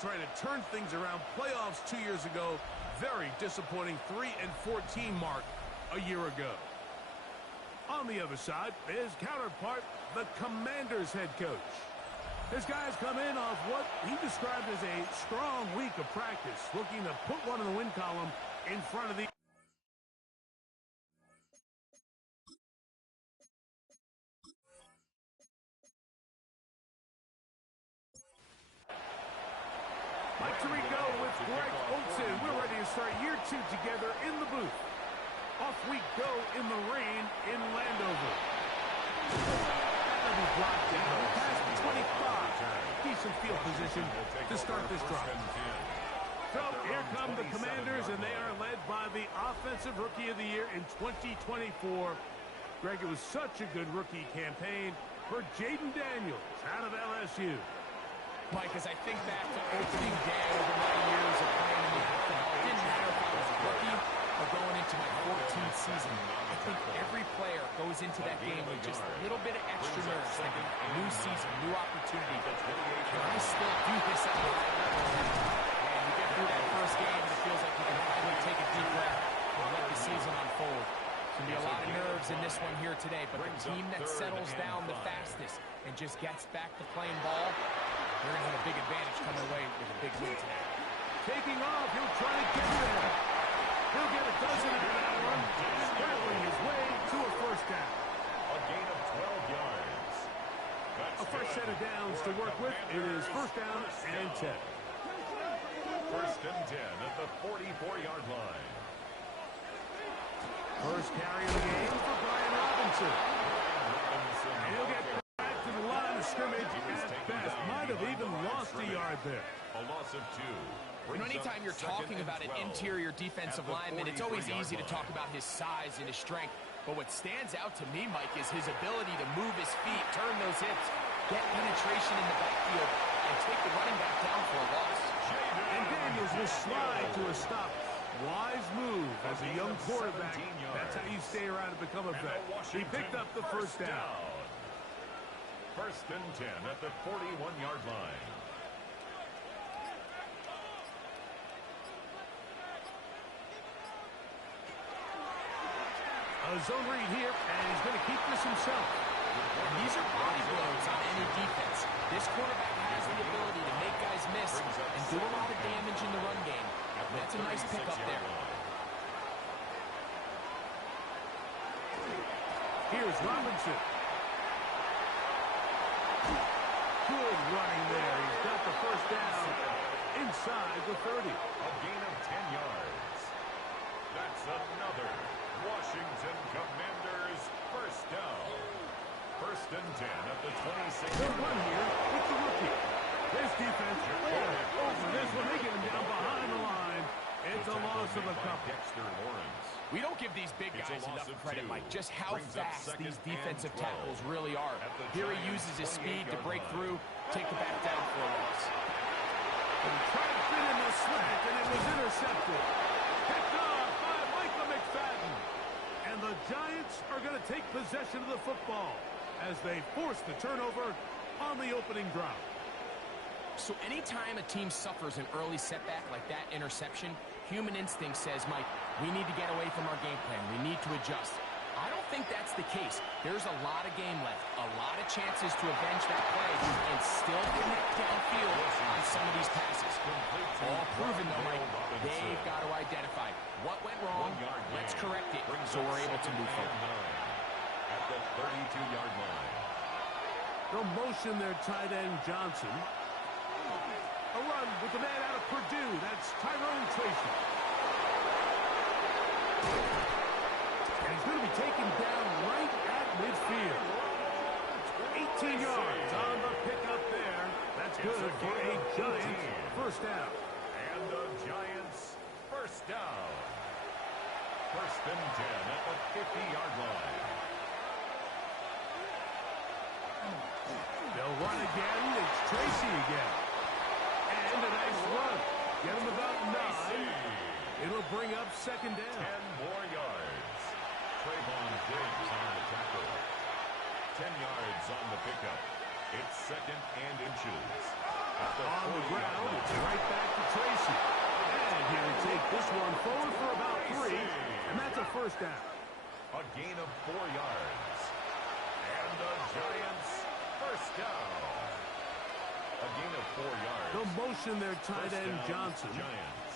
trying to turn things around. Playoffs 2 years ago. Very disappointing 3-14 mark a year ago. On the other side, his counterpart, the Commanders head coach. This guy's come in off what he described as a strong week of practice, looking to put one in the win column in front of the... Mike Tirico with Greg Olsen. We're ready to start year 2 together in the booth. Off we go in the rain in Landover. That'll be blocked down past 25. Decent field position to start this drive. So here come the Commanders, and they are led by the Offensive Rookie of the Year in 2024. Greg, it was such a good rookie campaign for Jaden Daniels out of LSU. Mike, as I think back to opening day over my years of playing in the NFL, it didn't matter if I was a rookie or going into my 14th season. I think every player goes into that game with just a little bit of extra nerves, like a new season, new opportunity. Can I still do this at a high level? And you get through that first game, and it feels like you can finally take a deep breath and let the season unfold. There's going to be a lot of nerves in this one here today, but the team that settles down the fastest and just gets back to playing ball, they're going to have a big advantage coming away with a big win today. Taking off, he'll try to get there. He'll get a dozen out of that one, scrambling his way to a first down. A gain of 12 yards. A fresh set of downs to work with. It is first down and 10. First and 10 at the 44-yard line. First carry of the game for Brian Robinson. And he'll get back to the line of scrimmage at best. Might have even lost a yard there. A loss of 2. You know, anytime you're talking about an interior defensive lineman, it's always easy to talk about his size and his strength. But what stands out to me, Mike, is his ability to move his feet, turn those hips, get penetration in the backfield, and take the running back down for a loss. And Daniels will slide to a stop. Wise move as a young quarterback. That's how you stay around and become a vet. He picked up the first down. First and 10 at the 41-yard line. A zone read here, and he's going to keep this himself. And these are body blows on any defense. This quarterback has the ability to make guys miss and do a lot of damage in the run game. That's a nice pickup there. Here's Robinson. Good running there. He's got the first down inside the 30. A gain of 10 yards. That's another Washington Commanders first down. First and 10 at the 26. Good run here with the rookie. This defense over this one. They get him down behind the line. It's a loss of a couple. We don't give these big guys enough credit, Mike, just how fast these defensive tackles really are. Here he uses his speed to break through, take the back down for a loss. And he tried to fit in the slant, and it was intercepted. Picked off by Michael McFadden. And the Giants are going to take possession of the football as they force the turnover on the opening drive. So anytime a team suffers an early setback like that interception, human instinct says, Mike, we need to get away from our game plan. We need to adjust. I don't think that's the case. There's a lot of game left, a lot of chances to avenge that play and still connect downfield on some of these passes. All proven, though, Mike, they've got to identify what went wrong, let's correct it, so we're able to move forward. At the 32-yard line. They'll motion their tight end Johnson. A run with the man out of Purdue. That's Tyrone Tracy. And he's going to be taken down right at midfield. 18 yards on the pickup there. That's good for a Giants first down. And the Giants first down. First and 10 at the 50-yard line. They'll run again. It's Tracy again. And a nice run. Get him about 9. It'll bring up second down. 10 more yards. Trayvon Diggs on the tackle. 10 yards on the pickup. It's second and inches. On the ground, it's Right back to Tracy. And he'll take this one forward for about 3, and that's a first down. A gain of 4 yards. And the Giants first down. A gain of 4 yards. The motion their tight end Johnson. Giants.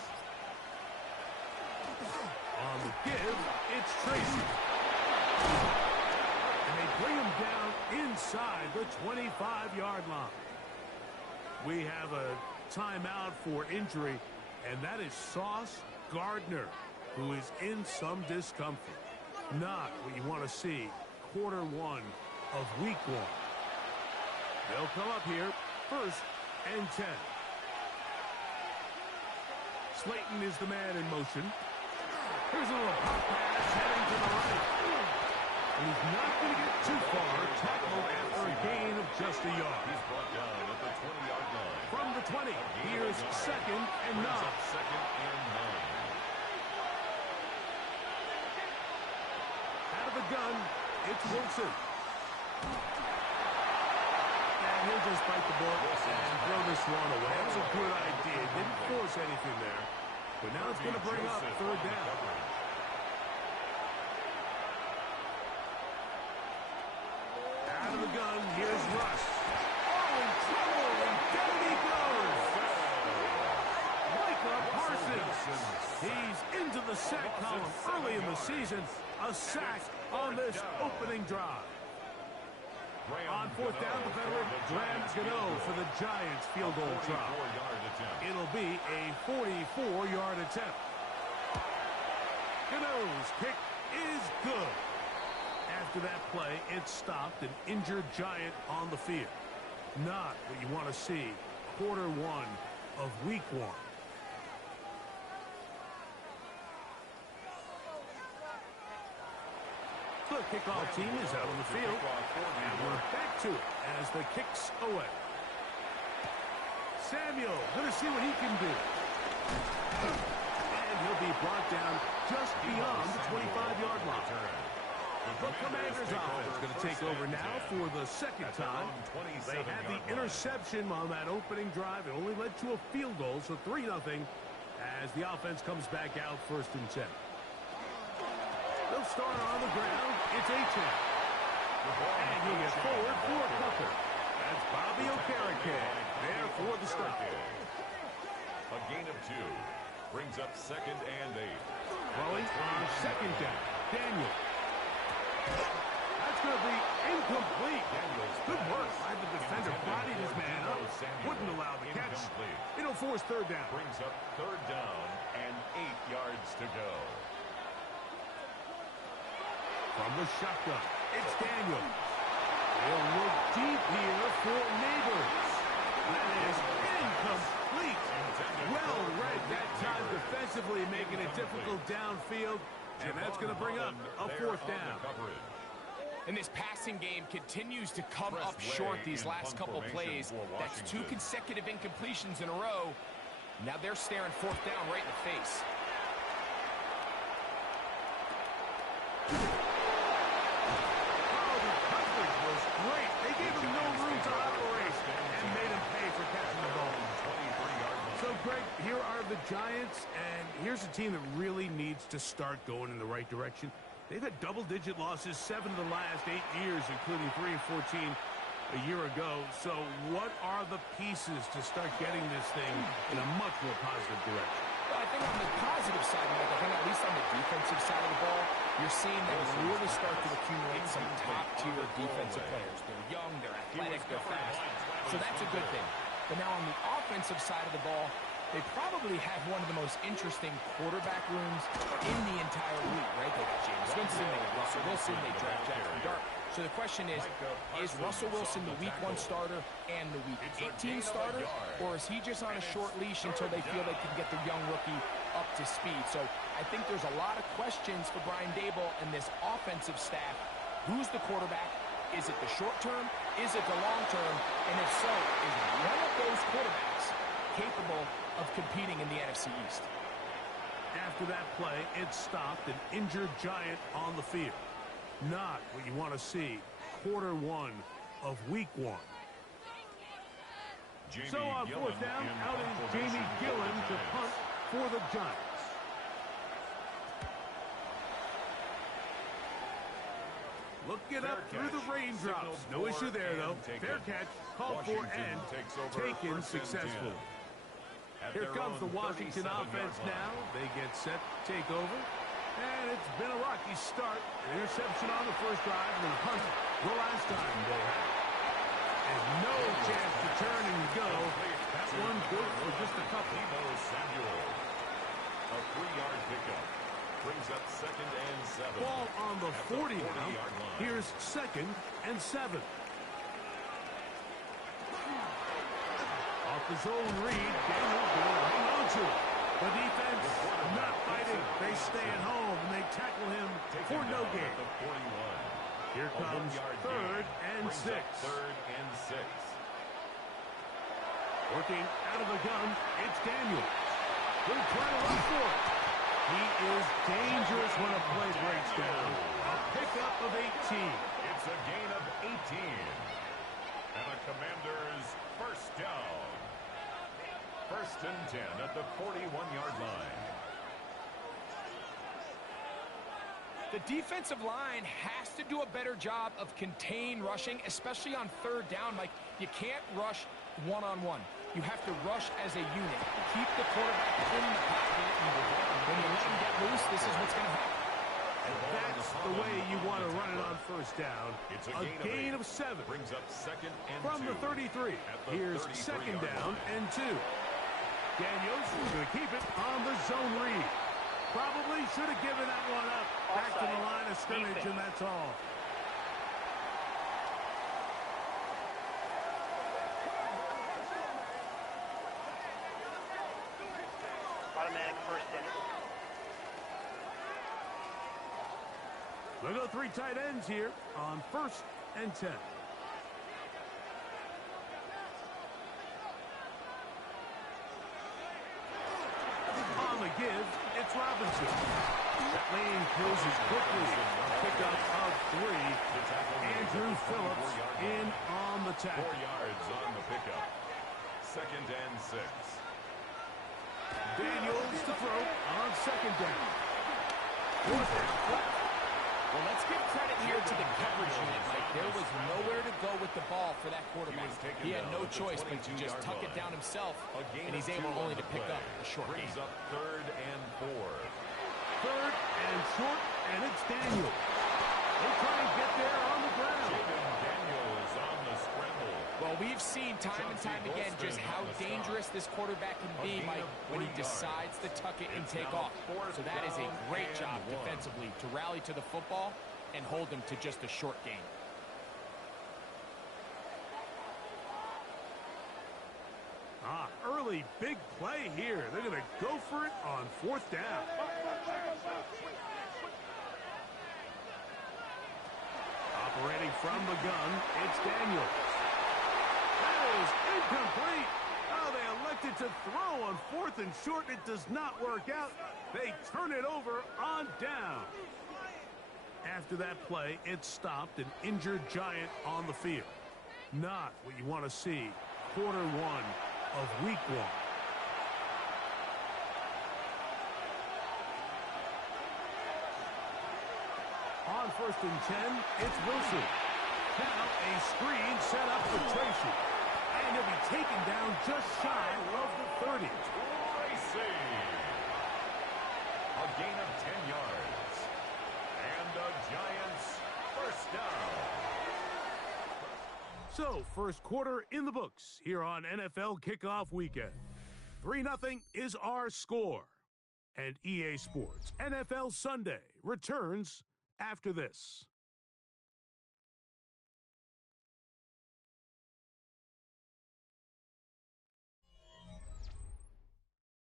On the give, it's Tracy. And they bring him down inside the 25-yard line. We have a timeout for injury, and that is Sauce Gardner, who is in some discomfort. Not what you want to see quarter 1 of week 1. They'll come up here, 1st and 10. Slayton is the man in motion. Here's a little pop pass heading to the right. And he's not going to get too far. Tackle after a gain of just a yard. He's brought down at the 20-yard line. From the 20, here's 2nd and 9. 2nd and 9. Out of the gun, it's Wilson. And he'll just bite the ball and throw this one away. That was a good idea. Didn't force anything there. But now it's going to bring up 3rd down. Out of the gun, here's Russ. Oh, in trouble, and down he goes. Micah Parsons. He's into the sack column early in the season. A sack on this opening drive. On 4th down, the veteran Graham Gano for the Giants field goal try. It'll be a 44-yard attempt. Gano's kick is good. After that play, it stopped an injured Giant on the field. Not what you want to see quarter 1 of week 1. The kickoff team is out on the field, and we're back to it as the kick's away. Samuel going to see what he can do. And he'll be brought down just beyond the 25-yard line. The Commanders' offense going to take over now for the 2nd time. They had the interception on that opening drive. It only led to a field goal, so 3-0 as the offense comes back out 1st and 10. They'll start on the ground. It's Achane. And he'll get forward for a couple. That's Bobby Okereke there for the stop. A gain of 2. Brings up 2nd and 8. Throwing on 2nd down. Daniel. That's going to be incomplete. Good work by the defender. Bodied his man up. Wouldn't allow the catch. It'll force 3rd down. Brings up 3rd down and 8 yards to go. From the shotgun, it's Daniel. He'll look deep here for Neighbors. That is incomplete. Well read that time defensively, making it difficult downfield. And that's going to bring up a 4th down. And this passing game continues to come up short these last couple plays. That's 2 consecutive incompletions in a row. Now they're staring 4th down right in the face. Great. They gave him no room to operate and made him pay for catching the ball. So, Greg, here are the Giants, and here's a team that really needs to start going in the right direction. They've had double-digit losses 7 of the last 8 years, including 3 and 14 a year ago. So what are the pieces to start getting this thing in a much more positive direction? Well, I think on the positive side, Mike, I think at least on the defensive side of the ball, you're seeing them really start to accumulate some top-tier defensive players. They're young, they're athletic, they're fast. So that's a good thing. But now on the offensive side of the ball, they probably have one of the most interesting quarterback rooms in the entire league, right? They got James Winston, they got Russell Wilson, they draft Jackson Dart. So the question is Russell Wilson the Week 1 starter and the Week 18 starter? Or is he just on a short leash until they feel they can get the young rookie up to speed? So I think there's a lot of questions for Brian Daboll and this offensive staff. Who's the quarterback? Is it the short term? Is it the long term? And if so, is one of those quarterbacks capable of competing in the NFC East? After that play, it stopped an injured Giant on the field. Not what you want to see quarter 1 of week 1. So on 4th down, out is Jamie Giants. Looking up through the raindrops. No issue there, though. Fair catch, called for and taken successfully. Here comes the Washington offense now. They get set to take over. And it's been a rocky start. An interception on the first drive and a punt the last time they had. And no chance to turn and go. That one good for just a couple. Samuel. A 3-yard pickup. Brings up 2nd and 7. Ball on the 40 now. Here's 2nd and 7. Off the zone read. Daniels will hang on to it. The defense not fighting. They stay at home and they tackle him for no gain. Here comes 3rd and 6. 3rd and 6. Working out of the gun, it's Daniels. He'll try to run for it. He is dangerous when a play breaks down. A pickup of 18. It's a gain of 18. And the Commanders' first down. 1st and 10 at the 41-yard line. The defensive line has to do a better job of contain rushing, especially on 3rd down. Like, you can't rush one-on-one. You have to rush as a unit. Keep the quarterback in the pocket. When you let him get loose, this is what's going to happen. And that's the way you want to run it on 1st down. It's a gain of 7. Brings up 2nd and 2. From the 33. Here's 2nd down and 2. Daniels going to keep it on the zone read. Probably should have given that one up. Back to the line of scrimmage, and that's all. Automatic 1st down. We'll go 3 tight ends here on 1st and 10. On the give, it's Robinson. That lane closes quickly. Pickup of 3. Andrew Phillips in on the tackle. 4 yards on the pickup. 2nd and 6. Daniels to throw on 2nd down. 4th down flat. Well, let's give credit here to the coverage unit. Like, there was nowhere to go with the ball for that quarterback. He had no choice but to just tuck it down himself, and he's able only to pick up a short gain. Brings up 3rd and 4. 3rd and short, and it's Daniels. They'll try and get there on the ground. Daniels on the scramble. Well, we've seen time and time again just how dangerous this quarterback can be, Mike, when he decides to tuck it and take off. So that is a great job defensively to rally to the football and hold him to just a short gain. Early big play here. They're going to go for it on 4th down. Operating from the gun, it's Daniels. That is incomplete. Oh, they elected to throw on 4th and short. It does not work out. They turn it over on down. After that play, it stopped an injured Giant on the field. Not what you want to see. Quarter 1 of week 1. On 1st and 10, it's Wilson. Now a screen set up for Tracy. And he'll be taken down just shy of the 30. Tracy. A gain of 10 yards. And the Giants' first down. So, first quarter in the books here on NFL Kickoff Weekend. 3-0 is our score. And EA Sports NFL Sunday returns after this.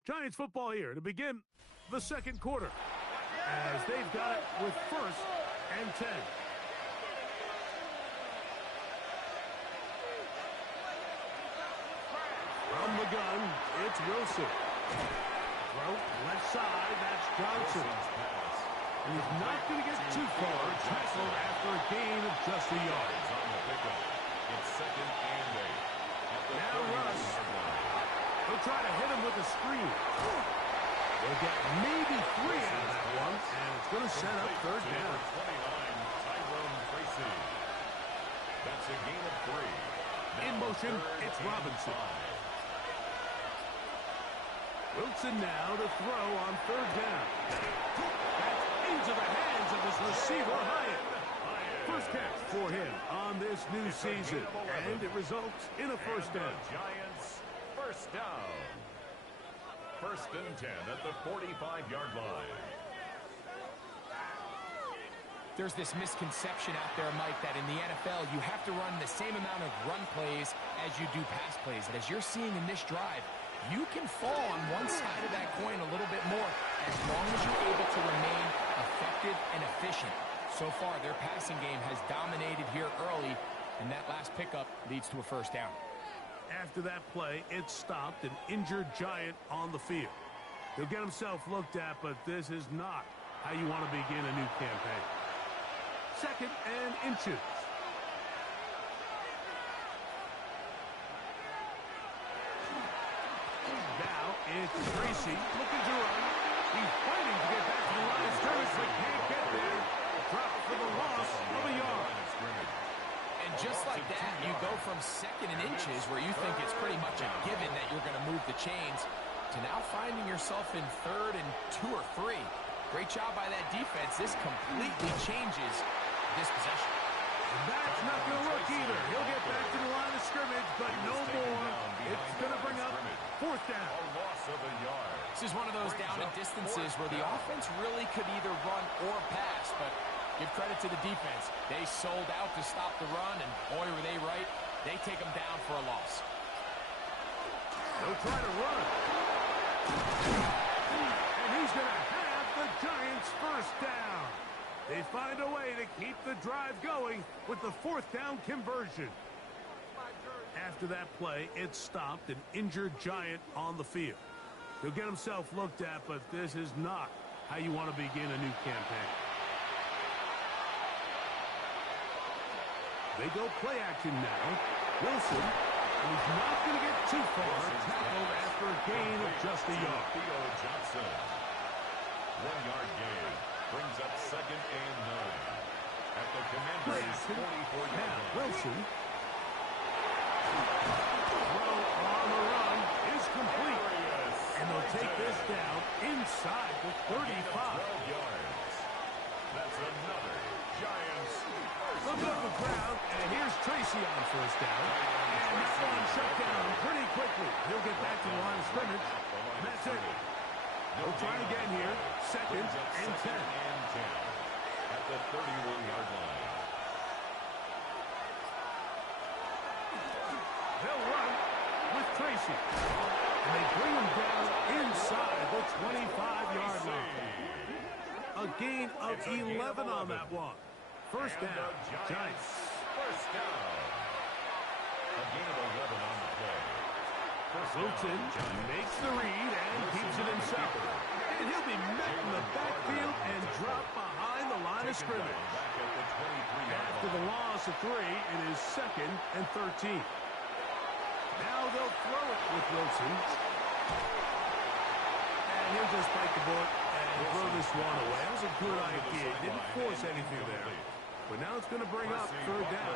Giants football here to begin the second quarter as they've got it with 1st and 10. From the gun, it's Wilson. Throw left side, that's Johnson. And he's not going to get too far. Tackled after a gain of just a yard. It's 2nd and 8. Now Russ. He'll try to hit him with a screen. They'll get maybe 3 out of that one, and it's going to set up third down. 29, Tyrone Tracy. That's a gain of 3. In motion, it's Robinson. Wilson now to throw on third down. That's into the hands of his receiver, Hyatt. First catch for him on this new season, and it results in a first down. Giants, first down. First and 10 at the 45-yard line. There's this misconception out there, Mike, that in the NFL you have to run the same amount of run plays as you do pass plays. And as you're seeing in this drive, you can fall on one side of that coin a little bit more as long as you're able to remain effective and efficient. So far, their passing game has dominated here early, and that last pickup leads to a first down. After that play, it stopped an injured Giant on the field. He'll get himself looked at, but this is not how you want to begin a new campaign. Second and inches. Now it's Tracy looking to run. He's fighting to get back to the line of scrimmage, but can't get there. Drop for the loss of a yard. And just like that, you go from second and inches, where you think it's pretty much a given that you're going to move the chains, to now finding yourself in third and 2 or 3. Great job by that defense. This completely changes this possession. That's not going to work either. He'll get back to the line of scrimmage, but no more. It's going to bring up fourth down. A loss of a yard. This is one of those down and distances where the offense really could either run or pass, but give credit to the defense. They sold out to stop the run, and boy, were they right. They take them down for a loss. They'll try to run. And he's going to have the Giants' first down. They find a way to keep the drive going with the fourth down conversion. After that play, it stopped an injured Giant on the field. He'll get himself looked at, but this is not how you want to begin a new campaign. They go play action now. Wilson is not going to get too far. Tackled after a gain of just a yard. Theo Johnson. 1-yard gain. Brings up second and 9. At the Commanders' 44-yard line. Wilson. Throw on the run is complete. And they'll take this down inside the 35. 12 yards. That's another Giants. Look up the crowd, and here's Tracy on first down. And that one shut down pretty quickly. He'll get back to the line of scrimmage. And that's it. They'll try again here. Second and 10. At the 31-yard line. They'll run with Tracy. And they bring him down inside the 25-yard line. A gain of 11 on that one. First down, Giants. First down. A gain of 11 on the play. Wilson makes the read and keeps it himself. And he'll be met in the backfield and dropped behind the line of scrimmage. After the loss of 3, it is second and 13. Now they'll throw it with Wilson. And he'll just bite the bullet and throw this one away. That was a good idea. Didn't force anything there. But now it's going to bring up third down.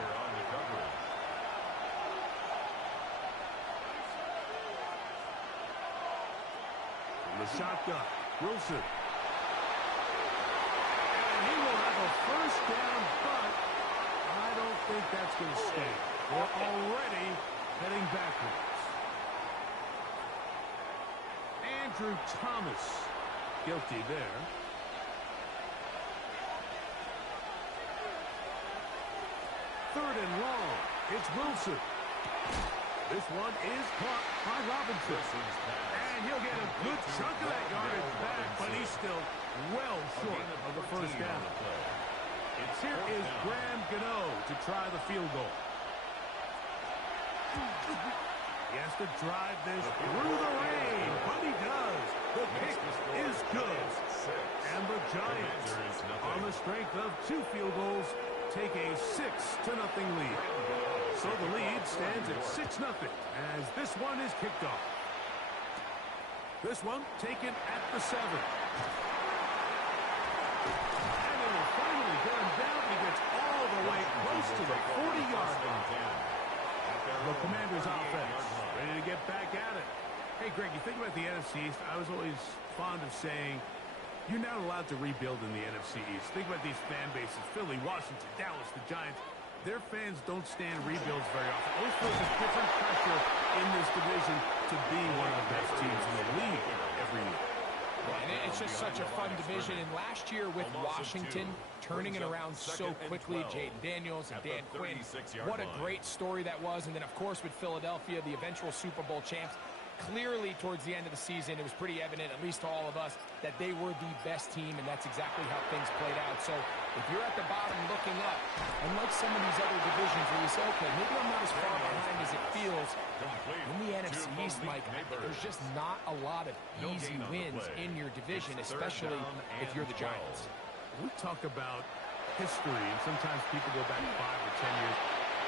From the shotgun, Wilson. And he will have a first down, but I don't think that's going to stay. They're already heading backwards. Andrew Thomas guilty there. Third and long. It's Wilson. This one is caught by Robinson. And he'll get a good chunk of that yardage back, but he's still well short of the first down. Here is Graham Gano to try the field goal. He has to drive this through the rain, but he does. The kick is good. And the Giants, on the strength of 2 field goals, take a 6-0 lead. So the lead stands at 6-0 as this one is kicked off. This one taken at the 7. And they will finally get him down. He gets all the way close to the 40-yard line. The Commanders offense ready to get back at it. Hey, Greg, you think about the NFC East, I was always fond of saying, you're not allowed to rebuild in the NFC East. Think about these fan bases, Philly, Washington, Dallas, the Giants. Their fans don't stand rebuilds very often. Always feels a different pressure in this division to be one of the best teams in the league every year. And it's just such a fun division. And last year with Washington turning it around so quickly, Jaden Daniels and Dan Quinn, what a great story that was. And then, of course, with Philadelphia, the eventual Super Bowl champs. Clearly, towards the end of the season, it was pretty evident, at least to all of us, that they were the best team, and that's exactly how things played out. So if you're at the bottom looking up, unlike some of these other divisions where you say, okay, maybe I'm not as far behind as it feels, in the NFC East, Mike, there's just not a lot of easy wins in your division, especially if you're the Giants. We talk about history, and sometimes people go back 5 or 10 years.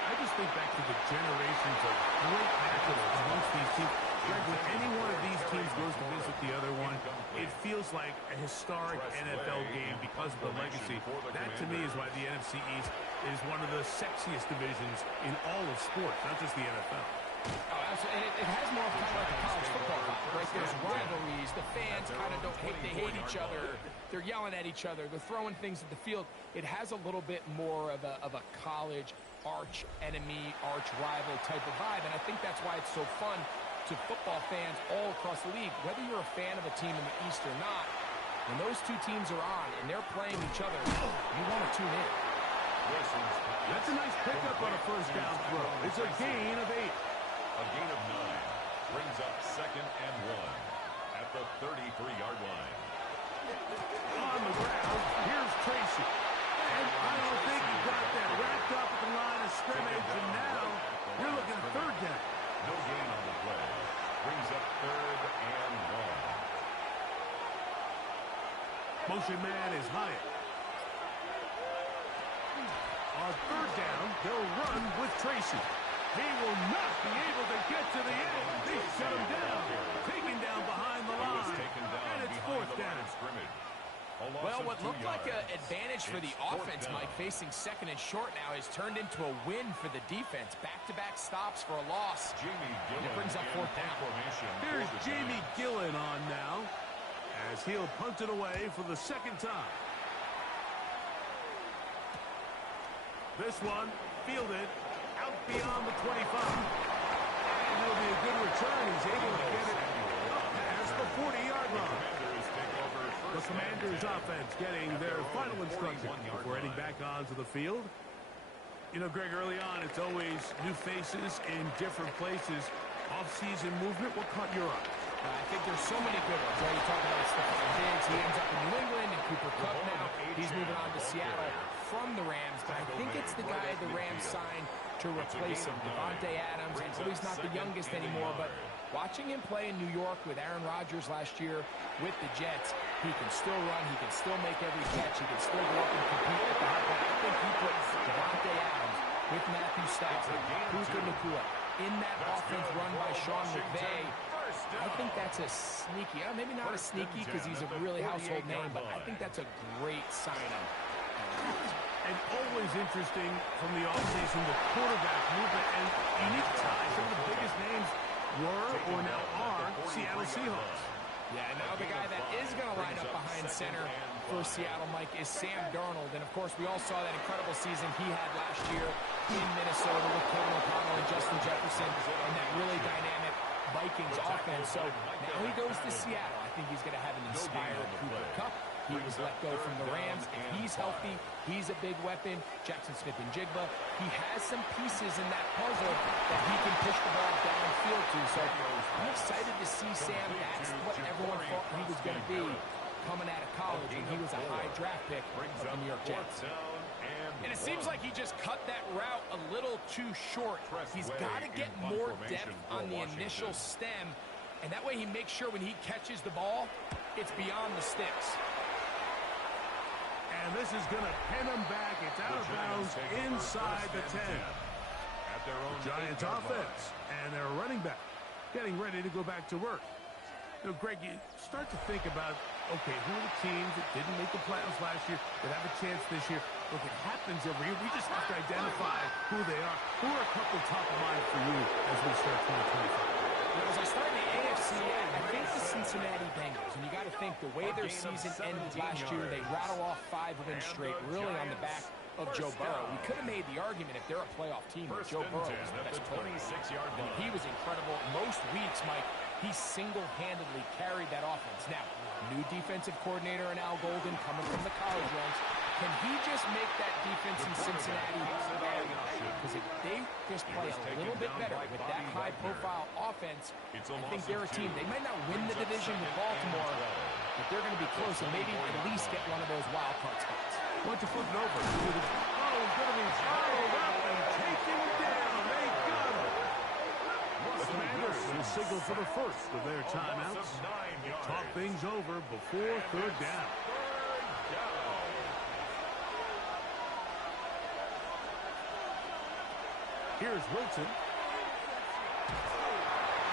I just think back to the generations of great matchups amongst these teams. Greg, when any one of these teams goes to visit the other one, it feels like a historic NFL game because of the legacy. That, to me, is why the NFC East is one of the sexiest divisions in all of sports, not just the NFL. Oh, absolutely. And it has more of kind of like a college football vibe, right? There's rivalries. The fans kind of they hate each other. They're yelling at each other. They're throwing things at the field. It has a little bit more of a college arch enemy, arch rival type of vibe. And I think that's why it's so fun to football fans all across the league. Whether you're a fan of a team in the East or not, when those two teams are on and they're playing each other, you want to tune in. That's a nice pickup on a first down throw. It's a gain of 8. A gain of 9 brings up 2nd and 1 at the 33-yard line. On the ground, here's Tracy. And I don't think he got that wrapped up at the line of scrimmage, and now you're looking at 3rd down. No gain on the play. Brings up 3rd and 1. Motion man is Hyatt. On 3rd down, they'll run with Tracy. He will not be able to get to the end. They shut him down. Taken down behind the line. And it's 4th down. Well, what looked like an advantage for the offense, Mike, facing 2nd and short now, has turned into a win for the defense. Back-to-back stops for a loss. And it brings up 4th down. Here's Jamie Gillen on now, as he'll punt it away for the 2nd time. This one fielded out beyond the 25. And it'll be a good return. He's able to get it up past the 40-yard line. The Commanders offense getting their final instruction before heading back onto the field. You know, Greg, early on, it's always new faces in different places. Off-season movement, what caught your eye? I think there's so many good ones, right? You talk about Stephon Diggs. He ends up in New England, and Cooper Kupp now. He's moving on to Seattle from the Rams, but I think it's the guy the Rams signed to replace him, Devontae Adams. I know he's not the youngest anymore, but watching him play in New York with Aaron Rodgers last year with the Jets, he can still run, he can still make every catch, he can still go up and compete at the high point. I think he put Devontae Adams with Matthew Stafford, Puka Nacua, in that offense run by Sean McVay. I think that's a sneaky, maybe not a sneaky because he's a really household name, but I think that's a great signing. And always interesting from the offseason, the quarterback movement and unique ties. Some of the biggest names were or now are Seattle Seahawks. Yeah, now the guy that is going to line up behind center for Seattle, Mike, is Sam Darnold. And, of course, we all saw that incredible season he had last year in Minnesota with Kevin O'Connell and Justin Jefferson and that really dynamic Vikings offense. So now he goes to Seattle. I think he's going to have an inspired Cooper Kupp. He was let go from the Rams. If he's healthy, he's a big weapon. Jackson Smith-Njigba, he has some pieces in that puzzle that he can push the ball downfield to. So I'm excited to see Sam. That's what everyone thought he was going to be coming out of college, and he was a high draft pick of the New York Jets. And it seems like he just cut that route a little too short. He's got to get more depth on the initial stem, and that way he makes sure when he catches the ball, it's beyond the sticks. And this is going to pin him back. It's out of bounds inside the 10. The Giants offense and their running back getting ready to go back to work. Greg, you start to think about, okay, who are the teams that didn't make the playoffs last year that have a chance this year? Look, it happens every year. We just have to identify who they are. Who are a couple top of mind for you as we start 2025? As I start in the AFC, I think the Cincinnati Bengals. And you got to think the way their season ended last year, they rattle off 5 wins straight, really on the back of Joe Burrow. We could have made the argument if they're a playoff team that Joe Burrow was the best player. I mean, he was incredible. Most weeks, Mike, he single-handedly carried that offense. Now, new defensive coordinator in Al Golden coming from the college ranks. Can he just make that defense in Cincinnati better? Because if they just play a little bit better with that high-profile offense, I think they're a team. They might not win the division with Baltimore, but they're going to be close and maybe at least get one of those wild card spots. Once you flip it over. Oh, he's going to be followed up and taken down. They got him. The Commanders will signal for the first of their timeouts. Talk things over before third down. Here's Wilson.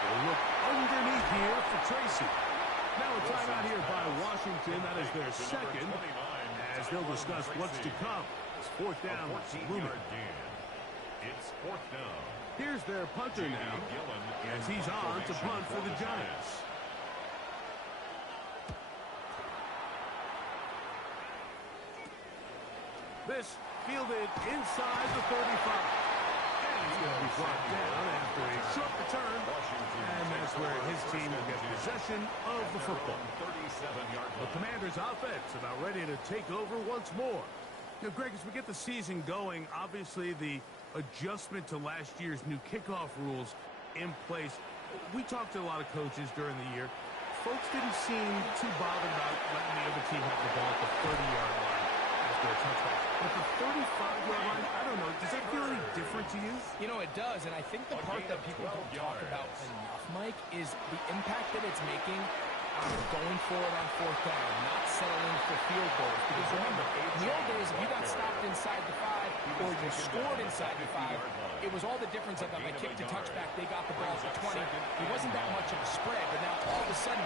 They'll look underneath here for Tracy. Now a timeout here by Washington. That is their second, as they'll discuss what's to come. It's fourth down. It's fourth down. Here's their punter now, as he's on to punt for the Giants. This fielded inside the 35. And he's going to be brought down after a short return. And that's where his team will get possession of the football. The Commanders' offense about ready to take over once more. Greg, as we get the season going, obviously the adjustment to last year's new kickoff rules in place. We talked to a lot of coaches during the year. Folks didn't seem too bothered about letting the other team have the ball at the 30-yard line after a touchdown. But the 35-yard line, I don't know, does that feel any different to you? You know, it does, and I think the part that people don't talk about enough, Mike, is the impact that it's making going forward on fourth down, not settling for field goals. Because remember, in the old days, if you got stopped inside the 5 or you scored inside the 5, it was all the difference of if I kicked a touchback, they got the ball at the 20. It wasn't that much of a spread, but now all of a sudden,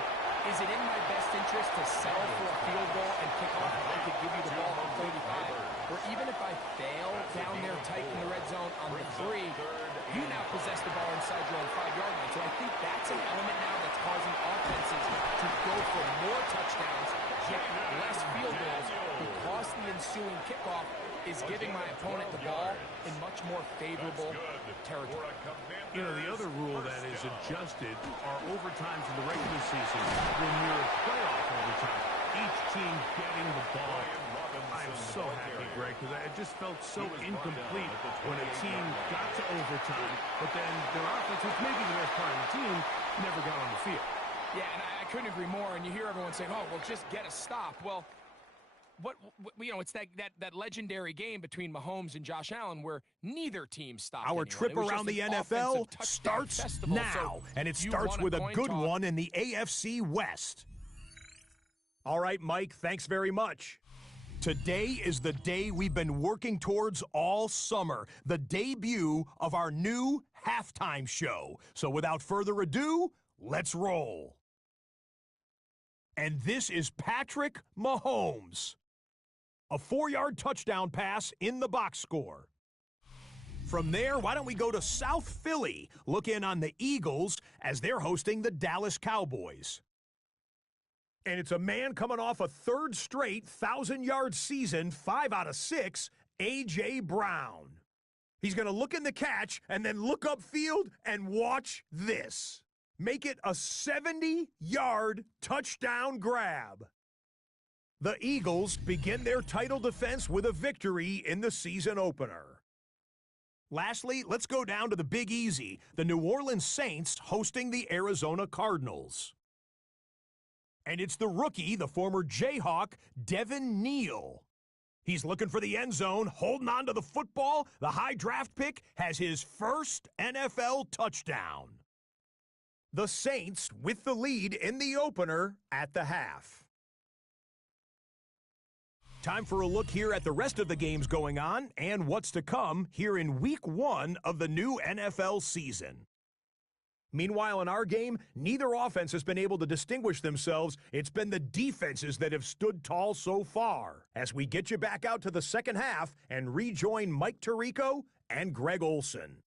is it in my best interest to settle for a field goal and kick off if I could give you the ball on 35? Or even if I fail down there tight in the red zone on the 3, you now possess the ball inside your own 5-yard line. So I think that's an element now that's causing offenses to go for more touchdowns, get less field goals, because the ensuing kickoff is giving my opponent the ball in much more favorable territory. You know, the other rule that is adjusted are overtimes in the regular season when you're a playoff overtime. Each team getting the ball. I am so happy, Greg, because it just felt so incomplete when a team got to overtime, but then their offense, which may be the best part of the team, never got on the field. Yeah, and I couldn't agree more. And you hear everyone saying, oh, well, just get a stop. Well, you know, it's that legendary game between Mahomes and Josh Allen where neither team stopped. Our trip around the NFL starts now, and it starts with a good one in the AFC West. All right, Mike, thanks very much. Today is the day we've been working towards all summer, the debut of our new halftime show. So without further ado, let's roll. And this is Patrick Mahomes. A 4-yard touchdown pass in the box score. From there, why don't we go to South Philly, look in on the Eagles as they're hosting the Dallas Cowboys. And it's a man coming off a third straight 1,000-yard season, 5 out of 6, A.J. Brown. He's going to look in the catch and then look upfield and watch this. Make it a 70-yard touchdown grab. The Eagles begin their title defense with a victory in the season opener. Lastly, let's go down to the Big Easy, the New Orleans Saints hosting the Arizona Cardinals. And it's the rookie, the former Jayhawk, Devin Neal. He's looking for the end zone, holding on to the football. The high draft pick has his first NFL touchdown. The Saints with the lead in the opener at the half. Time for a look here at the rest of the games going on and what's to come here in Week 1 of the new NFL season. Meanwhile, in our game, neither offense has been able to distinguish themselves. It's been the defenses that have stood tall so far. As we get you back out to the second half and rejoin Mike Tirico and Greg Olson.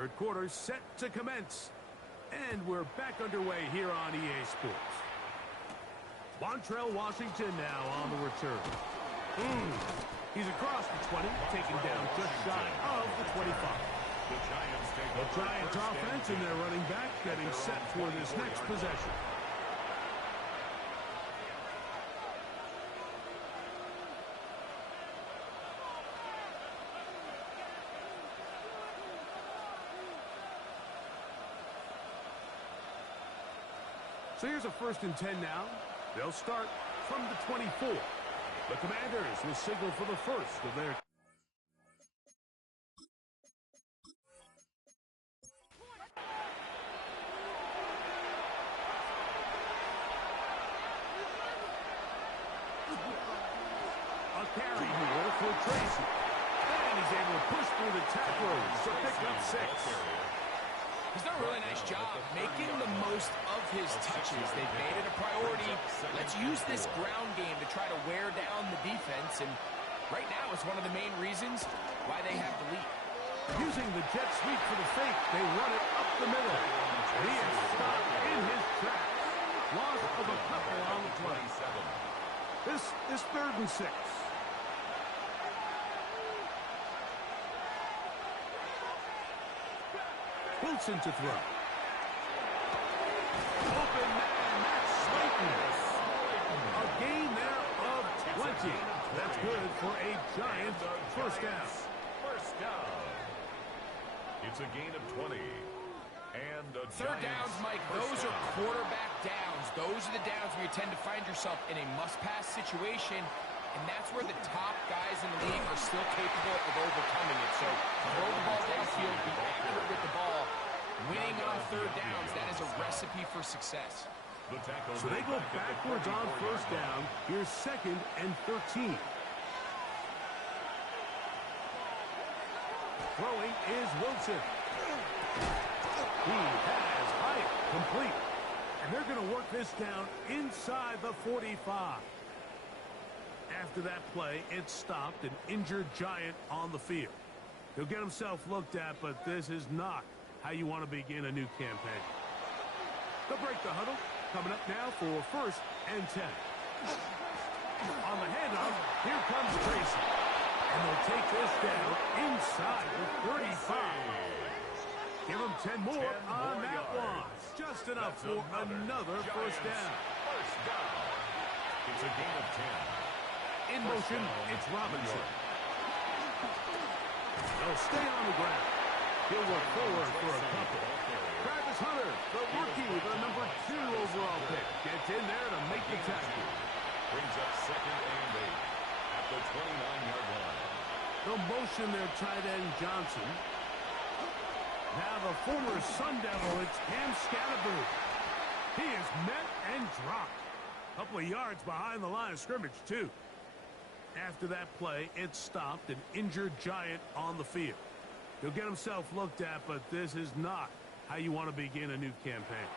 Third quarter set to commence. And we're back underway here on EA Sports. Montrell Washington now on the return. He's across the 20, taken down just shy of the 25. The Giants offense and their running back getting set for this next possession. So here's a 1st and 10 now. They'll start from the 24. The Commanders will signal for the first of their... A carry here for Tracy. And he's able to push through the tacklers to pick up 6. He's done a really nice job making the most of his touches. They've made it a priority. Let's use this ground game to try to wear down the defense. And right now it's one of the main reasons why they have the lead. Using the jet sweep for the fake, they run it up the middle. He is stopped in his tracks. Loss of a couple on the play. This is 3rd and 6. Wilson to throw. Open man, that's Slayton. A gain there of 20. That's good for a Giant first down. First down. It's a gain of 20. And a Third downs, Mike, those are quarterback downs. Those are the downs where you tend to find yourself in a must-pass situation, and that's where the top guys in the league are still capable of overcoming it. So throw the ball downfield, be accurate with the ball. Winning on 3rd downs, that is a recipe for success. So they go backwards on 1st down. Here's 2nd and 13. Throwing is Wilson. He has height complete. And they're going to work this down inside the 45. After that play, it stopped an injured Giant on the field. He'll get himself looked at, but this is not how you want to begin a new campaign. They'll break the huddle. Coming up now for 1st and 10. On the handoff, here comes Tracy. And they'll take this down inside the 35. Give him 10 more on that one. Just enough for another first down. It's a gain of 10. In motion, it's Robinson. They'll stay on the ground. He'll work forward for a couple. Travis Hunter, the rookie, the number 2 overall pick, gets in there to make the tackle. Brings up 2nd and 8 at the 29-yard line. They'll motion their tight end Johnson. Now the former Sun Devil, it's Cam Scatterboo. He is met and dropped. A couple of yards behind the line of scrimmage, too. After that play, it stopped an injured Giant on the field. He'll get himself looked at, but this is not how you want to begin a new campaign.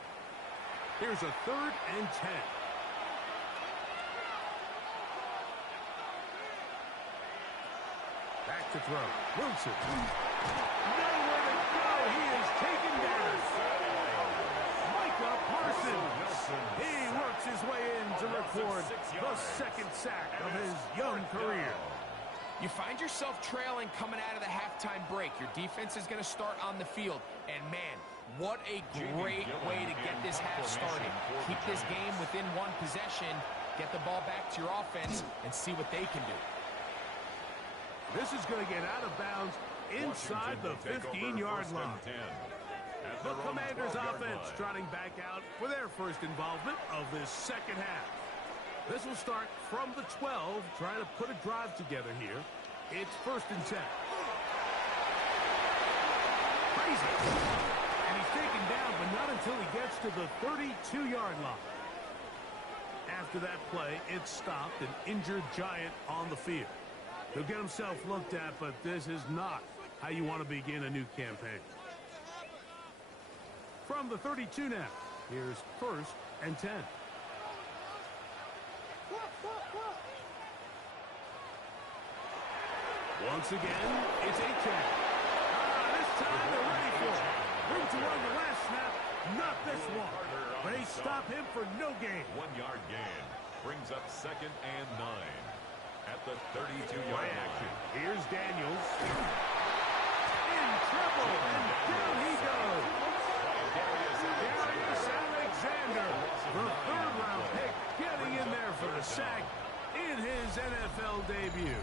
Here's a 3rd and 10. Back to throw. Wilson. Nowhere to go. He is taken down. Micah Parsons. He works his way in to record the 2nd sack of his young career. You find yourself trailing coming out of the halftime break. Your defense is going to start on the field. And, man, what a great way to get this half started. Keep this game within one possession, get the ball back to your offense, and see what they can do. This is going to get out of bounds inside the 15-yard line. The Commanders' offense trotting back out for their first involvement of this second half. This will start from the 12, trying to put a drive together here. It's 1st and 10. Crazy. And he's taken down, but not until he gets to the 32-yard line. After that play, it stopped an injured Giant on the field. He'll get himself looked at, but this is not how you want to begin a new campaign. From the 32 now, here's 1st and 10. Once again, it's Achane. This time they're ready for it. Room to run the last snap, not this one. They stop him for no gain. 1-yard gain brings up 2nd and 9 at the 32-yard line. Here's Daniels. In trouble, and down he goes. Darius Alexander, the 3rd-round pick, getting in there for the sack in his NFL debut.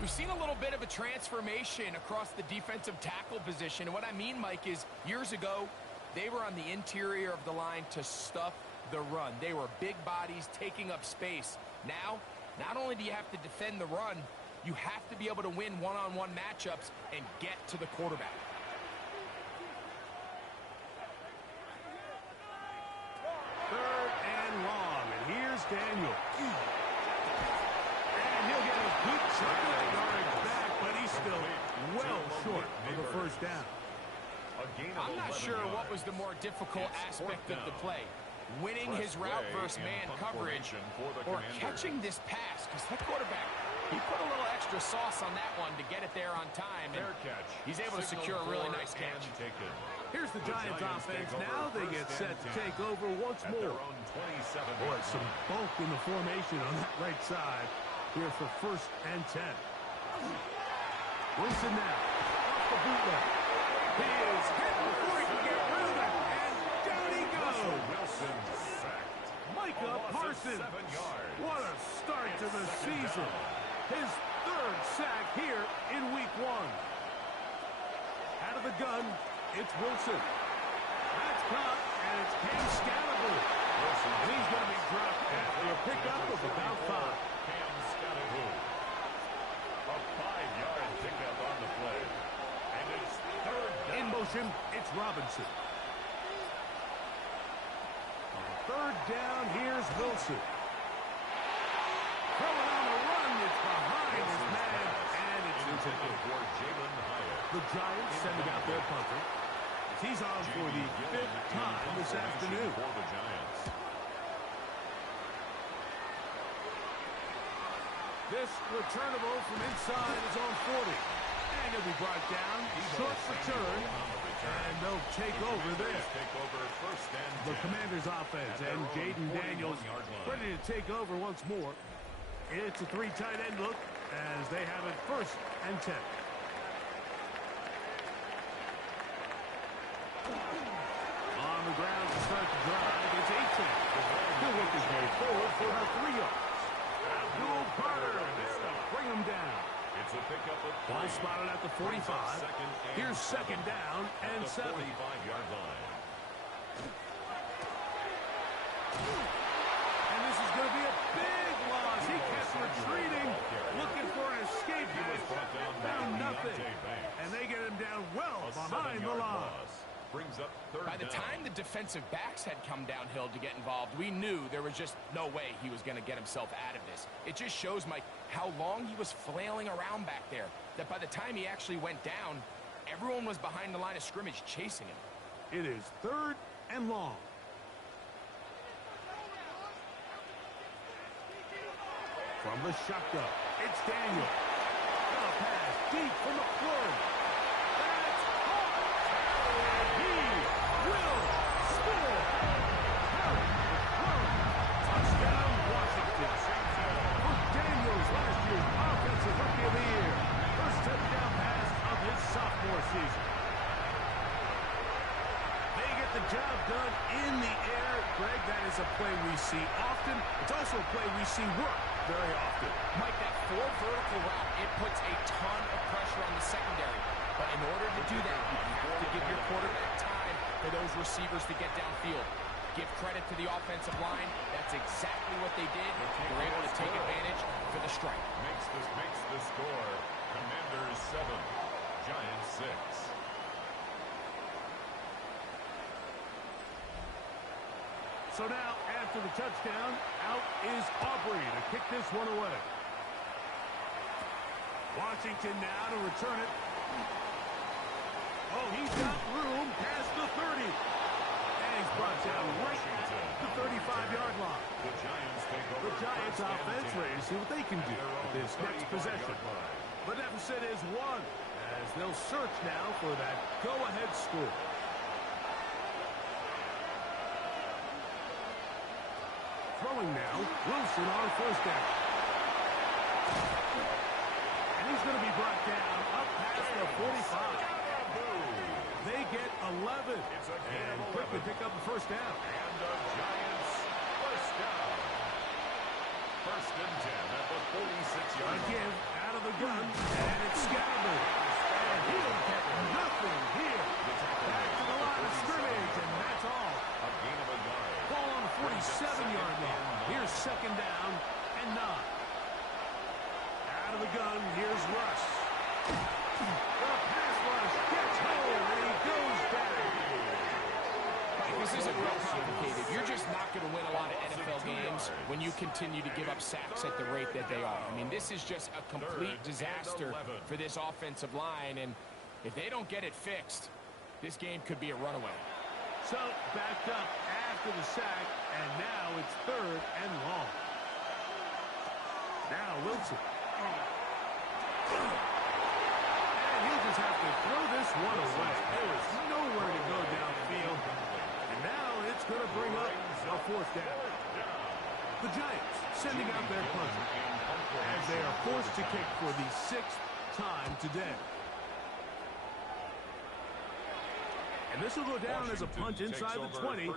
We've seen a little bit of a transformation across the defensive tackle position. And what I mean, Mike, is years ago, they were on the interior of the line to stuff the run. They were big bodies taking up space. Now, not only do you have to defend the run, you have to be able to win one-on-one matchups and get to the quarterback. Third and long, and here's Daniel. And he'll get a good chunk of yardage back, but he's still well short of the first down. I'm not sure what was the more difficult aspect of the play. Winning his route versus man coverage or catching this pass, because that quarterback, he put a little extra sauce on that one to get it there on time, and he's able to secure a really nice catch. Here's the Giants offense. Now they get set to take over once more. Boy, some bulk in the formation on that right side here for 1st and 10. Wilson now, off the bootleg. He is hit before he can get rid of it, and down he goes. Wilson sacked. Micah Parsons. What a start to the season. His 3rd sack here in week 1. Out of the gun, it's Wilson. That's caught, and it's Cam Scalaboo. He's going to be dropped after a pickup of about 5. Cam Scalaboo. A 5-yard pickup on the play. And it's 3rd down. In motion, it's Robinson. On 3rd down, here's Wilson. Throwing on the run, it's behind his man, and it's intended for Jalen Hyatt. The Giants sending out their punter. He's on for the 5th time this afternoon. For the Giants. This returnable from inside is on 40. And he'll be brought down. Short return. And they'll take over there. The Commanders' offense and Jaden Daniels ready to take over once more. It's a 3 tight end look as they have it 1st and 10. On the ground to start the drive, it's Aiton. He'll work his way forward for about 3 yards. Abdul Carter, bring him down. It's a pickup of Ball spotted at the 45. Here's 2nd down and 7. 45-yard line. And this is going to be a big loss. He kept retreating, looking for an escape hatch. Found nothing. And they get him down well behind the line. Brings up 3rd By the time the defensive backs had come downhill to get involved, we knew there was just no way he was going to get himself out of this. It just shows, Mike, how long he was flailing around back there, that by the time he actually went down, everyone was behind the line of scrimmage chasing him. It is 3rd and long. From the shotgun, it's Daniel. A pass deep from the floor. That's caught. And he will score. Touchdown, Washington. For Daniels, last year's Offensive Rookie of the Year. First touchdown pass of his sophomore season. They get the job done in the air. Greg, that is a play we see often. It's also a play we see work very often. Mike, that 4 vertical route, it puts a ton of pressure on the secondary. But in order to do that, you have to give your quarterback time for those receivers to get downfield. Give credit to the offensive line. That's exactly what they did. They're able to take advantage for the strike. Makes the score. Commanders 7, Giants 6. So now, after the touchdown, out is Aubrey to kick this one away. Washington now to return it. Oh, he's got room past the 30. And he's brought down right at the 35-yard line. The Giants take over. The Giants offense ready to see what they can do with this next possession. The deficit is 1 as as they'll search now for that go-ahead score. Throwing now, Wilson on first down. And he's going to be brought down up past the 45. They get 11 and quickly pick up the first down. And the Giants first down. First and 10 at the 46-yard line. Again, out of the gun, and it's scattered. And he'll get nothing here. Back to the line of scrimmage, and that's all. A gain of a yard. Ball on the 47-yard line. Here's second down and 9. Out of the gun, here's Russ. The pass rush gets home, and he goes down. This isn't real complicated. You're just not going to win a lot of NFL games when you continue to give up sacks at the rate that they are. I mean, this is just a complete disaster for this offensive line, and if they don't get it fixed, this game could be a runaway. So, backed up after the sack, and now it's third and long. Now Wilson. And he'll just have to throw this one away. There is nowhere to go downfield. And now it's going to bring up a fourth down. The Giants sending out their punter as they are forced to kick for the 6th time today. And this will go down as a punt inside the 20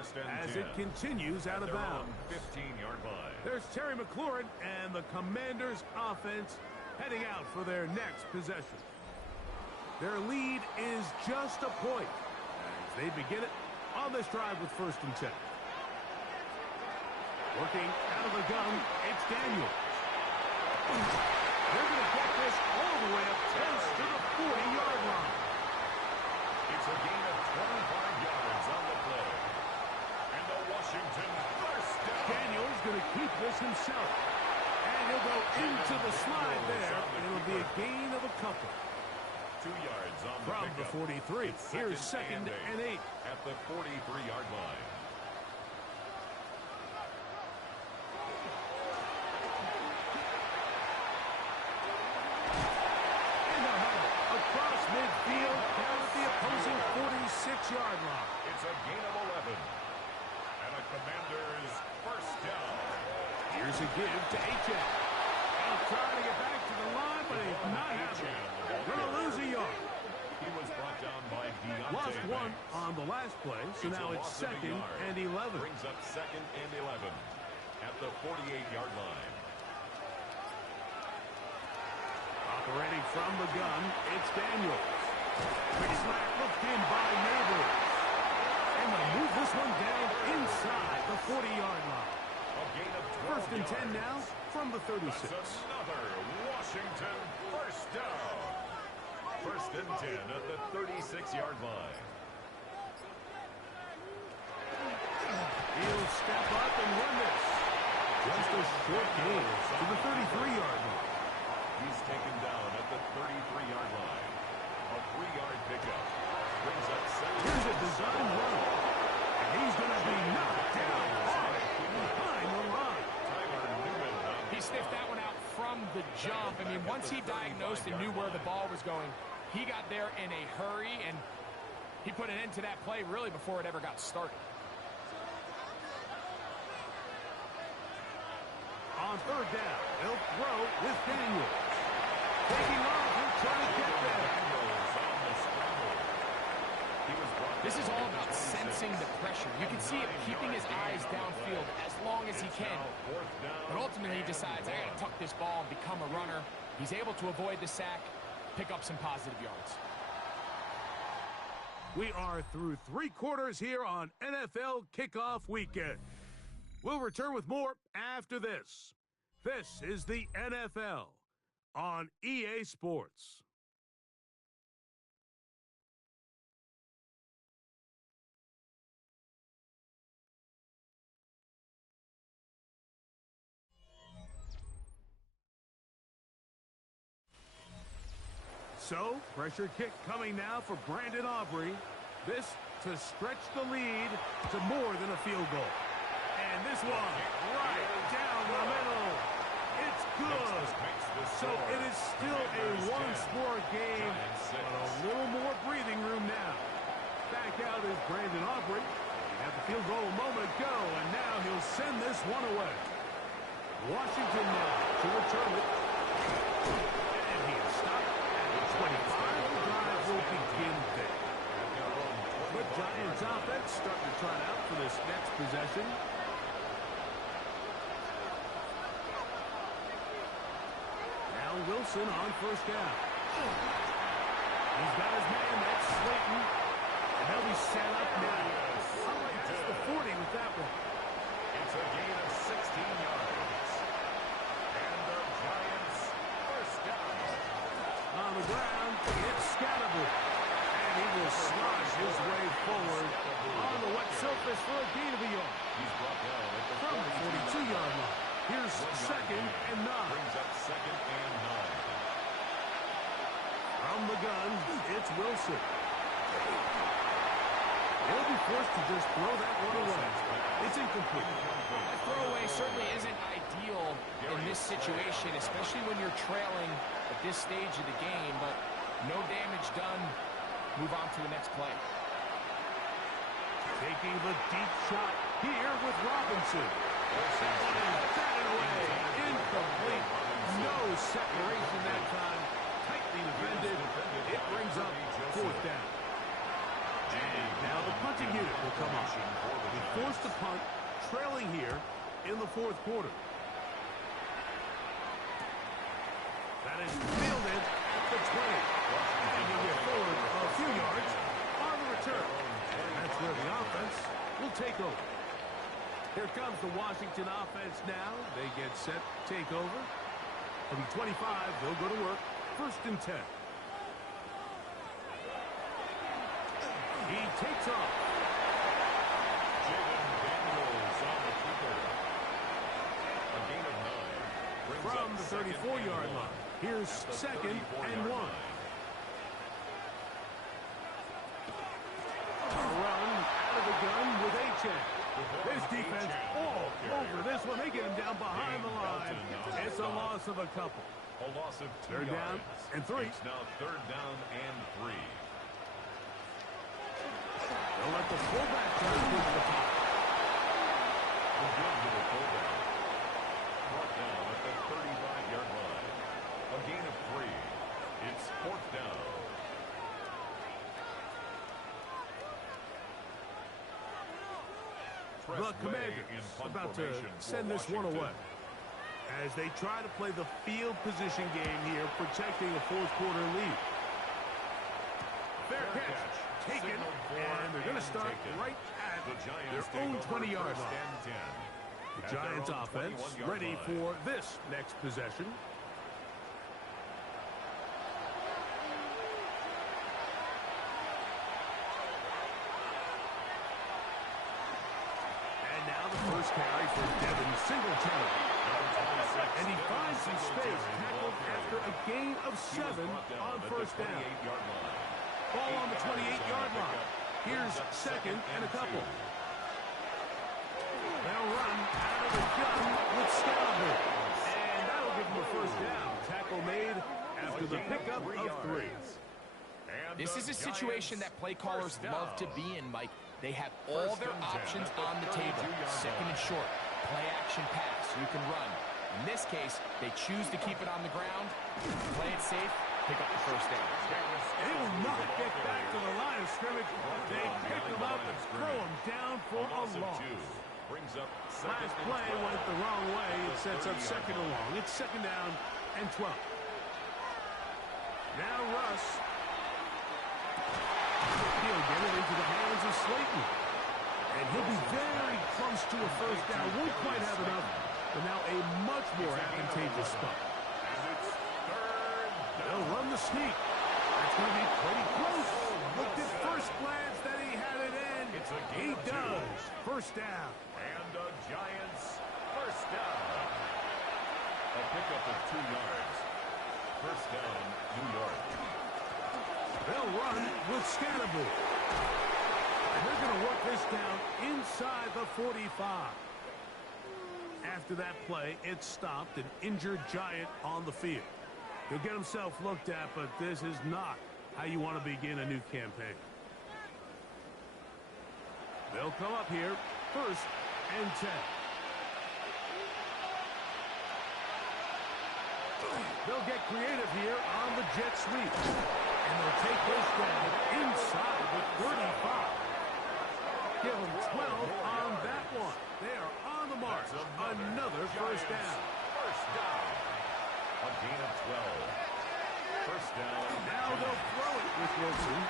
as it continues out of bounds. 15-yard line. There's Terry McLaurin and the Commanders' offense heading out for their next possession. Their lead is just a point as they begin it on this drive with first and 10. Working out of the gun, it's Daniels. They're going to get this all the way up close to the 40-yard line. It's a gain of 25 yards on the play. And the Washington first down. Daniels going to keep this himself. And he'll go into the slide there. And it'll be a gain of a couple. 2 yards on the From pickup. the 43. It's Here's second and 8. At the 43-yard line. Across midfield, down at the opposing 46-yard line. It's a gain of 11. And a Commanders first down. Here's a give to H.A. And trying to get back to the line, but he's not happening. Going to lose a yard. He was brought down by Deontay Lost one Banks. on the last play, so It's now a it's loss of a second yard. and 11. Brings up second and 11 at the 48-yard line. Operating from the gun, it's Daniels. Big slap looked in by Neighbors. And they'll move this one down inside the 40-yard line. A gain of 12 First and 10 yards. now from the 36. That's another Washington first down. First and 10 at the 36-yard line. He'll step up and run this. Just a short gain to the 33-yard line. He's taken down at the 33-yard line. A 3-yard pickup. Brings up second. Here's a design run. And he's going to be knocked down hard behind the line. Tyler Newman. He sniffed that one out from the jump. I mean, once he diagnosed and knew where the ball was going, he got there in a hurry, and he put an end to that play really before it ever got started. On third down, they'll throw with Daniels. Taking off, he'll try to get there. This is all about sensing the pressure. You can see him keeping his eyes downfield as long as he can. But ultimately he decides, I got to tuck this ball and become a runner. He's able to avoid the sack, pick up some positive yards. We are through 3 quarters here on NFL Kickoff Weekend. We'll return with more after this. This is the NFL on EA Sports. So, pressure kick coming now for Brandon Aubrey. This to stretch the lead to more than a field goal. And this one right down the middle. It's That's good. So it is still a one-score game, but a little more breathing room now. Back out is Brandon Aubrey. Had the field goal a moment ago, and now he'll send this one away. Washington now to return it. And he is stopped at the 25. The drive will begin there. The Giants offense starting to trot out for this next possession. Now Wilson on first down. He's got his man, that's Slayton. And they'll be set up now. That's the 40 with that one. It's a gain of 16 yards. And the Giants first down. On the ground, it's Scatterby. And he will slide his way forward on the wet surface for a gain of a yard. He's brought down at the From the 42-yard line. Here's second and 9. Brings up second and 9. From the gun, it's Wilson. He'll be forced to just throw that one away. It's incomplete. A throwaway certainly isn't ideal in this situation, especially when you're trailing at this stage of the game, but no damage done. Move on to the next play. Taking the deep shot here with Robinson. Batted away. Incomplete. No separation that time. Tightly defended. It brings up fourth down. And now the punting unit will come up. We forced to punt, trailing here in the fourth quarter. That is fielded at the 20. And he'll get forward a few yards on the return. And that's where the offense will take over. Here comes the Washington offense now. They get set, take over. From 25, they'll go to work. First and 10. He takes off. Jaden Daniels on the keeper. A gain of 9. From the 34-yard line. Here's second and 1. A run out of the gun with Achane. This defense all over this one. They get him down behind the line. It's a loss of a couple. A loss of 2 Third down yards. and 3. It's now third down and 3. They'll let the fullback try to push the top. Again to the fullback. Brought down at the 35-yard line. A gain of 3. It's fourth down. The Commanders about to send this one away as they try to play the field position game here, protecting a fourth quarter lead. Fair catch taken, and they're going to start right at their own 20-yard line. The Giants offense ready for this next possession. And now the first carry for Devin Singletary. And he finds some space, tackled after a gain of 7 on first down. Ball on the 28-yard line. Here's second and a couple. They'll run out of the gun with Scalaboo. And that'll give him a first down. Tackle made after the pickup of 3. This is a situation that play callers love to be in, Mike. They have all their options on the table. Second and short, play action pass, you can run. In this case, they choose to keep it on the ground, play it safe, pick up the first down. They will not get back to the line of scrimmage. They pick them up and throw them down for a loss. Last play went the wrong way. It sets up second and long. It's second down and 12. Now Russ. He'll get it into the hands of Slayton. And he'll be very close to a first down. Won't quite have enough, but now a much more advantageous spot. They'll run the sneak. That's going to be pretty close. Looked at first glance that he had it in. He does. First down. And the Giants first down. A pickup of 2 yards. First down, New York. They'll run with Scatterby. And they're going to work this down inside the 45. After that play, it stopped an injured Giant on the field. He'll get himself looked at, but this is not how you want to begin a new campaign. They'll come up here, 1st and 10. They'll get creative here on the jet sweep. And they'll take this down inside the 35. Give them 12 on that one. They are on the mark. Another first down. First down. A gain of 12. First down. Now they'll throw it with Wilson.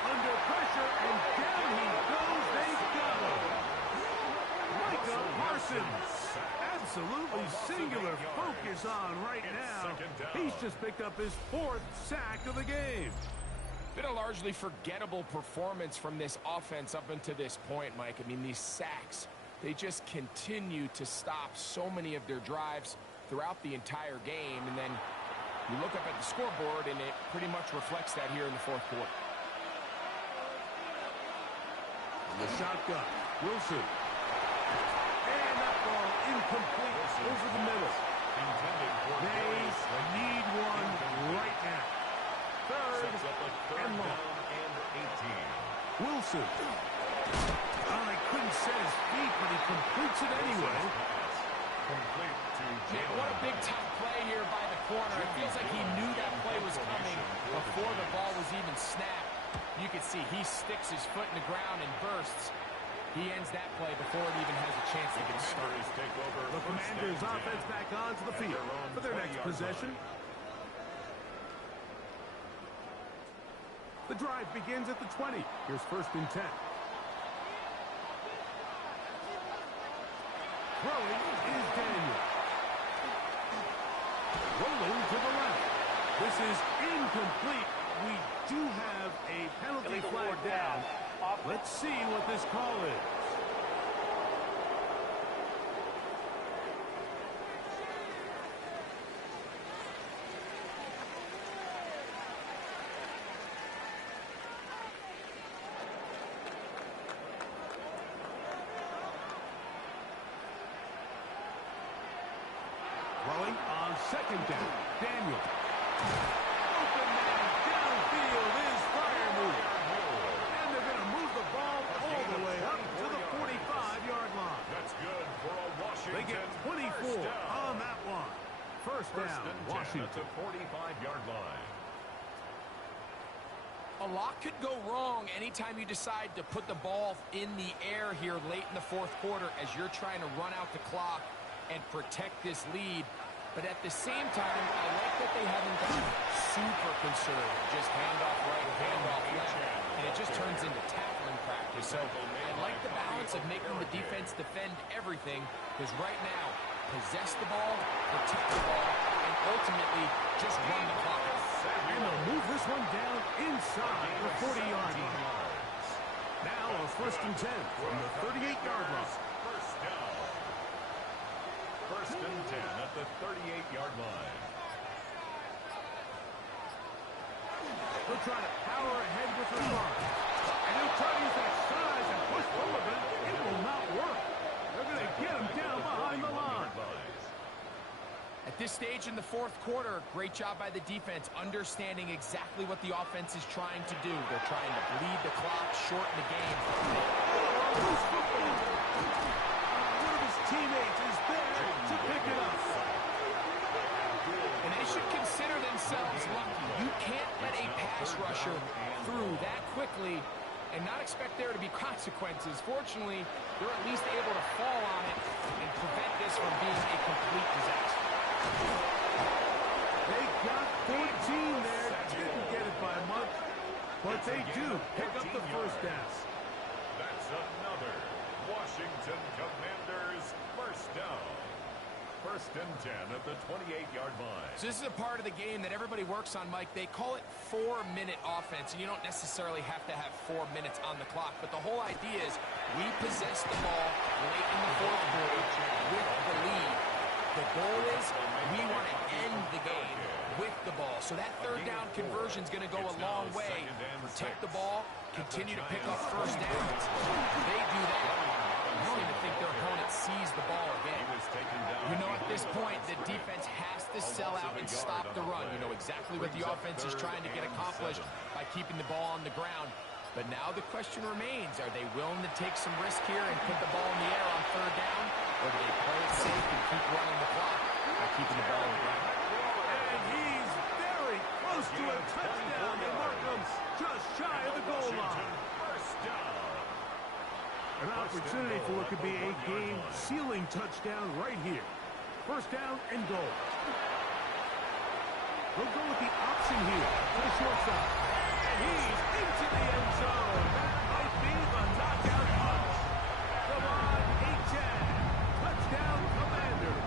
Under pressure, and down he goes. They got him. Micah Parsons. Absolutely singular focus on right now. He's just picked up his 4th sack of the game. Been a largely forgettable performance from this offense up until this point, Mike. I mean, these sacks, they just continue to stop so many of their drives throughout the entire game. And then you look up at the scoreboard, and it pretty much reflects that here in the 4th quarter. The shotgun, Wilson. And that ball incomplete over the middle. They need one right now. 3rd and long. Wilson. Oh, they couldn't set his feet, but he completes it anyway. Man, what a big-time play here by the corner. It feels like he knew that play was coming before the ball was even snapped. You can see he sticks his foot in the ground and bursts. He ends that play before it even has a chance to get started. The Commanders' offense back onto the field for their next possession. The drive begins at the 20. Here's 1st and 10. Throwing is Daniel. Rolling to the left. This is incomplete. We do have a penalty flag down. Let's see what this call is. Throwing on 2nd down. Daniel. Open man downfield is Freiermuth. And they're going to move the ball all the way up to the 45-yard line. That's good for a Washington. They get 24 on that one. First down, Washington. At the 45-yard line. A lot could go wrong anytime you decide to put the ball in the air here late in the 4th quarter as you're trying to run out the clock and protect this lead. But at the same time, I like that they haven't gone super conservative. Just handoff right, handoff left. And it just turns into tackling practice. So I like the balance of making the defense defend everything, because right now, possess the ball, protect the ball, and ultimately just run the clock out. And they'll move this one down inside the 40-yard line. Now a 1st and 10 from the 38-yard line. First down. 1st and 10 at the 38-yard line. They'll try to power ahead with the run. And he'll try to use that size and push forward, but it will not work. They're going to get him down behind the line. At this stage in the 4th quarter, great job by the defense, understanding exactly what the offense is trying to do. They're trying to bleed the clock, shorten the game. One of his teammates is there to pick it up. And they should consider themselves lucky. You can't let a pass rusher through that quickly and not expect there to be consequences. Fortunately, they're at least able to fall on it and prevent this from being a complete disaster. They got 14 there. Didn't get it by much, but they do pick up the first down. That's another Washington Commanders first down. 1st and 10 at the 28-yard line. So this is a part of the game that everybody works on, Mike. They call it 4-minute offense, and you don't necessarily have to have 4 minutes on the clock. But the whole idea is we possess the ball late in the 4th quarter with the lead. The goal is we want to end the game with the ball. So that 3rd down conversion is going to go a long way. Protect the ball, continue to pick up first downs. They do that. I don't even think their opponent sees the ball again. point, the defense has to sell out and stop the run. You know exactly what the offense is trying to get accomplished by keeping the ball on the ground. But now the question remains, are they willing to take some risk here and put the ball in the air on third down? Or do they play it safe and keep running the clock by keeping the ball on the ground? And he's very close to a touchdown. They mark him just shy of the goal line. An opportunity for what could be a game-sealing touchdown right here. First down and goal. They'll go with the option here to the short side. And he's into the end zone. That might be the knockout punch. Come on, 8-10. Touchdown, Commanders.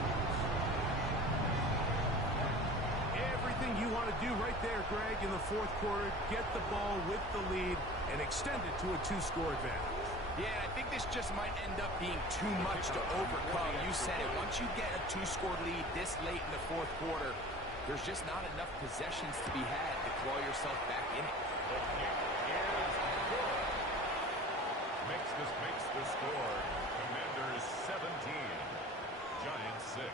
Everything you want to do right there, Greg, in the fourth quarter. Get the ball with the lead and extend it to a two-score advantage. Yeah, I think this just might end up being too much to overcome. You said it. Once you get a two-score lead this late in the fourth quarter, there's just not enough possessions to be had to claw yourself back in it. Makes the score. Commanders 17, Giants 6.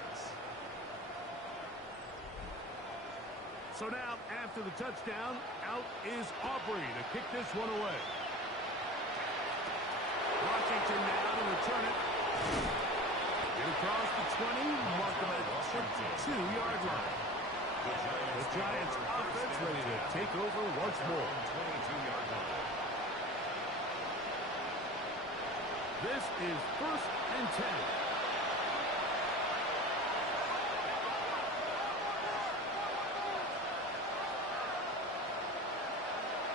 So now, after the touchdown, out is Aubrey to kick this one away. Washington now to return it. Get across the 20, mark them at the 22-yard line. The Giants offense ready to take over once more. 22-yard line. This is first and 10.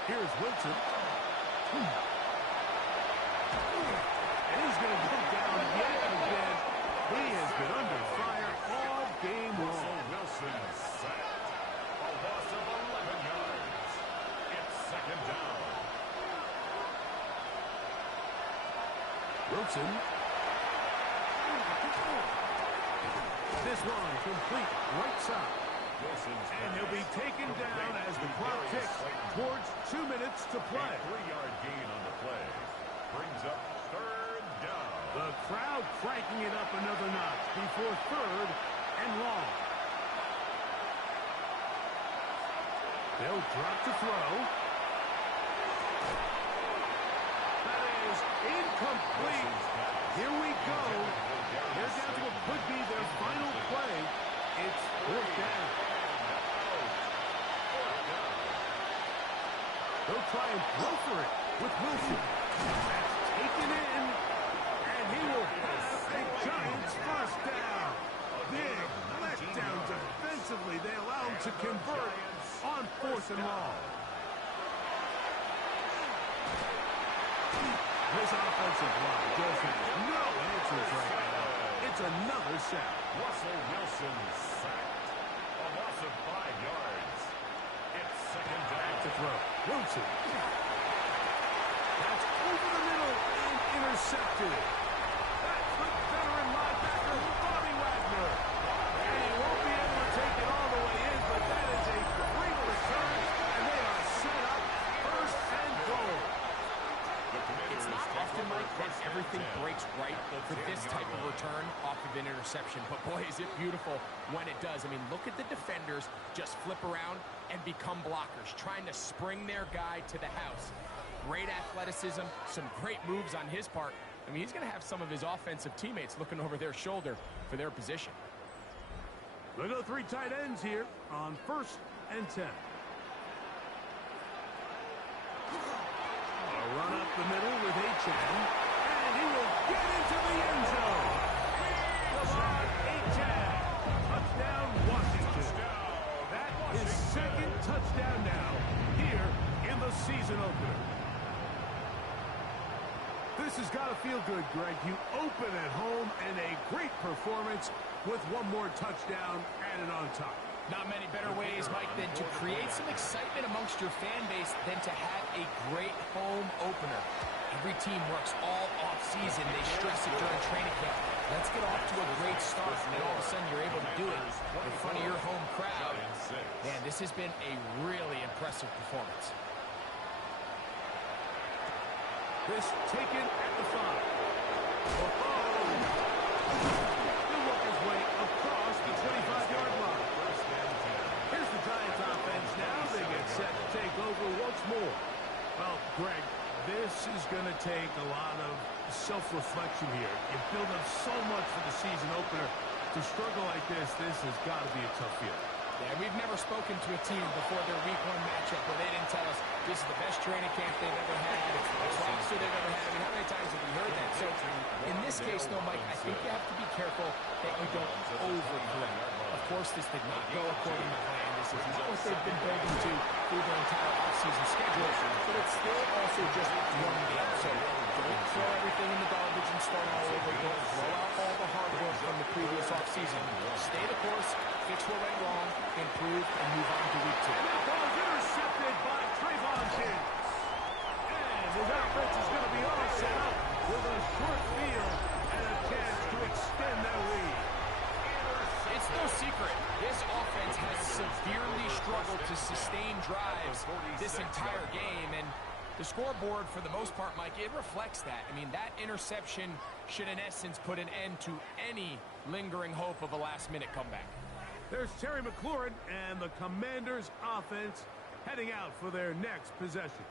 Here's Wilson. And he's going to go down yet again. He has been under fire all game long. Wilson sacked. A loss of 11 yards. It's second down. Wilson. This one complete right side. And he'll be taken down as the clock ticks towards 2 minutes to play. A 3-yard gain on the play. Brings up third down. The crowd cranking it up another notch before third and long. They'll drop to throw. That is incomplete. Here we go. They're down to what could be their final play. It's fourth down. They'll try and throw for it with Wilson. That's taken in, and he will have a Giants first down. Big letdown defensively. They allow him to convert on fourth and long. This offensive line just has no answers right now. It's another sack. Russell Wilson sacked. A loss of 5 yards. It's second down. To throw. Wilson. That's over the middle and intercepted. That's the veteran linebacker, Bobby Wagner. And he won't be able to take it all the way in, but that is a great return, and they are set up first and goal. It's not often, Mike, that everything breaks right for this type of return off of an interception. But, boy, is it beautiful when it does. I mean, look at the defenders just flip around and become blockers, trying to spring their guy to the house. Great athleticism, some great moves on his part. I mean, he's going to have some of his offensive teammates looking over their shoulder for their position. We'll go 3 tight ends here on first and 10. A run up the middle with H.N. And he will get into the end zone. Come on, H.N. Touchdown, Washington. That is second touchdown now here in the season opener. This has got to feel good, Greg. You open at home and a great performance with one more touchdown added on top. Not many better ways, Mike, than to create some excitement amongst your fan base than to have a great home opener. Every team works all off-season. They stress it during training camp. Let's get off to a great start, and then all of a sudden you're able to do it in front of your home crowd. Man, this has been a really impressive performance. This taken at the 5. He'll work his way across the self-reflection here. You build up so much for the season opener. To struggle like this has got to be a tough feeling. Yeah, we've never spoken to a team before their week 1 matchup where they didn't tell us this is the best training camp they've ever had, it's the best roster they've ever had. I mean, how many times have we heard that? So in this case, though, Mike, I think you have to be careful that you don't overcorrect. Of course, this did not go according to plan. This is not what they've been building to through their entire offseason schedule, but it's still also just one game. So don't throw everything in the garbage and start all over. Don't throw out all the hard work from the previous offseason. Stay the course, fix what went wrong, improve, and move on to week 2. And that ball is intercepted by Trayvon Diggs. And his offense is going to be all set up with a short field and a chance to extend their lead. It's no secret, this offense has severely struggled to sustain drives this entire game, and the scoreboard, for the most part, Mike, it reflects that. I mean, that interception should, in essence, put an end to any lingering hope of a last-minute comeback. There's Terry McLaurin and the Commanders' offense heading out for their next possession.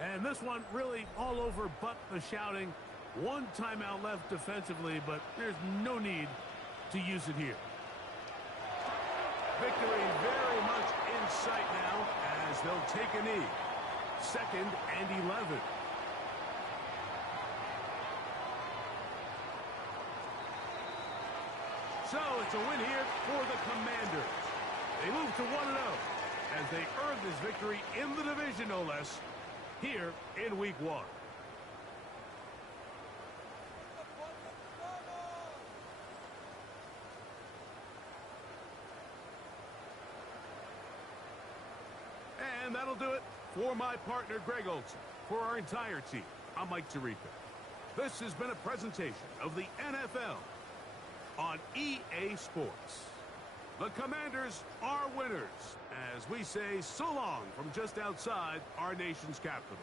And this one really all over but the shouting. One timeout left defensively, but there's no need to use it here. Victory very much in sight now as they'll take a knee. 2nd and 11. So it's a win here for the Commanders. They move to 1-0 as they earn this victory in the division, no less, here in Week 1. And that'll do it for my partner, Greg Olson. For our entire team, I'm Mike Tirico. This has been a presentation of the NFL on EA Sports. The Commanders are winners, as we say so long from just outside our nation's capital.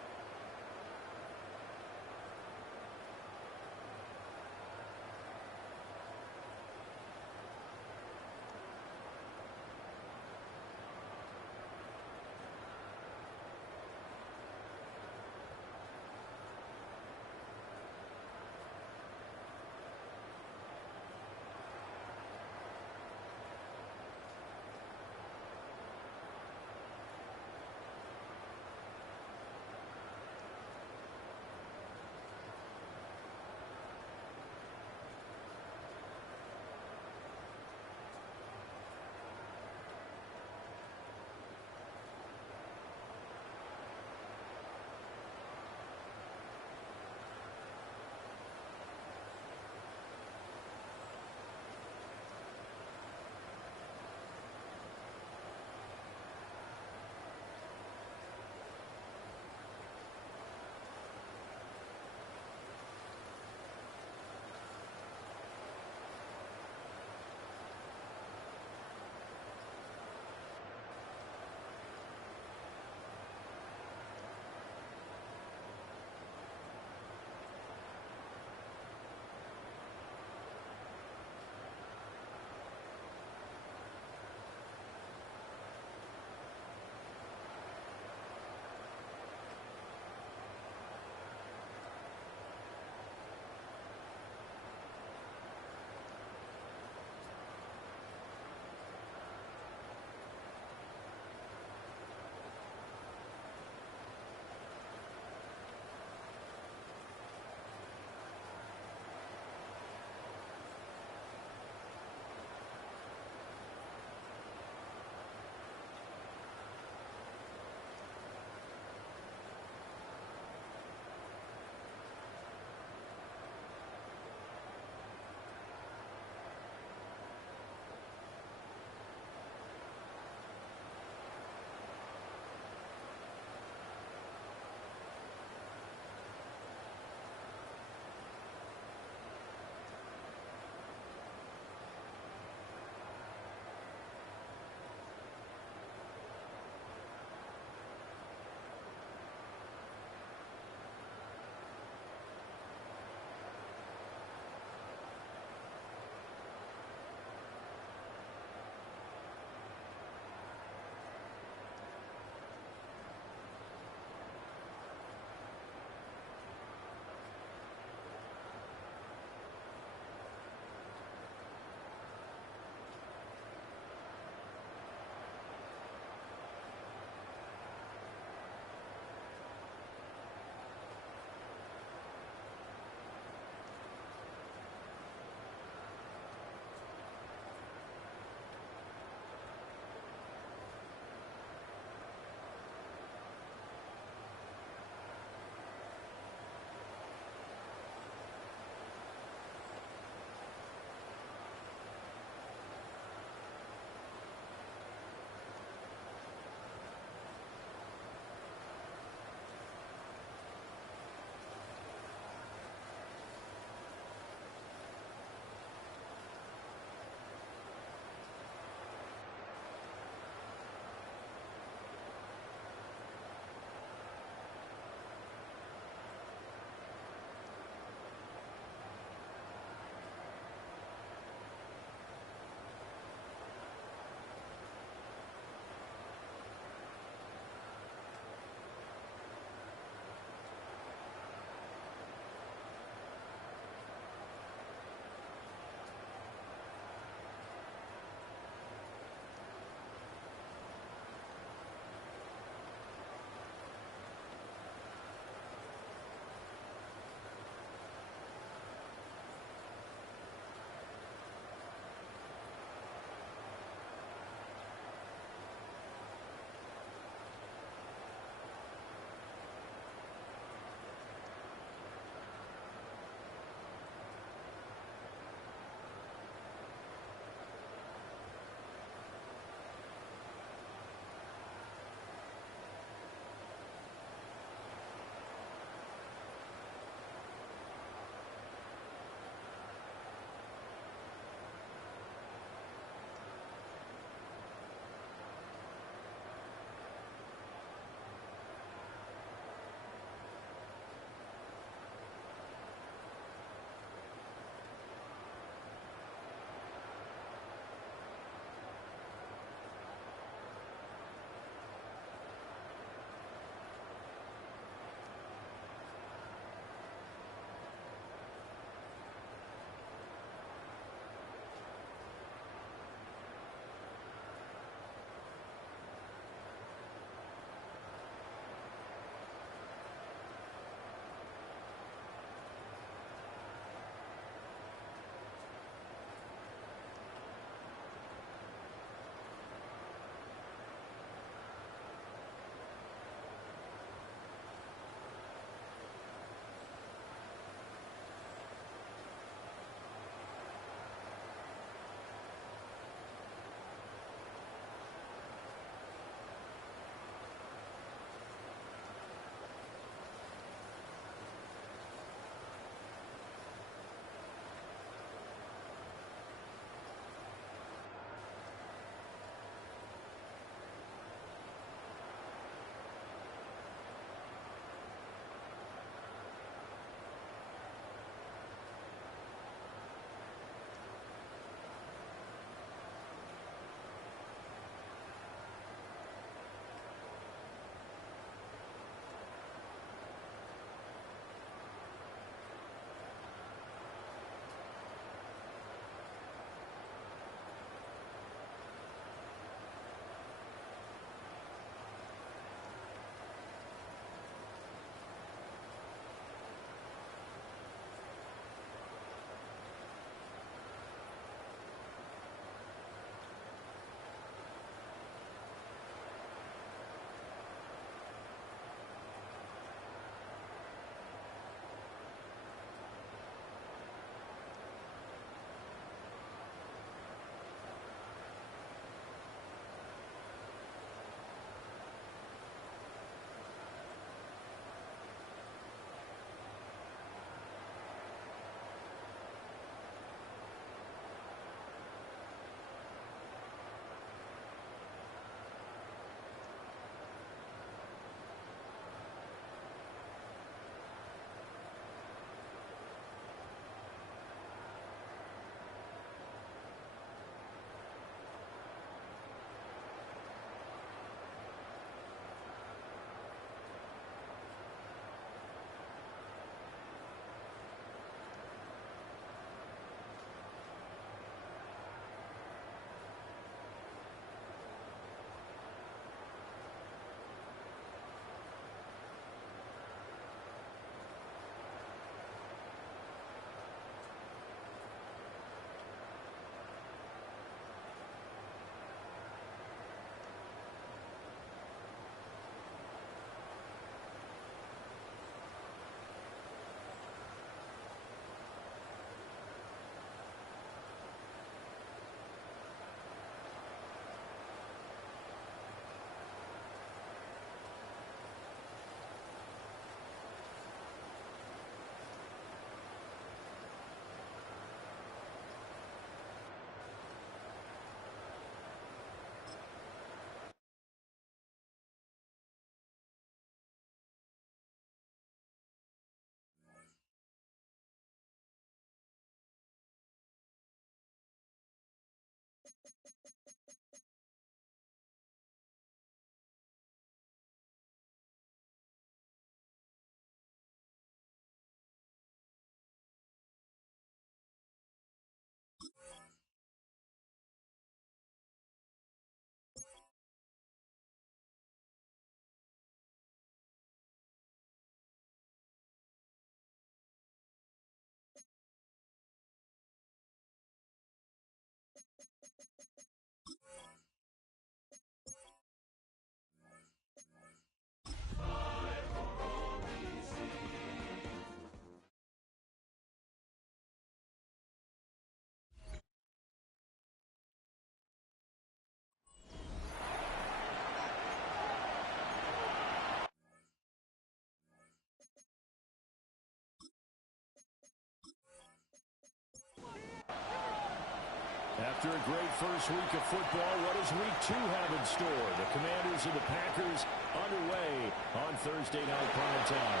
After a great first week of football, what does week 2 have in store? The Commanders and the Packers underway on Thursday night prime time.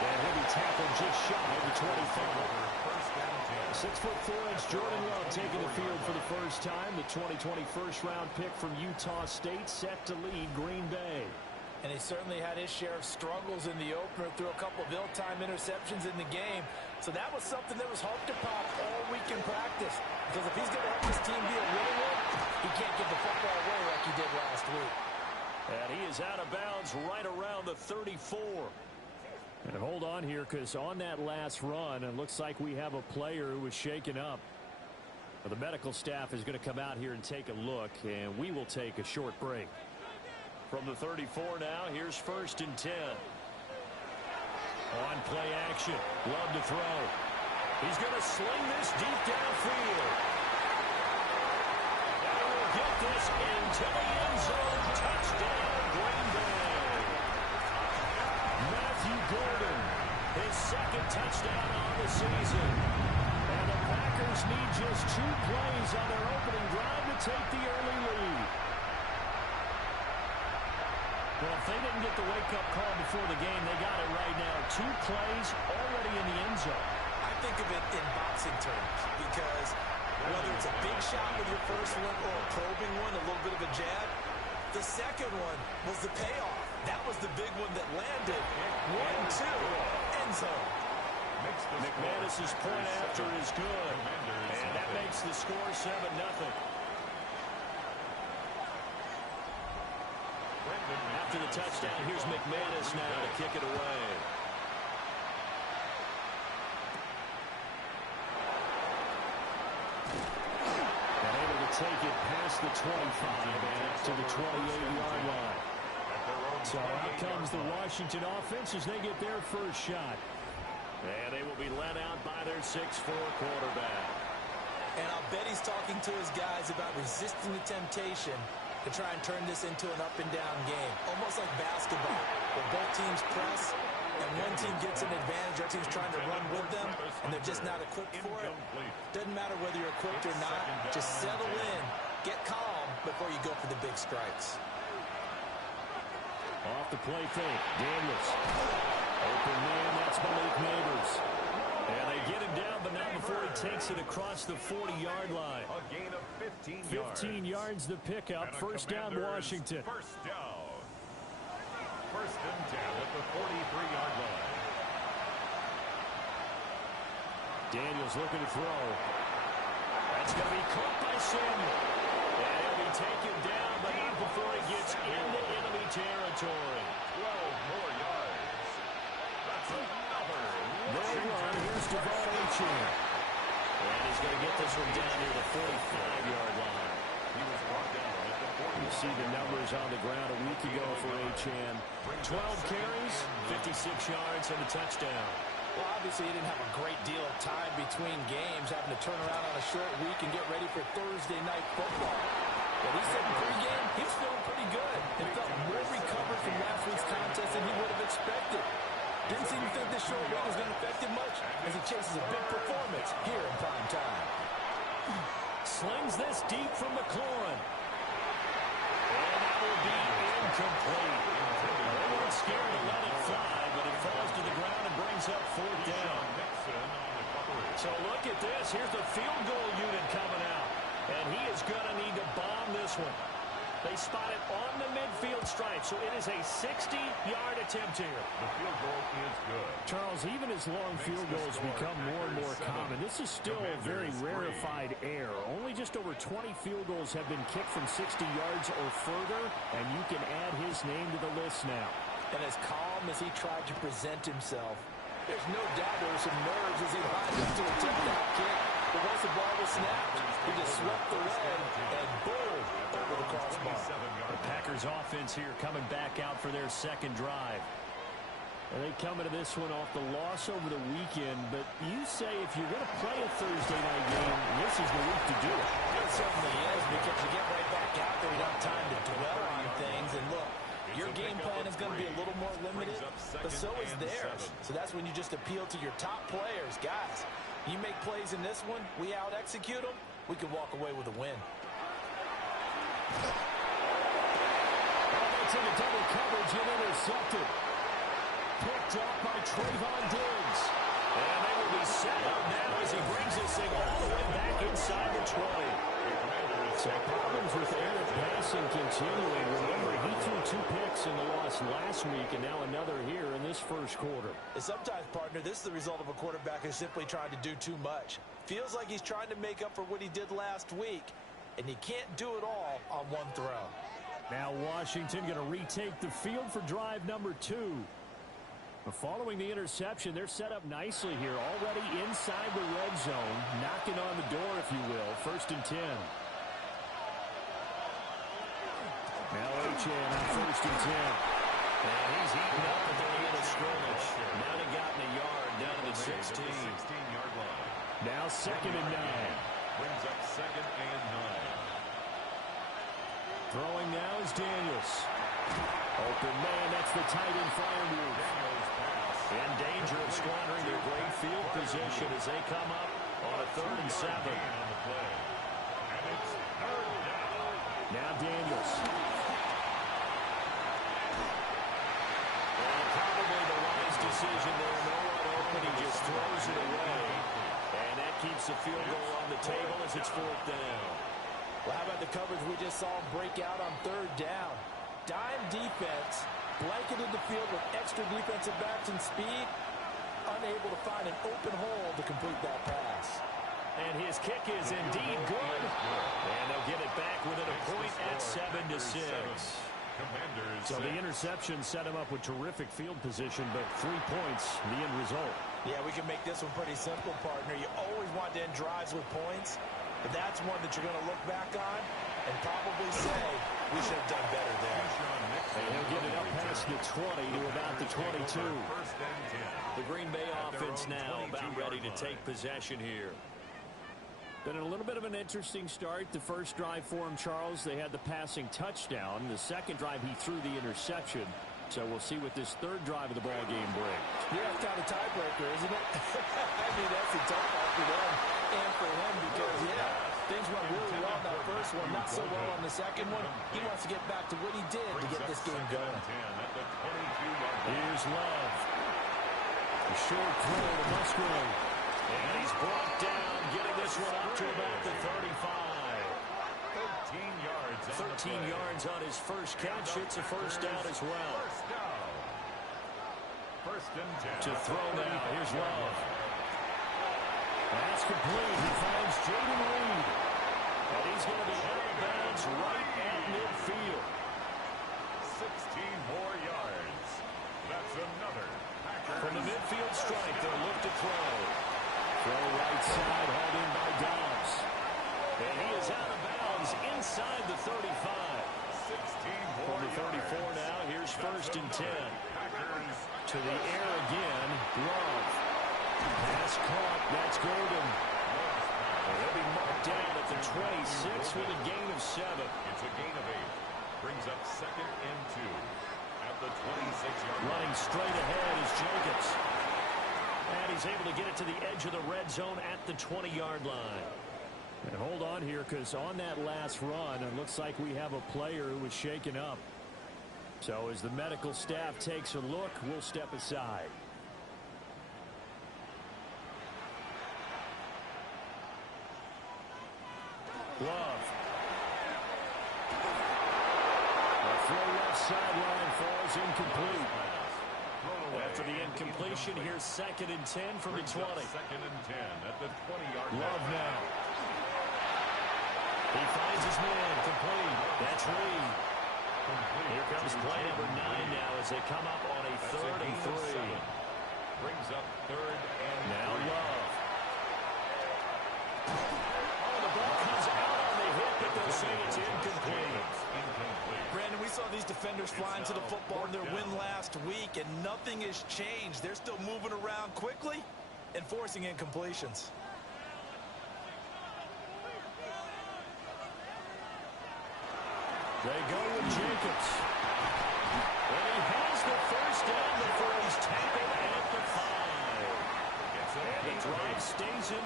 And he'll be tackled just shy of the 25. 6'4" Jordan Love taking the field for the first time. The 2020 first-round pick from Utah State set to lead Green Bay. And he certainly had his share of struggles in the opener, threw a couple of ill-timed interceptions in the game. So that was something that was hoped upon all week in practice. Because if he's going to help his team be a winning one, he can't give the football away like he did last week. And he is out of bounds right around the 34. And hold on here, because on that last run, it looks like we have a player who was shaken up. The medical staff is going to come out here and take a look, and we will take a short break. From the 34 now, here's 1st and 10. On play action, Love to throw. He's going to sling this deep downfield. And will get this into the end zone. Touchdown, Green Bay. Matthew Golden, his 2nd touchdown on the season. And the Packers need just 2 plays on their opening drive to take the early lead. Well, if they didn't get the wake-up call before the game, they got it right now. 2 plays already in the end zone. I think of it in boxing terms because whether it's a big shot with your first one or a probing one, a little bit of a jab, the second one was the payoff. That was the big one that landed. 1-2, end zone. McManus's point after is good, and that makes the score 7-0. After the touchdown, here's McManus now to kick it away. And able to take it past the 25 and up to the 28-yard line. So out comes the Washington offense as they get their first shot. And they will be led out by their 6'4" quarterback. And I'll bet he's talking to his guys about resisting the temptation to try and turn this into an up-and-down game, almost like basketball, where both teams press, and one team gets an advantage, our team's trying to run with them, and they're just not equipped for it. Doesn't matter whether you're equipped or not, just settle in, get calm before you go for the big strikes. Off the play fake, Daniels. Open man, that's Malik Neighbors. And they get him down, but not before he takes it across the 40-yard line. A gain of 15 yards. 15 yards the pickup. First down, Washington. First down. 1st and 10 at the 43-yard line. Daniels looking to throw. That's going to be caught by Samuel. And he'll be taken down, but not before he gets into enemy territory. 12 more yards. That's another. Here's Devon Achane. And he's going to get this one down near the 45-yard line. He was brought down at the 40. You see the numbers on the ground a week ago for Achane. 12 carries, 56 yards, and a touchdown. Well, obviously, he didn't have a great deal of time between games, having to turn around on a short week and get ready for Thursday night football. But he said pregame, he was feeling pretty good and felt more recovered from last week's contest than he would have expected. Didn't seem to think this short week was going to affect him much as he chases a big performance here in prime time. Slings this deep from McLaurin. And that will be incomplete. They weren't scared to let it fly, but it falls to the ground and brings up 4th down. So look at this. Here's the field goal unit coming out. And he is going to need to bomb this one. They spot it on the midfield stripe, so it is a 60-yard attempt here. The field goal is good. Charles, even as long field goals become more and more common, this is still a very rarefied air. Only just over 20 field goals have been kicked from 60 yards or further, and you can add his name to the list now. And as calm as he tried to present himself, there's no doubt there were some nerves as he lined up to attempt that kick. But once the ball was snapped, he just swept away and boom, over the crossbar. The Packers offense here coming back out for their 2nd drive. And they come into this one off the loss over the weekend, but you say if you're going to play a Thursday night game, this is the week to do it. It certainly is, because you get right back out there, you don't have time to dwell on things. And look, your game plan is going to be a little more limited, but so is theirs. So that's when you just appeal to your top players. Guys, You make plays in this one, we out-execute them, we can walk away with a win. That's into double coverage and intercepted. Picked up by Trayvon Diggs. And they will be set up now as he brings this thing all the way back inside the 20. So problems with Eric passing continuing. Remember, he threw 2 picks in the loss last week, and now another here in this first quarter. And sometimes, partner, this is the result of a quarterback who's simply trying to do too much. Feels like he's trying to make up for what he did last week, and he can't do it all on one throw. Now Washington going to retake the field for drive number 2. Following the interception, they're set up nicely here, already inside the red zone, knocking on the door, if you will. 1st and 10. Now Achane on 1st and 10. And he's eating up at the line of scrimmage. Now they got in a yard down to the 16-yard line. Now 2nd and 9. Brings up 2nd and 9. Throwing now is Daniels. Open man, that's the tight end Firemouth. In danger of squandering their great field position as they come up on a 3rd and 7. Now Daniels. And probably the wise decision there. No one open. He just throws it away. And that keeps the field goal on the table as it's 4th down. Well, how about the coverage we just saw him break out on 3rd down? Dime defense, blanketed the field with extra defensive backs and speed, unable to find an open hole to complete that pass. And his kick is indeed good. And they'll get it back within a point at 7-6. So the interception set him up with terrific field position, but 3 points, the end result. Yeah, we can make this one pretty simple, partner. You always want to end drives with points, but that's one that you're going to look back on and probably say, we should have done better there. And he'll get it up past the 20 to about the 22. The Green Bay offense now about ready to take possession here. Been a little bit of an interesting start. The first drive for him, Charles, they had the passing touchdown. The second drive, he threw the interception. So we'll see what this 3rd drive of the ball game brings. Yeah, it's kind of a tiebreaker, isn't it? I mean, that's a tough one for them and for him because, yeah, things went really well in that first one, not so well on the second one. He wants to get back to what he did to get this game going. Here's Love. A short throw to Musgrave. And he's brought down, getting this one up to about the 35. 13 yards on his first catch. It's a 1st down as well. To throw now. Here's Love. That's complete. He finds Jaden Reed. And he's going to be out of bounds right at midfield. 16 more yards. That's another Packers. From the midfield strike, they'll look to throw. Throw right side, hauled in by Dobbs. And he is out of bounds inside the 35. 16 more From the 34 yards. now, here's 1st and 10. Packers. To the air again, Love. Pass caught, that's Golden. And he'll be marked down at the 26 with a gain of 7. It's a gain of 8. Brings up 2nd and 2 at the 26-yard line. Running straight ahead is Jacobs. And he's able to get it to the edge of the red zone at the 20-yard line. And hold on here, because on that last run, it looks like we have a player who was shaken up. So as the medical staff takes a look, we'll step aside. Love. The throw left sideline falls incomplete. After the incompletion, here's 2nd and 10 from the 20. 2nd and 10 at the 20-yard line. Love now. He finds his man, complete. That's Reed. Here comes play number 9 now as they come up on a 3rd and 3. Brings up 3rd and Now 3. Love. Oh, the ball comes out on the hit, but they'll say it's incomplete. Brandon, we saw these defenders flying to the football in their win last week, and nothing has changed. They're still moving around quickly and forcing incompletions. They go with Jacobs. And he has the 1st down before he's tackled at the 5. And the drive stays in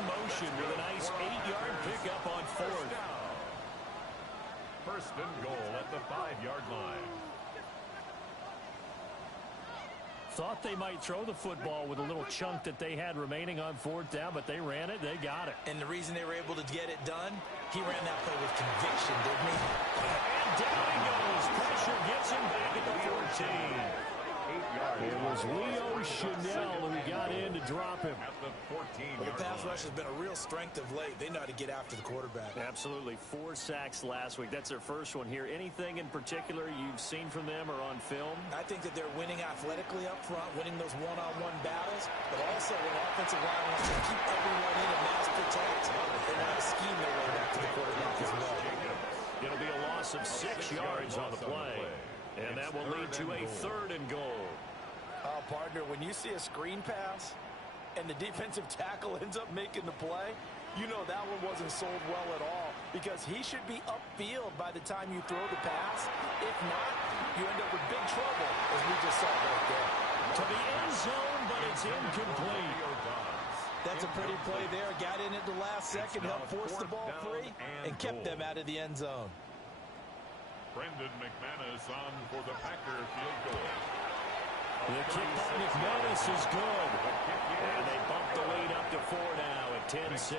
Thought they might throw the football with a little chunk that they had remaining on 4th down, but they ran it. They got it. And the reason they were able to get it done, he ran that play with conviction, didn't he? And down he goes. Pressure gets him back at the 14. It was Leo Chanel who got in to drop him. At the 14. Well, the pass rush has been a real strength of late. They know how to get after the quarterback. Absolutely. 4 sacks last week. That's their first one here. Anything in particular you've seen from them or on film? I think that they're winning athletically up front, winning those one-on-one battles, but also when the offensive line wants to keep everyone in and mass protect, they know how to scheme their way back to the quarterback as well. It'll be a loss of 6 yards on the play, and that will lead to a 3rd and goal. Oh, partner, when you see a screen pass and the defensive tackle ends up making the play, you know that one wasn't sold well at all because he should be upfield by the time you throw the pass. If not, you end up with big trouble, as we just saw right there. To the end zone, but it's incomplete. That's a pretty play there. Got in at the last second, helped force the ball free, and kept them out of the end zone. Brendan McManus on for the Packer field goal. The kick by McManus is good. And they bump the lead up to 4 now at 10-6.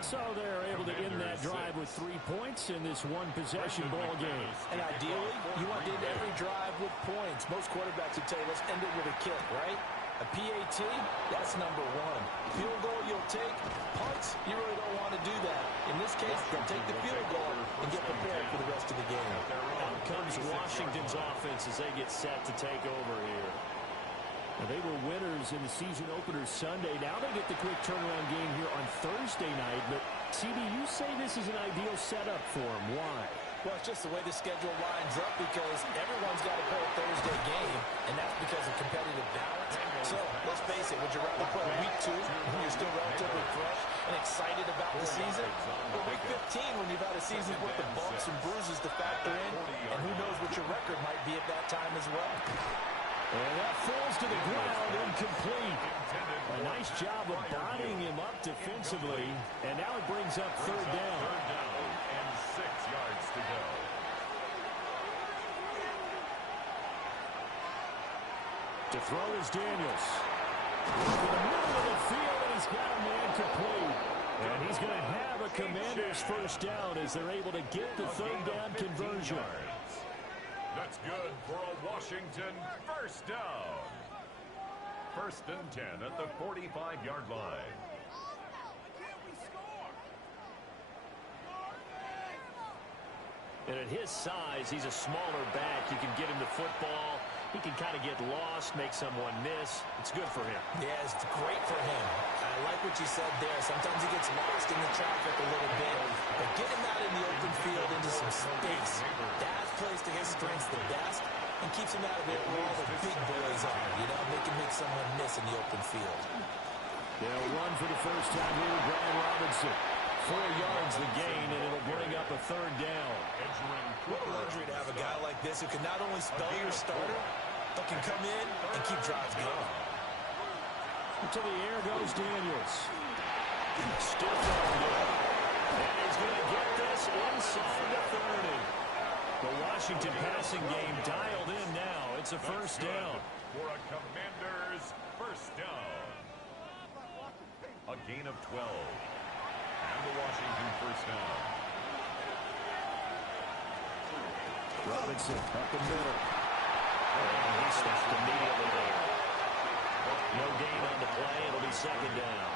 So they're able to end that drive with 3 points in this one-possession ball game. And ideally, you want to end every drive with points. Most quarterbacks would tell you, let's end it with a kick, right? A PAT, that's number 1. Field goal you'll take. Punts, you really don't want to do that. In this case, they'll take the field goal and get prepared for the rest of the game. Out comes Washington's offense as they get set to take over here. Now, they were winners in the season opener Sunday. Now they get the quick turnaround game here on Thursday night. But, CB, you say this is an ideal setup for them. Why? Well, it's just the way the schedule lines up because everyone's got to play a Thursday game, and that's because of competitive balance. So, let's face it, would you rather play week 2 when you're still relatively fresh and excited about the season? Or week 15 when you've had a season's worth of bumps and bruises to factor in, and who knows what your record might be at that time as well. And that falls to the ground, incomplete. A nice job of bodying him up defensively, and now it brings up 3rd down. And 6 yards to go. To throw is Daniels. In the middle of the field, and he's got a man complete. And he's going to have a Commanders 1st down as they're able to get the 3rd down conversion. That's good for a Washington 1st down. 1st and 10 at the 45-yard line. And at his size, he's a smaller back. You can get him the football. He can kind of get lost, make someone miss. It's good for him. Yeah, it's great for him. I like what you said there. Sometimes he gets lost in the traffic a little bit. But get him out in the open field into some space. That plays to his strengths the best and keeps him out of there where all the big boys are. You know, they can make someone miss in the open field. They'll run for the first time here, Brian Robinson. 4 yards the gain, and it'll bring up a 3rd down. What a luxury to have a guy like this who can not only spell your starter, but can come in and keep drives going. To the air goes Daniels. Still throwing it. And he's going to get this inside the 30. The Washington passing game dialed in now. It's a 1st down. For a Commanders 1st down. A gain of 12. And the Washington 1st down. Robinson up the middle. And he stopped immediately there. No gain on the play. It'll be 2nd down.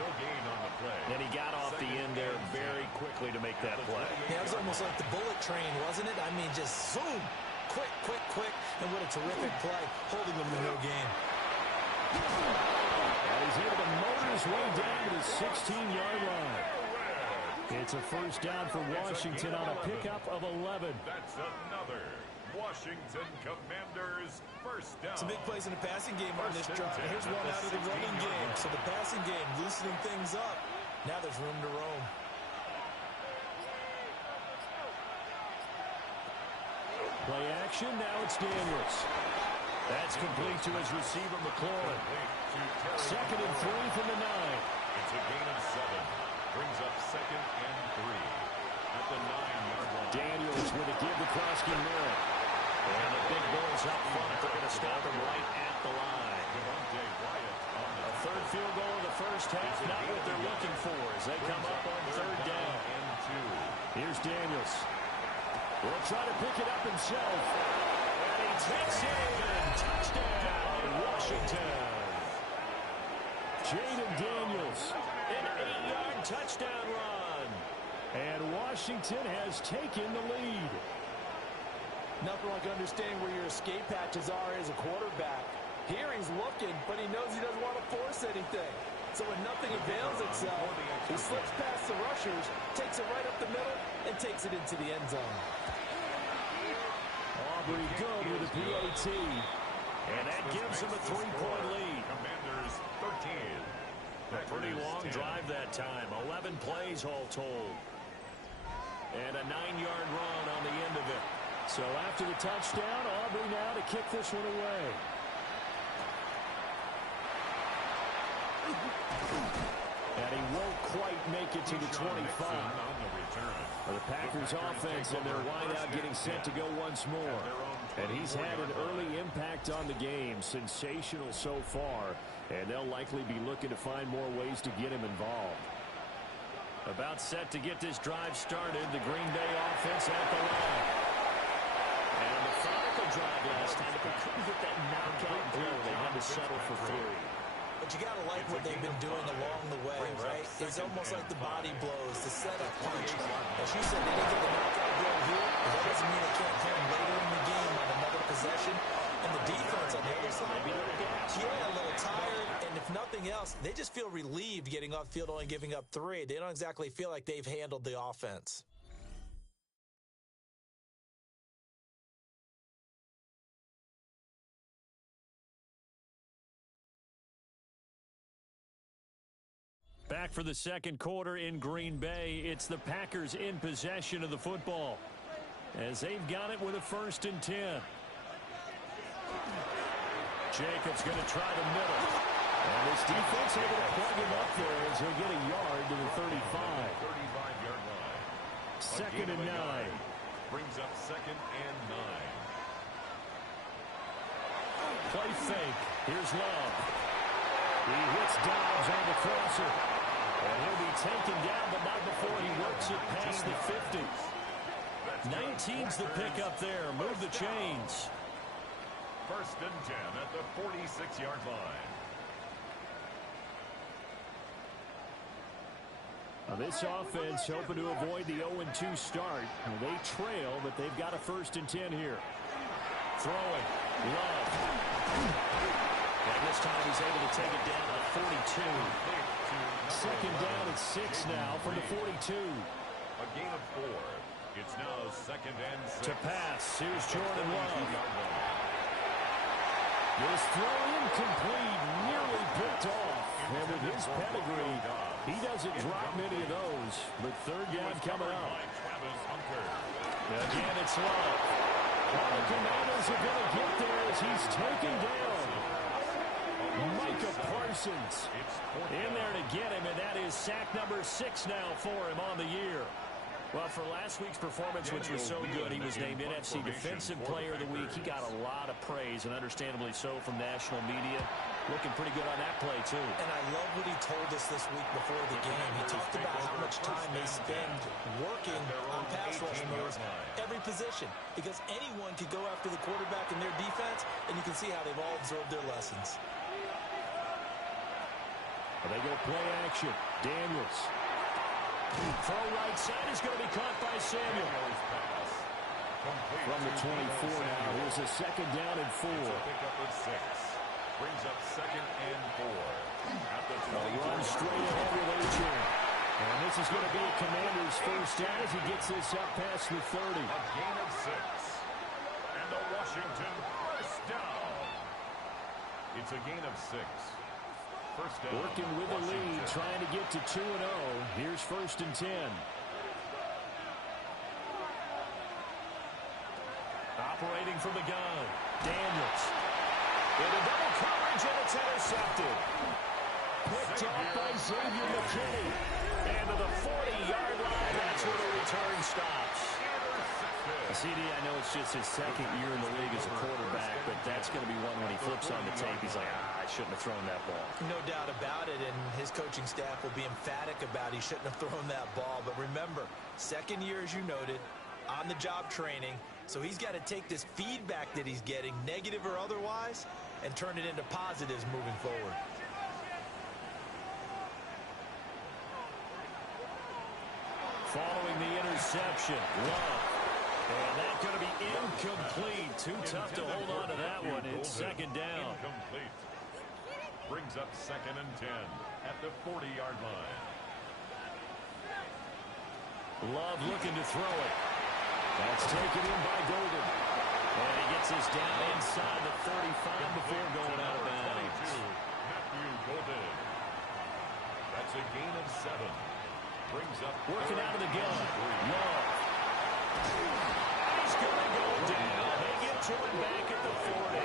No gain on the play. And he got off the end there very quickly to make that play. Yeah, it was almost like the bullet train, wasn't it? I mean, just zoom. Quick, quick, quick. And what a terrific play, holding them to no gain. And he's able to motor his way down to the 16-yard line. It's a 1st down for Washington on a pickup of 11. That's another Washington Commanders 1st down. Some big plays in the passing game on this drive. Here's one out of the running game. So the passing game loosening things up. Now there's room to roam. Play action. Now it's Daniels. That's complete to his receiver, McLaurin. 2nd and 3 from the 9. It's a gain of 7. Brings up 2nd and 3 at the 9-yard line. Daniels with a give to Krosky Miller. And the big boys up front. They're going to stop him as they come up on third down. Here's Daniels. Will try to pick it up himself. And he takes it in. Touchdown, Washington. Jaden Daniels, an 8-yard touchdown run. And Washington has taken the lead. Nothing like understanding where your escape patches are as a quarterback. Here he's looking, but he knows he doesn't want to force anything. So when nothing avails itself, he slips past the rushers, takes it right up the middle, and takes it into the end zone. Aubrey good with a PAT. And that gives him a 3-point lead. Commanders 13. A pretty long drive that time. 11 plays all told. And a 9-yard run on the end of it. So after the touchdown, Aubrey now to kick this one away. And he won't quite make it to the 25. The Packers offense and their wideout getting set to go once more. And he's had an early impact on the game. Sensational so far. And they'll likely be looking to find more ways to get him involved. About set to get this drive started. The Green Bay offense at the line. And a methodical drive last time, but they couldn't get that knockout blow. They had to settle for 3. But you got to like what they've been doing along the way, right? It's almost like the body blows, the setup punch. As you said, they didn't get the knockout blow here, but that doesn't mean they can't come later in the game on another possession. And the defense on the other side, yeah, a little tired. And if nothing else, they just feel relieved getting off field only giving up 3. They don't exactly feel like they've handled the offense. Back for the second quarter in Green Bay. It's the Packers in possession of the football as they've got it with a 1st and 10. Jacobs going to try the middle. And this defense able to plug him up there as he'll get a yard to the 35. 35-yard line. 2nd and 9. Brings up 2nd and 9. Play fake. Here's Love. He hits Dobbs on the crosser. And he'll be taken down, but not before he works it past the 50. 19's the pickup there. Move the chains. 1st and 10 at the 46-yard line. Now this offense hoping to avoid the 0-2 start. They trail, but they've got a 1st and 10 here. Throwing. Love. And this time he's able to take it down at 42. 2nd down at 6 now from the 42. A gain of 4. It's now 2nd and 6. To pass. Here's Jordan Love. This throw incomplete, nearly picked off. And with his pedigree, he doesn't drop many of those. But 3rd down coming up. Again, it's Love. All the Commanders are going to get there as he's taken down. Micah Parsons in there to get him, and that is sack number 6 now for him on the year. Well, for last week's performance, which was so good, he was named NFC Defensive Player of the Week. He got a lot of praise, and understandably so, from national media. Looking pretty good on that play, too. And I love what he told us this week before the game. He talked about how much time they spend working on pass rush moves, every position, because anyone could go after the quarterback in their defense, and you can see how they've all absorbed their lessons. They go play action. Daniels. Throw right side is going to be caught by Samuel. From the 24 now. Here's a 2nd down and 4. Pickup of 6. Brings up 2nd and 4. At the run straight ahead with Adrian. And this is going to be a Commander's 1st down as he gets this up past the 30. A gain of 6. And the Washington 1st down. It's a gain of 6. Working with the lead, trying to get to 2-0. Here's 1st and 10. Operating from the gun. Daniels. Into double coverage, and it's intercepted. Picked off by Xavier McKinney. And to the 40-yard line, that's where the return stops. CD, I know it's just his second year in the league as a quarterback, but that's going to be one when he flips on the tape, he's like, I shouldn't have thrown that ball. No doubt about it, and his coaching staff will be emphatic about he shouldn't have thrown that ball. But remember, second year, as you noted, on-the-job training, so he's got to take this feedback that he's getting, negative or otherwise, and turn it into positives moving forward. Following the interception, Love. And that's going to be incomplete. Too tough to hold on to that one. It's second down. Incomplete. Brings up 2nd and 10 at the 40-yard line. Love looking to throw it. That's taken in by Golden. And he gets us down inside the 35 before going out of bounds. Matthew Golden. That's a gain of 7. Brings up working out of the gun. Love. He's going to go down. They get to him back at the 40.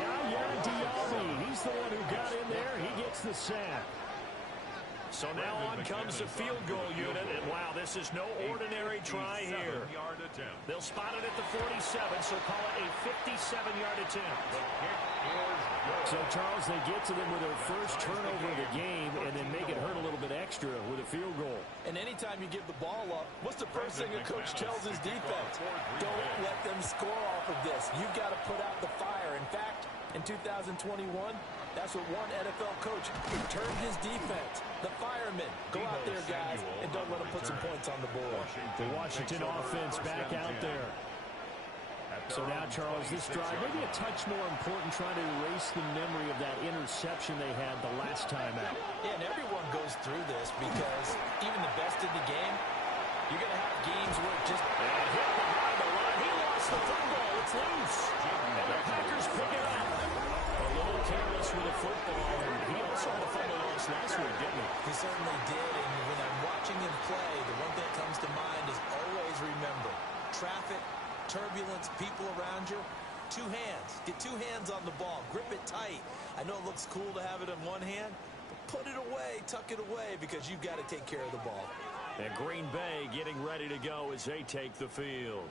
Yaya Diaby. He's the one who got in there. He gets the sack. So now on comes the field goal unit, and wow, this is no ordinary try here. They'll spot it at the 47, so call it a 57-yard attempt. So, Charles, they get to them with their first turnover of the game and then make it hurt a little bit extra with a field goal. And anytime you give the ball up, what's the first thing a coach tells his defense? Don't let them score off of this. You've got to put out the fire. In fact, in 2021, that's what one NFL coach turned his defense. The firemen. Go out there, guys, and don't let them put some points on the board. The Washington offense back out there. So now, Charles, this drive, maybe a touch more important, trying to erase the memory of that interception they had the last time out. Yeah, and everyone goes through this because even the best in the game, you're going to have games where it just hit behind the line. He lost the football. It's loose. And the Packers pick it up. A little careless with the football. He also had a fumble loss last week, didn't he? He certainly did, and when I'm watching him play, the one thing that comes to mind is always remember, traffic, turbulence, people around you, 2 hands. Get 2 hands on the ball. Grip it tight. I know it looks cool to have it in one hand, but put it away, tuck it away, because you've got to take care of the ball. And Green Bay getting ready to go as they take the field.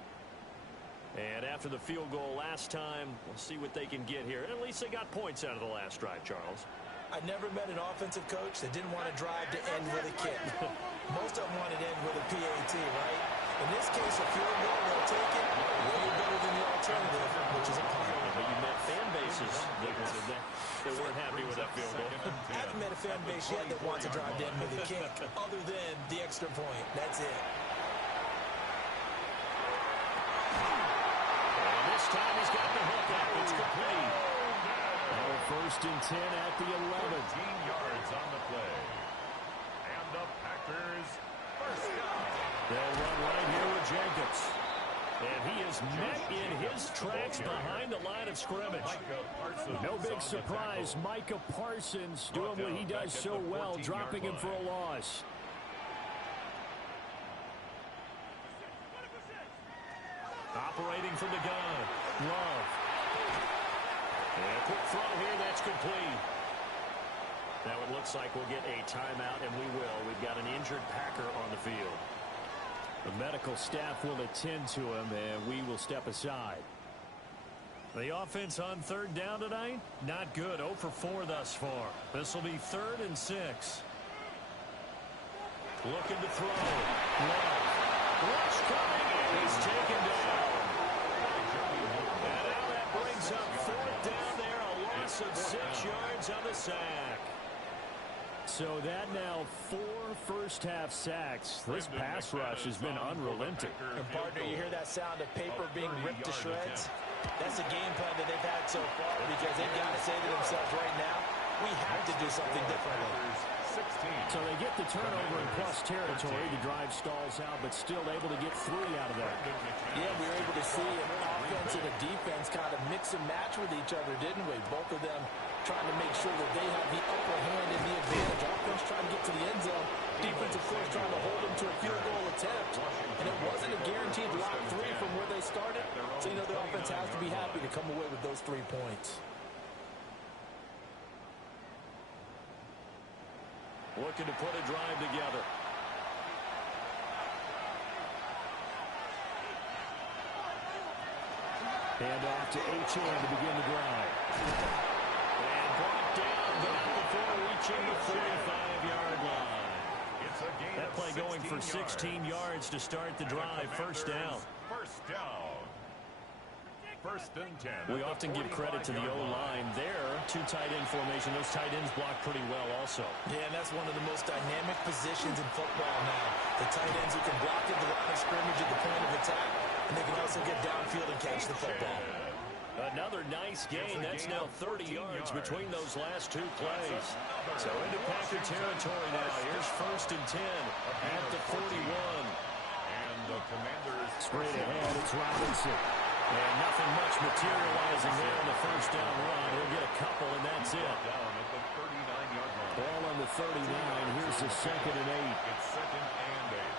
And after the field goal last time, we'll see what they can get here. At least they got points out of the last drive, Charles. I never met an offensive coach that didn't want to drive to end with a kick. Most of them wanted to end with a PAT, right? In this case, a field goal, they'll take it way better than the alternative, which is a punt. But you met fan bases that weren't happy with that field goal. I haven't met a fan base yet that wants to drive to end with a kick, other than the extra point. That's it. This time he's got the hook up. It's complete. Now 1st and 10 at the 11. 15 yards on the play. And the Packers first down. They'll run right here with Jacobs. And he is met in his tracks behind the line of scrimmage. No big surprise. Micah Parsons doing what he does so well, dropping him for a loss. Operating from the gun. Love. And a quick throw here. That's complete. Now it looks like we'll get a timeout, and we will. We've got an injured Packer on the field. The medical staff will attend to him, and we will step aside. The offense on 3rd down tonight, not good. 0 for 4 thus far. This will be 3rd and 6. Looking to throw. Love. Rush coming, and he's taken down. And now that brings up 4th down there, a loss of 6 yards on the sack. So that now 4 first-half sacks. This pass rush has been unrelenting. And partner, you hear that sound of paper being ripped to shreds? That's the game plan that they've had so far, because they've got to say to themselves right now, we have to do something differently. So they get the turnover in plus territory. The drive stalls out, but still able to get 3 out of that. Yeah, we were able to see an offense and a defense kind of mix and match with each other, didn't we? Both of them trying to make sure that they have the upper hand and the advantage. Offense trying to get to the end zone. Defense, of course, trying to hold them to a field goal attempt. And it wasn't a guaranteed lock 3 from where they started. So, you know, the offense has to be happy to come away with those 3 points. Looking to put a drive together. Hand off to Achane to begin the drive. And brought down before reaching the 45-yard line. That play going for 16 yards to start the drive. First down. First down. First and 10. We often give credit to the O-line there. Two tight end formation. Those tight ends block pretty well also. Yeah, and that's one of the most dynamic positions in football now. The tight ends who can block at the line of scrimmage at the point of attack, and they can also get downfield and catch the football. Another nice gain. That's now 30 yards between those last two plays. So into Packer territory now. Here's first and 10 at the 41. And the Commanders straight ahead. It's Robinson. And nothing much materializing there in the first down run. He'll get a couple, and that's it. Down at the 39-yard line. Ball on the 39. Here's the second and 8. It's second and 8.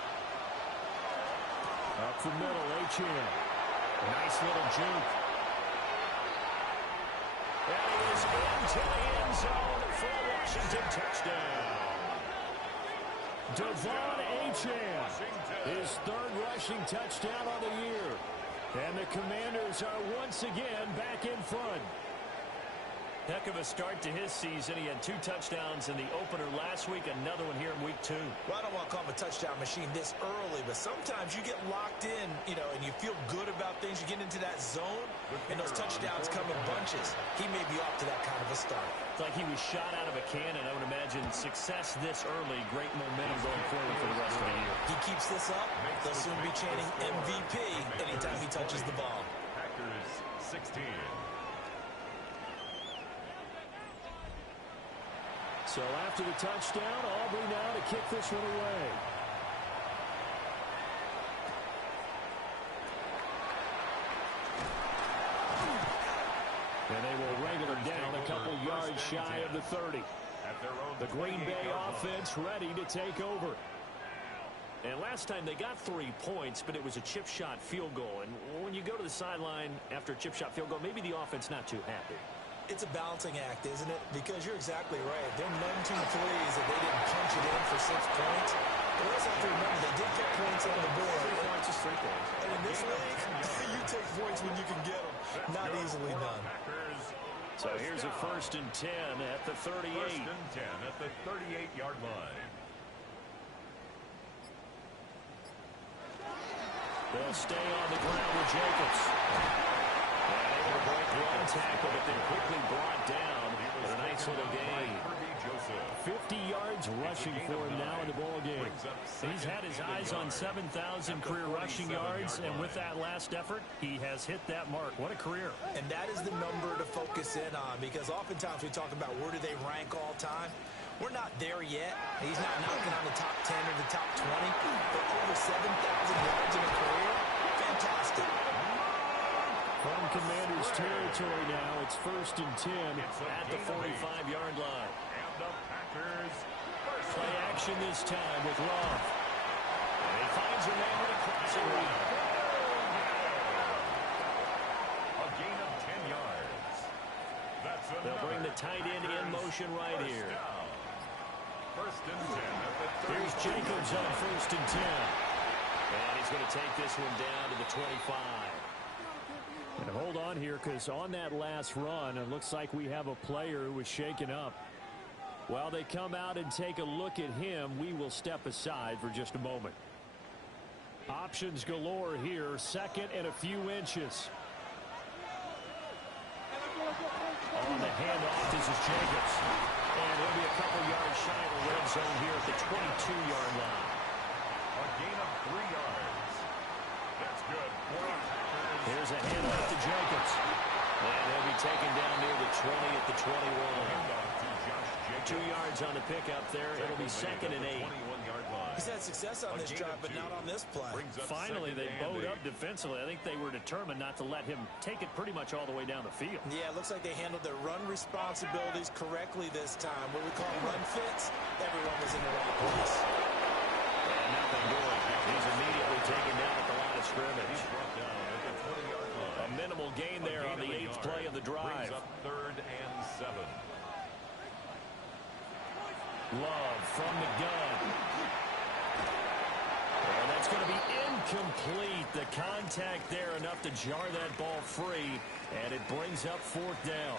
Up the middle, Achane. Nice little juke. And he is into the end zone for a Washington touchdown. Devon Achane, his third rushing touchdown on the year. And the Commanders are once again back in front. Heck of a start to his season. He had 2 touchdowns in the opener last week, another one here in week 2. Well, I don't want to call him a touchdown machine this early, but sometimes you get locked in, and you feel good about things. You get into that zone, and those touchdowns come in bunches. He may be off to that kind of a start. It's like he was shot out of a cannon. I would imagine success this early, great momentum going forward for the rest of the year. He keeps this up, they'll soon be chanting MVP anytime he touches the ball. Packers 16. So after the touchdown, Aubrey now to kick this one away. And they will wrangle him down a couple yards shy of the 30. The Green Bay offense ready to take over. And last time they got 3 points, but it was a chip shot field goal. And when you go to the sideline after a chip shot field goal, maybe the offense not too happy. It's a balancing act, isn't it? Because you're exactly right. They're none too pleased that they didn't punch it in for 6 points. But also have to remember, they did get points on the board. 3 points is 3 points. And in this league, you take points when you can get them. Not easily done. So here's a first and 10 at the 38. First and 10 at the 38-yard line. They'll stay on the ground with Jacobs. Able to break one tackle, but they're quickly brought down. But a nice little gain. 50 yards rushing for him now in the ball game. He's had his eyes on 7,000 career rushing yards, and with that last effort, he has hit that mark. What a career. And that is the number to focus in on, because oftentimes we talk about where do they rank all time. We're not there yet. He's not knocking on the top 10 or the top 20, but over 7,000 yards in a career, fantastic. From Commanders territory now, it's first and 10 at the 45-yard line. And the Packers play action this time with Love. And he finds a man with a crossing route. A gain of 10 yards. They'll bring the tight end in motion right here. First and 10 at the 30. Here's Jacobs on first and 10. And he's going to take this one down to the 25. And hold on here, because on that last run, it looks like we have a player who was shaken up. While they come out and take a look at him, we will step aside for just a moment. Options galore here. Second and a few inches. On the handoff, this is Jacobs. And he'll be a couple yards shy of the red zone here at the 22-yard line. A gain of 3 yards. That's good. Here's a handoff to Jacobs. And he'll be taken down near the 20 at the 21. 2 yards on the pickup there. It'll be second and 8. He's had success on this drive, but not on this play. Finally, they bowed up defensively. I think they were determined not to let him take it pretty much all the way down the field. Yeah, it looks like they handled their run responsibilities correctly this time. What we call run fits, everyone was in the right place. And nothing doing. He's immediately taken down at the line of scrimmage. A minimal gain there on the 8th play of the drive. Third and 7. Love from the gun. And that It's going to be incomplete. The contact there enough to jar that ball free, and it brings up fourth down.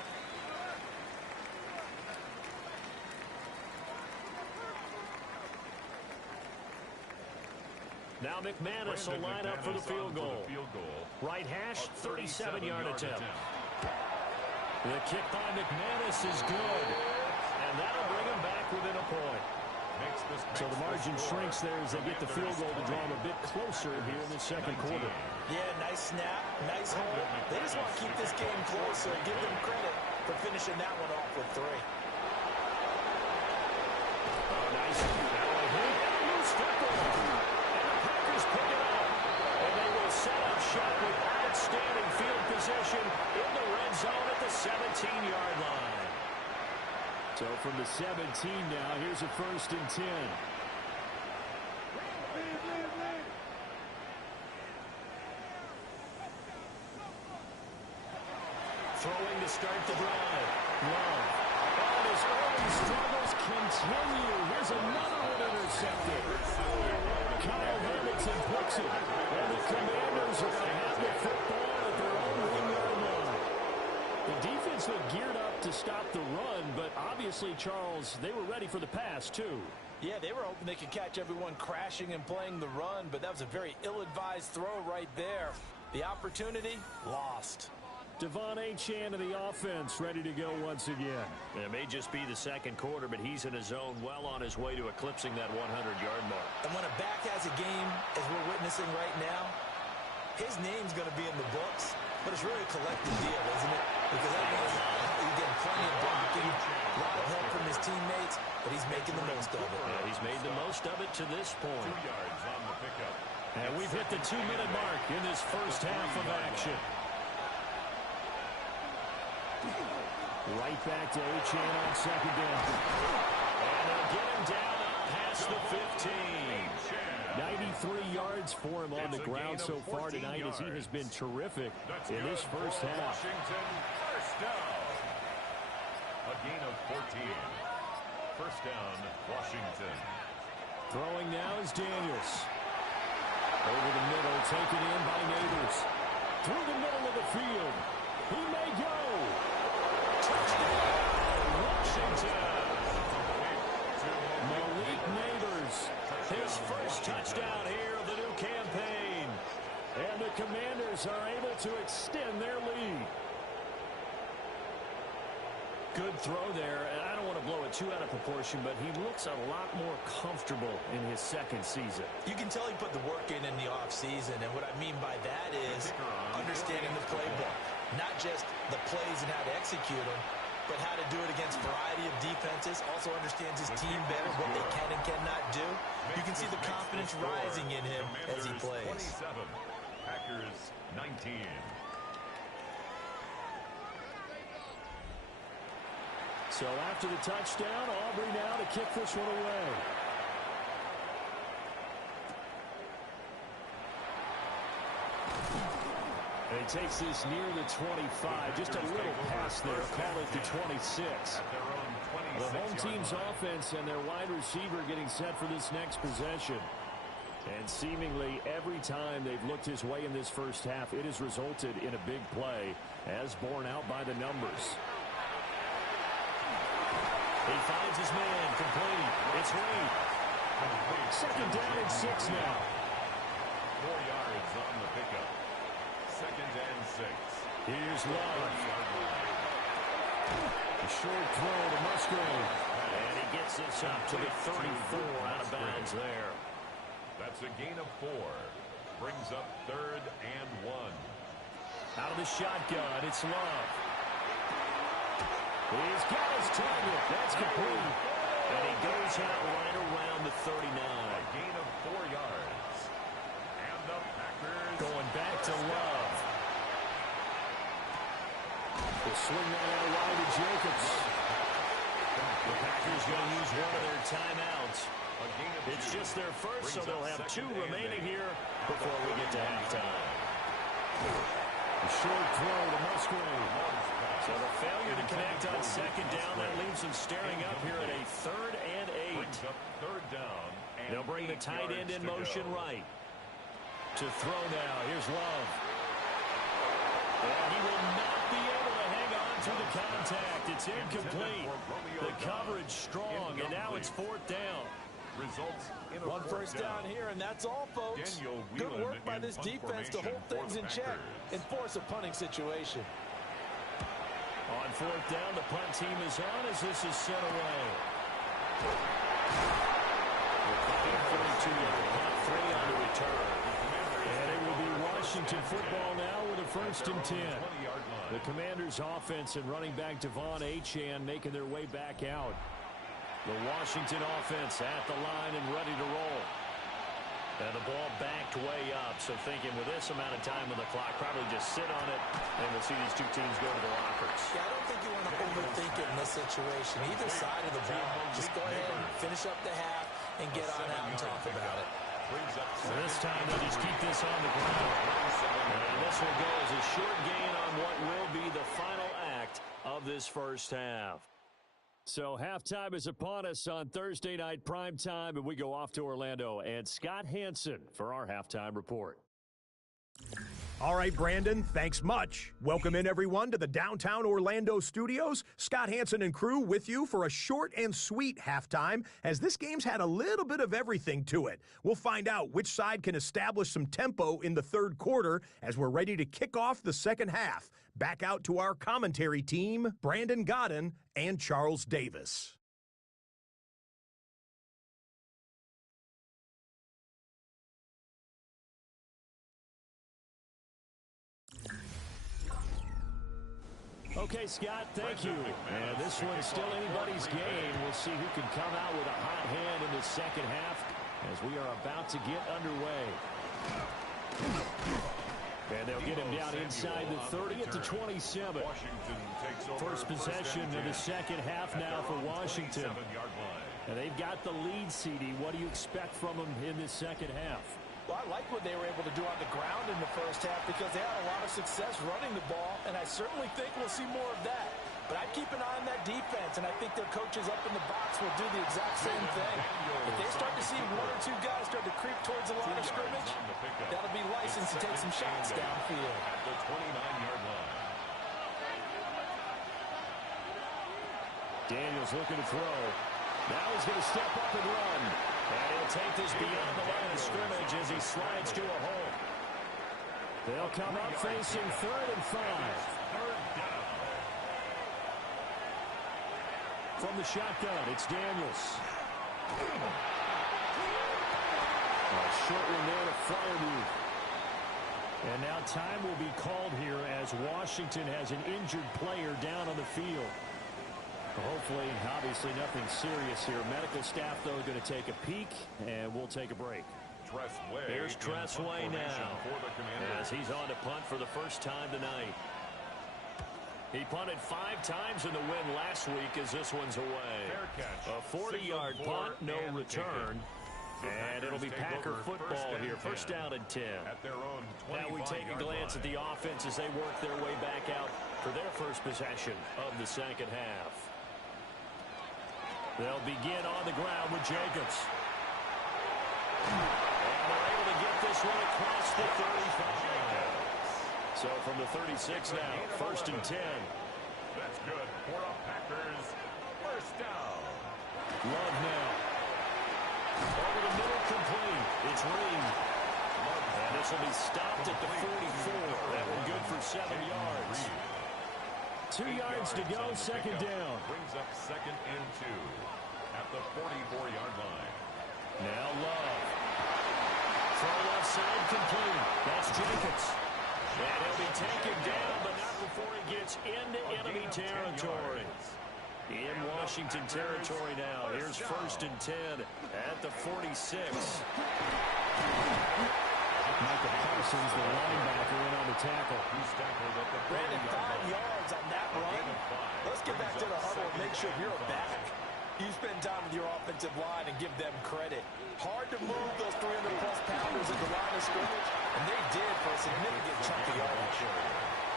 Now McManus will line up for the field goal. Right hash, 37-yard attempt. The kick by McManus is good, and that'll bring him back within a point. So the margin shrinks there as they get the field goal to draw them a bit closer here in the second quarter. Yeah, nice snap, nice hold. They just want to keep this game close, so give them credit for finishing that one off with 3. Oh, nice. Now a hit and a loose tackle. And the Packers pick it up. And they will set up shop with outstanding field position in the red zone at the 17-yard line. So from the 17 now, here's a 1st and 10. Throwing to start the drive. Love. And his early struggles continue. Here's another one intercepted. Kyle Hamilton picks it. And the Commanders are going to have the football at their own 1-yard line. The defense looked geared up to stop the run, but obviously, Charles, they were ready for the pass, too. Yeah, they were hoping they could catch everyone crashing and playing the run, but that was a very ill-advised throw right there. The opportunity, lost. Devon Achane of the offense ready to go once again. It may just be the second quarter, but he's in his zone well on his way to eclipsing that 100-yard mark. And when a back has a game, as we're witnessing right now, his name's going to be in the books, but it's really a collective deal, isn't it? Because that means he's getting plenty of blocking, a lot of help from his teammates, but he's making the most of it. Yeah, he's made the most of it to this point. 2 yards on the pickup. And we've hit the 2-minute mark in this first half of action. Right back to Achane on second down. And they'll get him down up past the 15. 93 yards for him on the ground so far tonight as he has been terrific in this first half. Washington, first down. A gain of 14. First down, Washington. Throwing now is Daniels. Over the middle, taken in by Neighbors. Through the middle of the field. He may go. Touchdown, Washington. Malik Neighbors, his first touchdown here of the new campaign. And the Commanders are able to extend their lead. Good throw there, and I don't want to blow it too out of proportion, but he looks a lot more comfortable in his second season. You can tell he put the work in the offseason, and what I mean by that is understanding the playbook. Not just the plays and how to execute them, but how to do it against a variety of defenses. Also understands his team better, what they can and cannot do. You can see the confidence rising in him as he plays. 27, Packers 19. So after the touchdown, Aubrey now to kick this one away. And he takes this near the 25. Just a little pass there. Call it the 26. The home team's offense and their wide receiver getting set for this next possession. And seemingly every time they've looked his way in this first half, it has resulted in a big play, as borne out by the numbers. He finds his man, complete. It's Reed. Second down and 6 now. 4 yards on the pickup. Second and 6. Here's Love. A short throw to Musgrave. And he gets this up to the 34 out of bounds there. That's a gain of 4. Brings up 3rd and 1. Out of the shotgun, it's Love. He's got his target. That's complete. And he goes out right around the 39. A gain of 4 yards. And the Packers going back to Love. They'll swing that out wide to Jacobs. The Packers going to use one of their timeouts. It's just their first, so they'll have 2 remaining here before we get to halftime. A short throw to Musgrave. So the failure to connect on second down, that leaves them staring up here at a 3rd and 8. Brings up 3rd down. They'll bring the tight end in motion right. To throw now. Here's Love. And he will not be able to hang on to the contact. It's incomplete. The coverage strong, and now it's fourth down. Results in a One first down here, and that's all, folks. Good work by this defense to hold things in check and force a punting situation. On fourth down, the punt team is on as this is sent away. 42-yard punt, 3 on the return. And it will be Washington football now with a first and 10. The Commanders' offense and running back Devon Achane making their way back out. The Washington offense at the line and ready to roll. And the ball backed way up, so thinking with this amount of time on the clock, probably just sit on it, and we'll see these two teams go to the lockers. Yeah, I don't think you want to overthink it in this situation. Either side of the ball, just go ahead and finish up the half and get on out and talk about it. So this time they'll just keep this on the ground. And this will go as a short gain on what will be the final act of this first half. So halftime is upon us on Thursday night primetime, and we go off to Orlando. And Scott Hansen for our halftime report. All right, Brandon, thanks much. Welcome in, everyone, to the downtown Orlando studios. Scott Hansen and crew with you for a short and sweet halftime, as this game's had a little bit of everything to it. We'll find out which side can establish some tempo in the third quarter as we're ready to kick off the second half. Back out to our commentary team, Brandon Godden and Charles Davis. Okay, Scott, thank you. And this one's still anybody's game. We'll see who can come out with a hot hand in the second half as we are about to get underway. And they'll get him down inside the 30 at the 27. First possession of the second half now for Washington. And they've got the lead, CD. What do you expect from them in this second half? Well, I like what they were able to do on the ground in the first half because they had a lot of success running the ball, and I certainly think we'll see more of that. But I'd keep an eye on that defense, and I think their coaches up in the box will do the exact same thing. If they start to see one or two guys start to creep towards the line of scrimmage, that'll be licensed to take some shots downfield. At the 29-yard line. Daniels looking to throw. Now he's going to step up and run. And he'll take this beyond the line of scrimmage as he slides to a hole. They'll come up facing 3rd and 5. From the shotgun, it's Daniels. A short one there to Freiermuth. And now time will be called here as Washington has an injured player down on the field. Hopefully, obviously nothing serious here. Medical staff, though, going to take a peek, and we'll take a break. Here's Tressway now as he's on to punt for the first time tonight. He punted 5 times in the win last week as this one's away. A 40-yard punt, no return. And it'll be Packer football here. First down and 10. Now we take a glance at the offense as they work their way back out for their first possession of the second half. They'll begin on the ground with Jacobs. And they're able to get this one across the 35. So from the 36 now, first and 10. That's good for a Packers first down. Love now. Over the middle, complete. It's Reed. And this will be stopped at the 44. That one good for 7 yards. 2 yards to go, second down. Brings up second and 2 at the 44-yard line. Now Love. Throw left side, complete. That's Jacobs. And he'll be taken down, but not before he gets into enemy territory. In Washington territory now. Here's first and 10 at the 46. Michael Parsons, the linebacker, in on the tackle. Brandon, 5 yards on that run. Let's get back to the huddle and make sure you're a back. You spend time with your offensive line and give them credit. Hard to move those 300-plus pounders at the line of scrimmage, and they did for a significant chunk of yardage.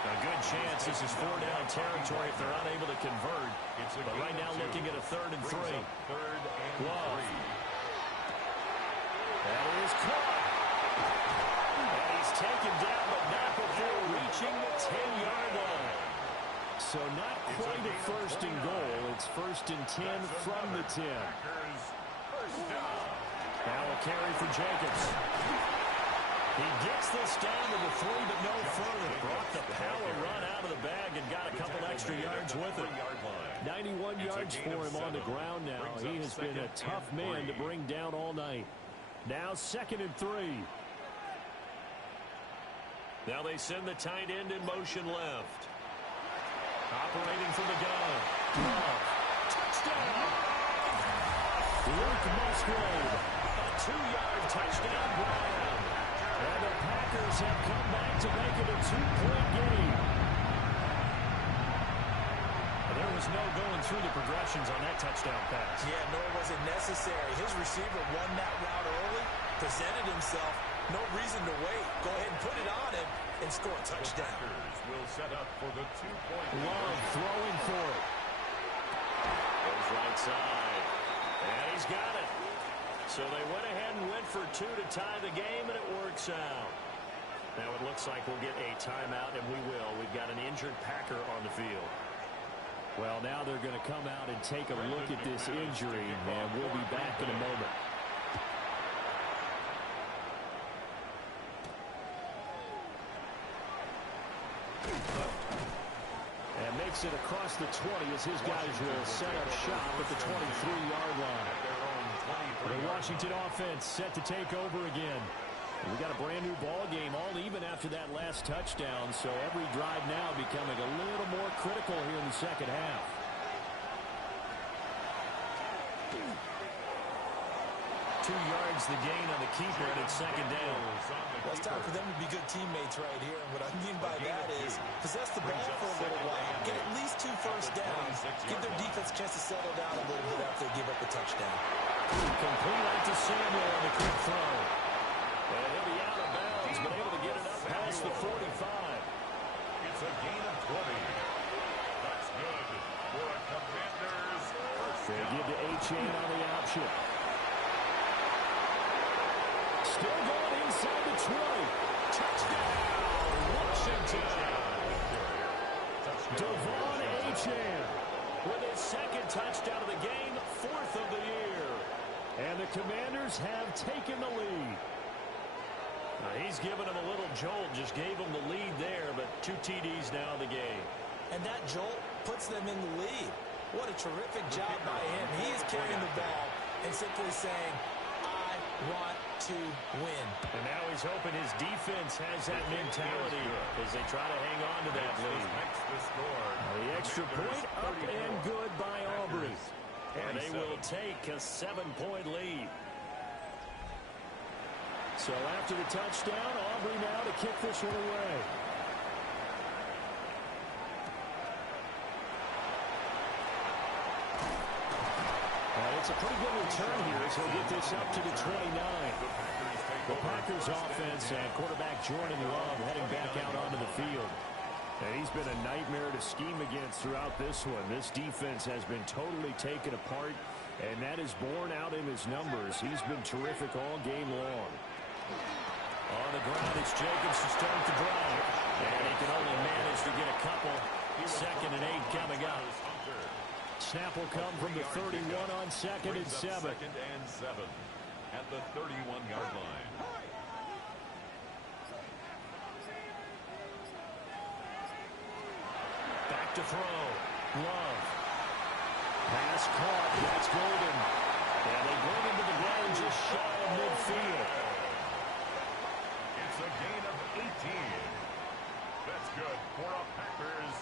A good chance this is 4-down territory if they're unable to convert. But right now looking at a 3rd and 3. Love. That is caught. taken down, but not before reaching the 10-yard line. So not quite a first and goal. It's first and 10 from the 10. Now a carry for Jacobs. He gets this down to the 3, but no further. Brought the power run out of the bag and got a couple extra yards with it. 91 yards for him on the ground now. He has been a tough man to bring down all night. Now 2nd and 3. Now they send the tight end in motion left. Operating from the gun. Love. Touchdown! Luke Musgrave. A 2-yard touchdown grab. And the Packers have come back to make it a 2-point game. There was no going through the progressions on that touchdown pass. Yeah, nor was it necessary. His receiver won that route early, presented himself. No reason to wait. Go ahead and put it on him and score a touchdown. The Packers will set up for the 2-point. Love throwing for it. Goes right side. And he's got it. So they went ahead and went for 2 to tie the game, and it works out. Now it looks like we'll get a timeout, and we will. We've got an injured Packer on the field. Well, now they're going to come out and take a look at this injury, and we'll be back in a moment. And makes it across the 20 as his guys will set up shop at the 23-yard line. The Washington offense set to take over again. We got a brand new ball game, all even after that last touchdown, so every drive now becoming a little more critical here in the second half. 2 yards the gain on the keeper, and it's 2nd down. Well, it's time for them to be good teammates right here. And what I mean by that is possess the ball for a little while, get at least 2 first downs, give their defense a chance to settle down a little bit after they give up a touchdown. Complete out to Samuel on the quick throw. And he'll be out of bounds, but able to get it up past the 45. It's a gain of 20. That's good for a Commanders first They down. give to Achane on the option. Still going inside the 20. Touchdown, Washington. Devon Achane with his 2nd touchdown of the game, 4th of the year. And the Commanders have taken the lead. Now he's given him a little jolt, just gave him the lead there, but 2 TDs now in the game. And that jolt puts them in the lead. What a terrific job by him. He is carrying the ball and simply saying, I want to win. And now he's hoping his defense has that mentality as they try to hang on to that lead. The extra point up and good by Aubrey. And they will take a 7-point lead. So after the touchdown, Aubrey now to kick this one away. It's a pretty good return here as he'll get this up to the 29. The Packers offense and quarterback Jordan Love heading back out onto the field. And he's been a nightmare to scheme against throughout this one. This defense has been totally taken apart, and that is borne out in his numbers. He's been terrific all game long. On the ground, it's Jacobs to start the drive. And he can only manage to get a couple. 2nd and 8 coming up. Snap will come from the 31 on 2nd and 7. 2nd and 7 at the 31-yard line. Back to throw. Love. Pass caught. That's Golden. And they bring him to the ground just shy of midfield. It's a gain of 18. That's good for a Packers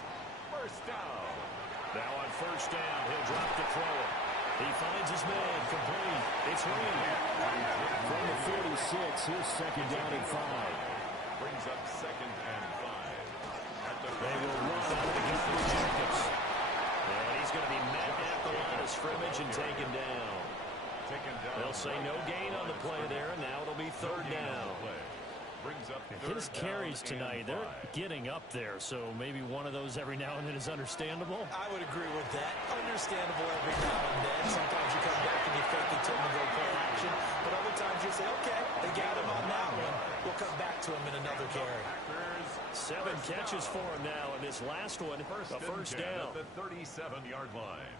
first down. Now on first down, he'll drop the throw. He finds his man complete. It's Reed. From the 46, here's 2nd down and 5. Brings up 2nd and 5. They will run out of the gun with Jacobs. And he's going to be met at the line of scrimmage and taken down. They'll say no gain on the play there, and now it'll be 3rd down. brings up His carries tonight, they're getting up there, so maybe one of those every now and then is understandable. I would agree with that. Understandable every now and then. Sometimes you come back and you fake it till you go play action. But other times you say, okay, they got him on that one. We'll come back to him in another carry. 7 catches for him now, and this last one, a first down. At the 37-yard line.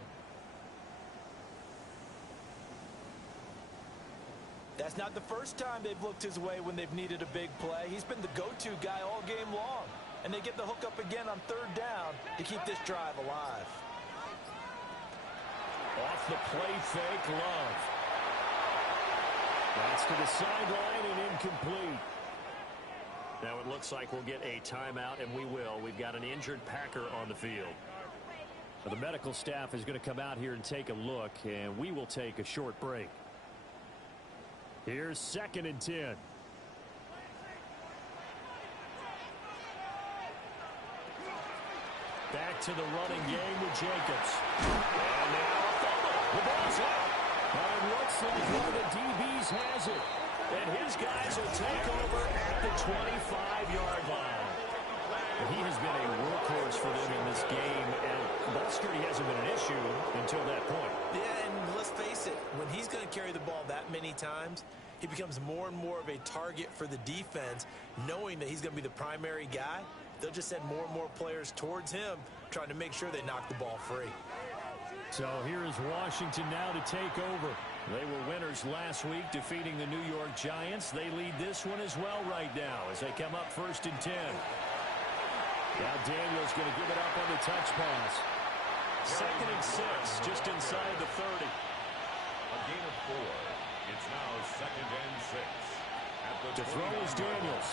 That's not the first time they've looked his way when they've needed a big play. He's been the go-to guy all game long. And they get the hook up again on 3rd down to keep this drive alive. Off the play fake, Love. That's to the sideline and incomplete. Now it looks like we'll get a timeout, and we will. We've got an injured Packer on the field. The medical staff is going to come out here and take a look, and we will take a short break. Here's 2nd and 10. Back to the running game with Jacobs. And now a fumble. The ball's out. And it looks like one of the DBs has it. And his guys will take over at the 25-yard line. He has been a workhorse for them in this game, and ball security hasn't been an issue until that point. Yeah, and let's face it, when he's going to carry the ball that many times, he becomes more and more of a target for the defense, knowing that he's going to be the primary guy. They'll just send more and more players towards him, trying to make sure they knock the ball free. So here is Washington now to take over. They were winners last week, defeating the New York Giants. They lead this one as well right now as they come up 1st and 10. Now Daniel's going to give it up on the touch pass. 2nd and 6, just inside the 30. A gain of 4. It's now 2nd and 6. At the to throw is Daniels.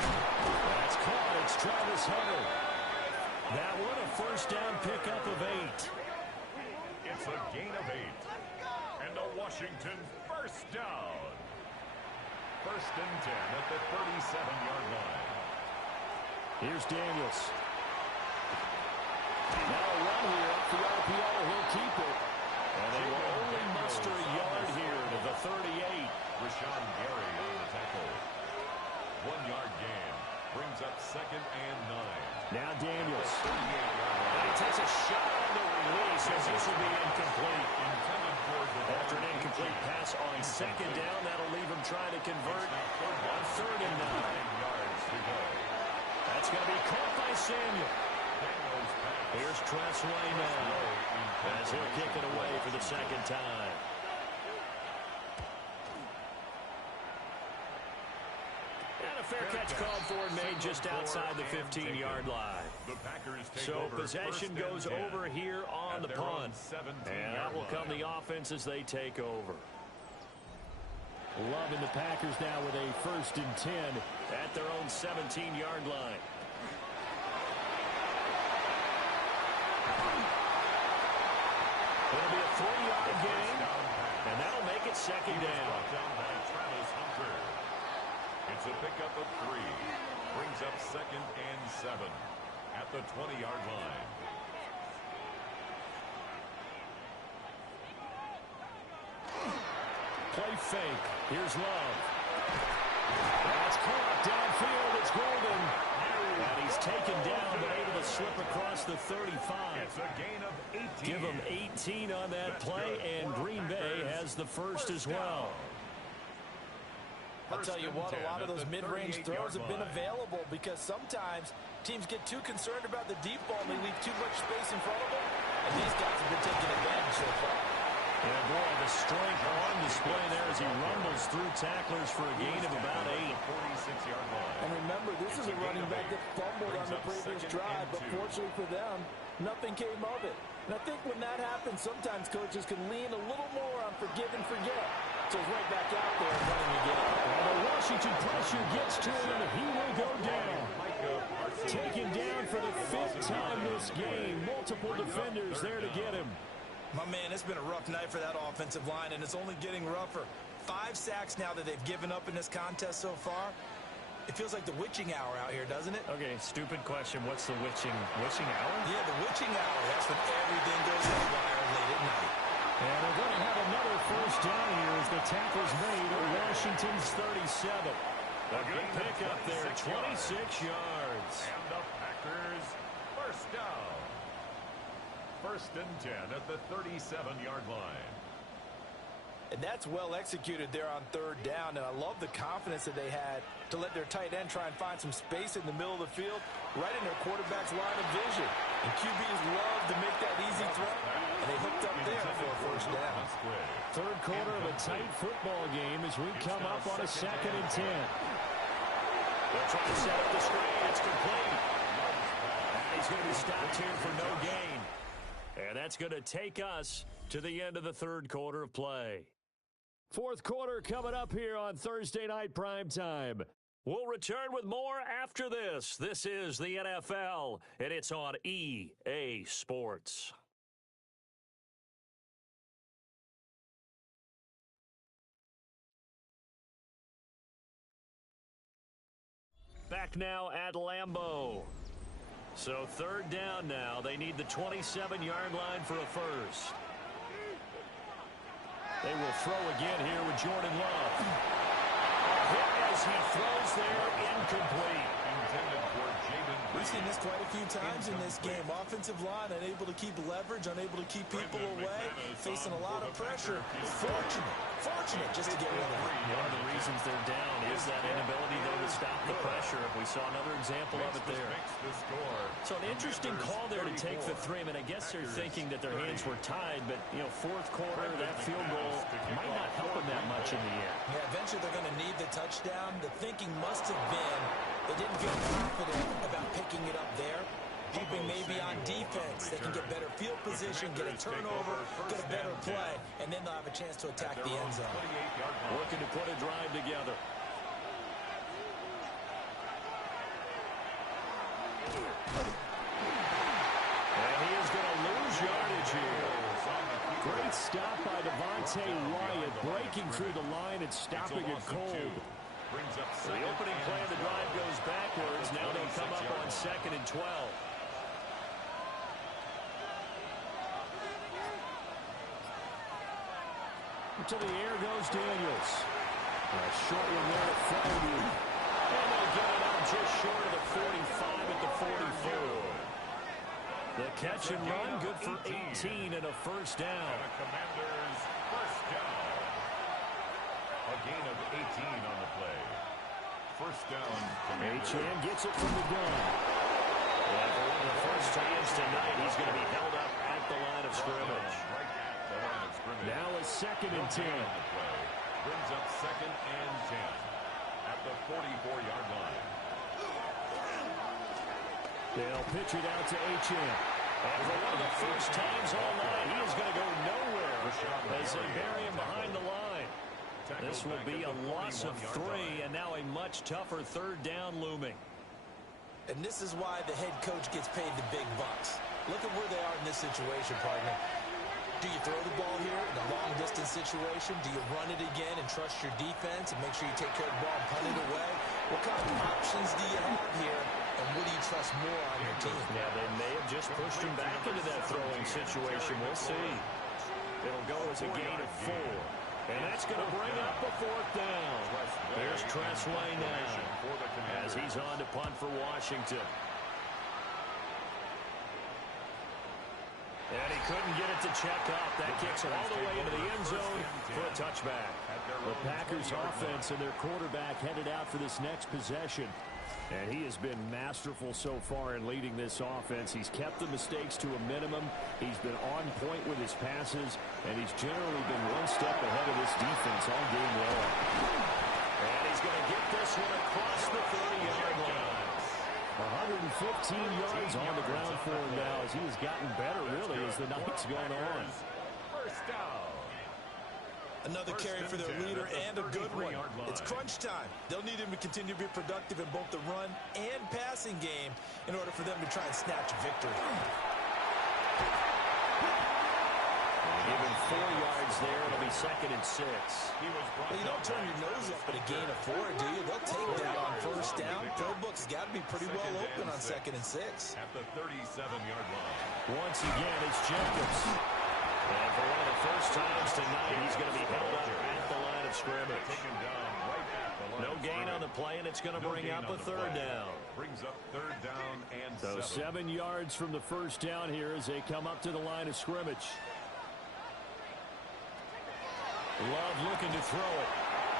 That's caught. It's Travis Hunter. That one a first down pickup of 8. It's a gain of 8. And a Washington first down. 1st and 10 at the 37-yard line. Here's Daniels. Now a run here up the RPO. He'll keep it. And they will only muster a yard here to the 38. Rashawn Gary on the tackle. 1-yard gain. Brings up 2nd and 9. Now Daniels. And he takes a shot on the release as this will be incomplete. After an incomplete pass on 2nd down, that'll leave him trying to convert on 3rd and 9. Yards to go. That's going to be caught by Samuel. Here's Tressway now as he'll kick it away for the 2nd time. And a fair catch called for and made just outside the 15-yard line. So possession goes over here on the punt. And that will come the offense as they take over. Loving the Packers now with a 1st and 10 at their own 17-yard line. It'll be a 3-yard gain, and that'll make it 2nd down. It's a pickup of 3. Brings up 2nd and 7 at the 20-yard line. Play fake. Here's Love. That's caught downfield. It's Golden. And he's taken down, but able to slip across the 35. It's a gain of 18. Give him 18 on that play, and Green Bay has the first as well. I'll tell you what, a lot of those mid-range throws have been available because sometimes teams get too concerned about the deep ball and they leave too much space in front of them, and these guys have been taking advantage so far. And boy, the strength on display there as he rumbles through tacklers for a gain of about 8. 46-yard line. And remember, this is a running back that fumbled on the previous drive, but fortunately for them, nothing came of it. And I think when that happens, sometimes coaches can lean a little more on forgive and forget. So he's right back out there and running again. And the Washington pressure gets to him, and he will go down. Taken down for the 5th time this game. Multiple defenders there to get him. My man, it's been a rough night for that offensive line, and it's only getting rougher. 5 sacks now that they've given up in this contest so far. It feels like the witching hour out here, doesn't it? Okay, stupid question. What's the witching hour? Yeah, the witching hour. That's when everything goes haywire late at night. And they're going to have another first down here as the tackle's made at Washington's 37. A good pick up there, 26 yards. And the Packers, first down. First and 10 at the 37-yard line. And that's well executed there on third down, and I love the confidence that they had to let their tight end try and find some space in the middle of the field, right in their quarterback's line of vision. And QBs love to make that easy throw, and they hooked up there for a first down. Third quarter of a tight football game as we come up on a 2nd and 10. They'll try to set up the screen. It's complete. And he's going to be stopped here for no gain. And that's going to take us to the end of the third quarter of play. Fourth quarter coming up here on Thursday Night Primetime. We'll return with more after this. This is the NFL, and it's on EA Sports. Back now at Lambeau. So third down now. They need the 27-yard line for a first. They will throw again here with Jordan Love. Hit as he throws there, incomplete. Intended for Jaden. We've seen this quite a few times in this game. Offensive line unable to keep leverage, unable to keep people away, facing a lot of pressure. Fortunate just to get rid of it. One of the reasons they're down is that inability, though, to stop the pressure. We saw another example of it there. So an interesting call there to take the 3. I mean, I guess they're thinking that their hands were tied, but, you know, fourth quarter, that field goal might not help them that much in the end. Yeah, eventually they're going to need the touchdown. The thinking must have been they didn't feel confident about picking it up there, hoping maybe on defense they can get better field position, get a turnover, get a better play, and then they'll have a chance to attack the end zone. Working to put a drive together. And he is going to lose yardage here. Great stop by Devontae Wyatt, breaking through the line and stopping it cold. So the opening play of the drive goes backwards. Now they'll come up on 2nd and 12. To the air goes Daniels. A short one there at Flaherty. And they'll get it out just short of the 45 at the 44. The catch and run, good for 18 and a first down. Commanders, first down. A gain of 18 on the play. First down. Achane gets it from the gun. And for one of the first times tonight, he's going to be held up at the line of scrimmage. Now a 2nd and 10. Brings up 2nd and 10 at the 44-yard line. They'll pitch it out to Achane. And for one of the first times all night, he is going to go nowhere as they bury him behind the line. This will be a loss of 3, and now a much tougher third down looming. And this is why the head coach gets paid the big bucks. Look at where they are in this situation, partner. Do you throw the ball here in a long-distance situation? Do you run it again and trust your defense and make sure you take care of the ball and punt it away? What kind of options do you have here, and what do you trust more on your team? Yeah, they may have just pushed him back into that throwing situation. We'll see. It'll go as a gain of 4. And that's going to bring up a 4th down. There's Tressway now as he's on to punt for Washington. And he couldn't get it to check up. That kicks all the way into the end zone for a touchback. The Packers offense and their quarterback headed out for this next possession. And he has been masterful so far in leading this offense. He's kept the mistakes to a minimum. He's been on point with his passes. And he's generally been one step ahead of this defense all game long. And he's going to get this one across the 30-yard line. 115 yards on the ground for him now as he has gotten better, really, as the night's gone on. First down. Another carry for their leader and a good one. It's crunch time. They'll need him to continue to be productive in both the run and passing game in order for them to try and snatch victory. Given 4 yards there, it'll be 2nd and 6. Well, you don't turn your nose up at a gain of 4, do you? They'll take that on first down. Playbook's got to be pretty well open on 2nd and 6. At the 37-yard line. Once again, it's Jacobs. And for one of the first times tonight, he's going to be held up at the line of scrimmage. Taken down right at the line No gain on the play, and it's going to bring up a third down. Brings up third down and so 7 yards from the first down here as they come up to the line of scrimmage. Love looking to throw it.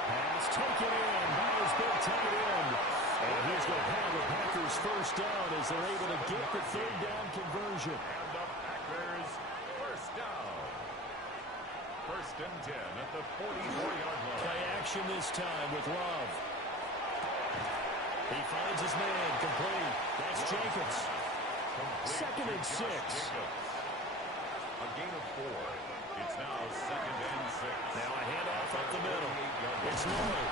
Pass taken in by his big tight end. And he's going to have the Packers first down as they're able to get the third down conversion. And the Packers first down. First and 10 at the 44-yard line. Play action this time with Love. He finds his man complete. That's Jacobs. Second and 6. A gain of 4. It's now second and 6. Now a handoff up the middle. It's Lloyd.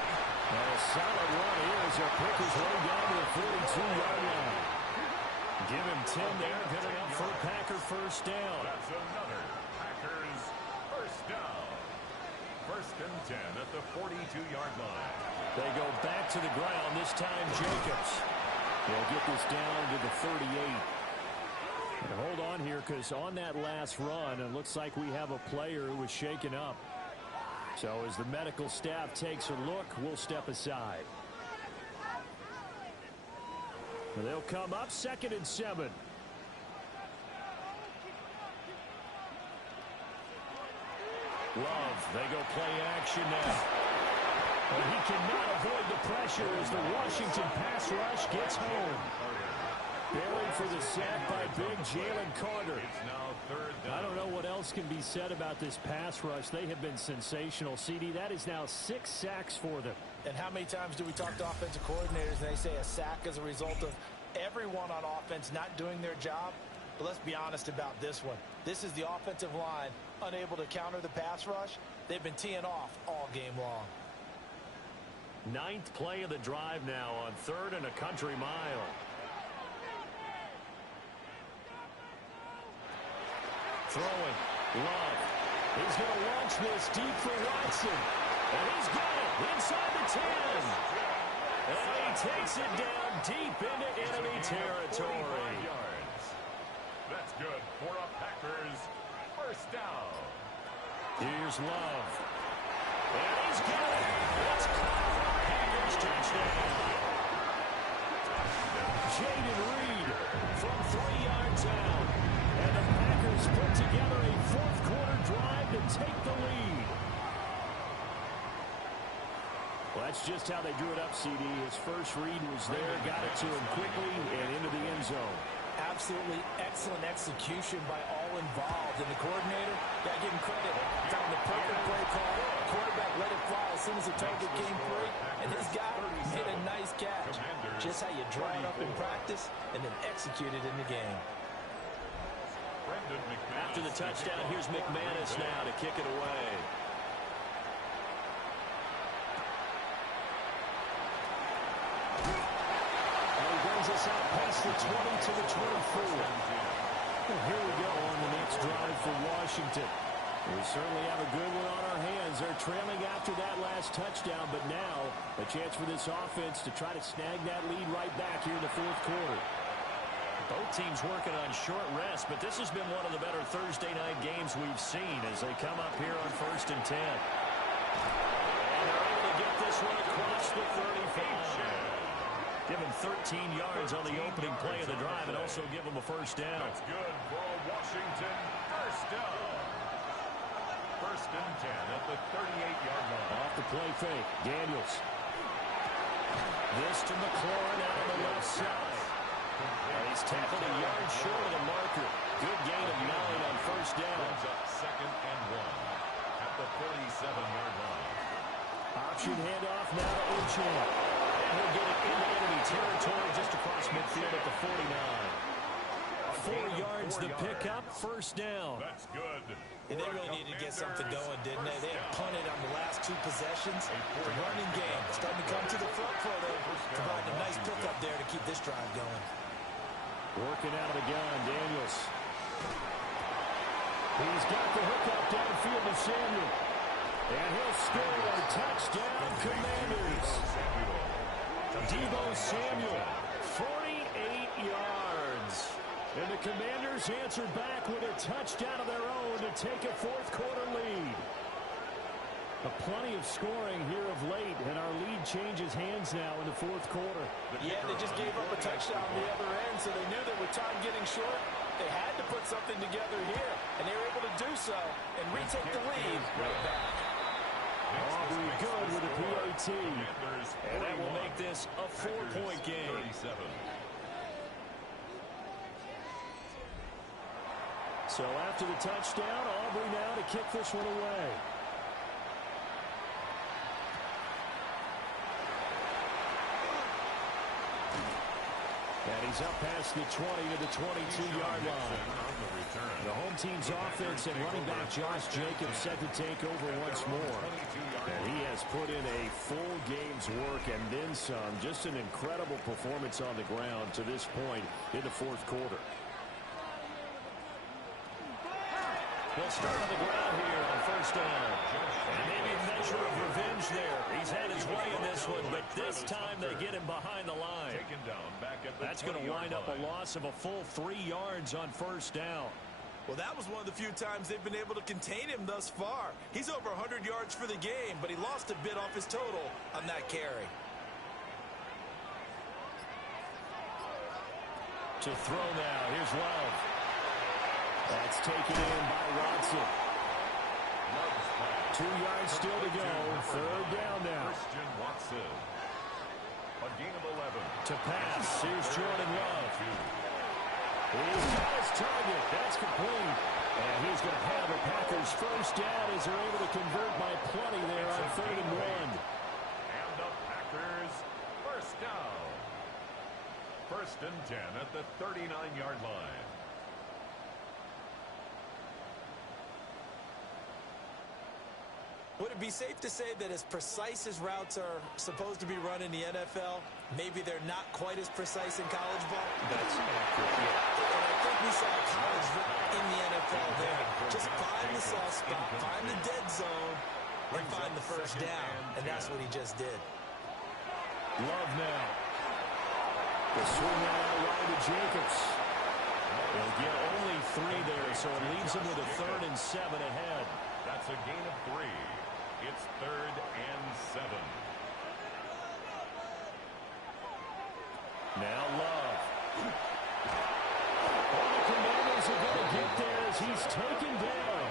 A solid run here as he'll pick his way down to the 42-yard line. Give him 10 there, getting up for a Packer first down. That's another Packers first down. First and 10 at the 42-yard line. They go back to the ground, this time Jacobs. They'll get this down to the 38. And hold on here, because on that last run, it looks like we have a player who was shaken up. So as the medical staff takes a look, we'll step aside. They'll come up second and 7. Love, they go play action now. But he cannot avoid the pressure as the Washington pass rush gets home. Buried for the sack by big Jalen Carter. It's now third down. I don't know what else can be said about this pass rush. They have been sensational. CD, that is now 6 sacks for them. And how many times do we talk to offensive coordinators and they say a sack as a result of everyone on offense not doing their job? But let's be honest about this one. This is the offensive line unable to counter the pass rush. They've been teeing off all game long. 9th play of the drive now on 3rd and a country mile. Throwing. Love. He's going to launch this deep for Watson. And he's got it inside the 10. And he takes it down deep into enemy territory. That's good for a Packers first down. Here's Love. And he's got it. It's caught. Packers touchdown. Jaden Reed from 3 yards out. And the Packers put together a 4th quarter drive to take the lead. Well, that's just how they drew it up, CD. His first read was there, got it to him quickly and into the end zone. Absolutely excellent execution by all involved. And the coordinator, got to give him credit. Found the perfect play call. Quarterback let it fly as soon as the target came free. And this guy hit a nice catch. Just how you draw it up in practice and then execute it in the game. After the touchdown, here's McManus now to kick it away. And he brings us out past the 20 to the 24. Well, here we go on the next drive for Washington. We certainly have a good one on our hands. They're trailing after that last touchdown, but now a chance for this offense to try to snag that lead right back here in the 4th quarter. Both teams working on short rest, but this has been one of the better Thursday night games we've seen as they come up here on 1st and 10. And they're able to get this one across the 35. Give him 13 yards on the opening play of the drive and also give him a first down. That's good for a Washington first down. First and 10 at the 38-yard line. Off the play fake, Daniels. This to McLaurin out on the left side. He's tackled a yard short of the marker. Good gain of 9 on first down. Brings up second and 1 at the 47-yard line. Option handoff now to Ochan. And he'll get it into enemy territory just across midfield at the 49. 4 yards the pickup, first down. That's good. And they really needed to get something going, didn't they? They had punted on the last 2 possessions. The running game starting to come to the front for them, providing a nice pickup there to keep this drive going. Working out of the gun, Daniels. He's got the hookup downfield to Samuel. And he'll score. Touchdown, Commanders. Deebo Samuel, 48 yards. And the Commanders answered back with a touchdown of their own to take a 4th quarter lead. Plenty of scoring here of late, and our lead changes hands now in the fourth quarter. Yeah, they just gave up a touchdown on the other end, so they knew that with time getting short, they had to put something together here, and they were able to do so and retake the lead right back. Aubrey good with a PAT, and that will make this a 4-point game. So after the touchdown, Aubrey now to kick this one away. And he's up past the 20 to the 22-yard line. The home team's offense and running back Josh Jacobs set to take over once more. And he has put in a full game's work and then some. Just an incredible performance on the ground to this point in the fourth quarter. They'll start on the ground here on first down. And maybe a measure of revenge there. He's had his way in this one, but this time they get him behind the line. That's going to wind up a loss of a full 3 yards on first down. Well, that was one of the few times they've been able to contain him thus far. He's over 100 yards for the game, but he lost a bit off his total on that carry. To throw now, here's Love. That's taken in by Watson. 2 yards still to go. Third down now. A gain of 11. To pass. Here's Jordan Love. He's got his target. That's complete. And he's going to have the Packers first down as they're able to convert by plenty there on 3rd and 1. And the Packers first down. 1st and 10 at the 39-yard line. Would it be safe to say that as precise as routes are supposed to be run in the NFL, maybe they're not quite as precise in college ball? That's accurate. And I think we saw college in the NFL there. Just find the soft spot, find the dead zone, and find the first down. And that's what he just did. Love now. The swing out wide to Jacobs. They'll get only 3 there, so it leaves them with a 3rd and 7 ahead. That's a gain of 3. It's 3rd and 7. Now Love. All the Commanders are going to get there as he's taken down.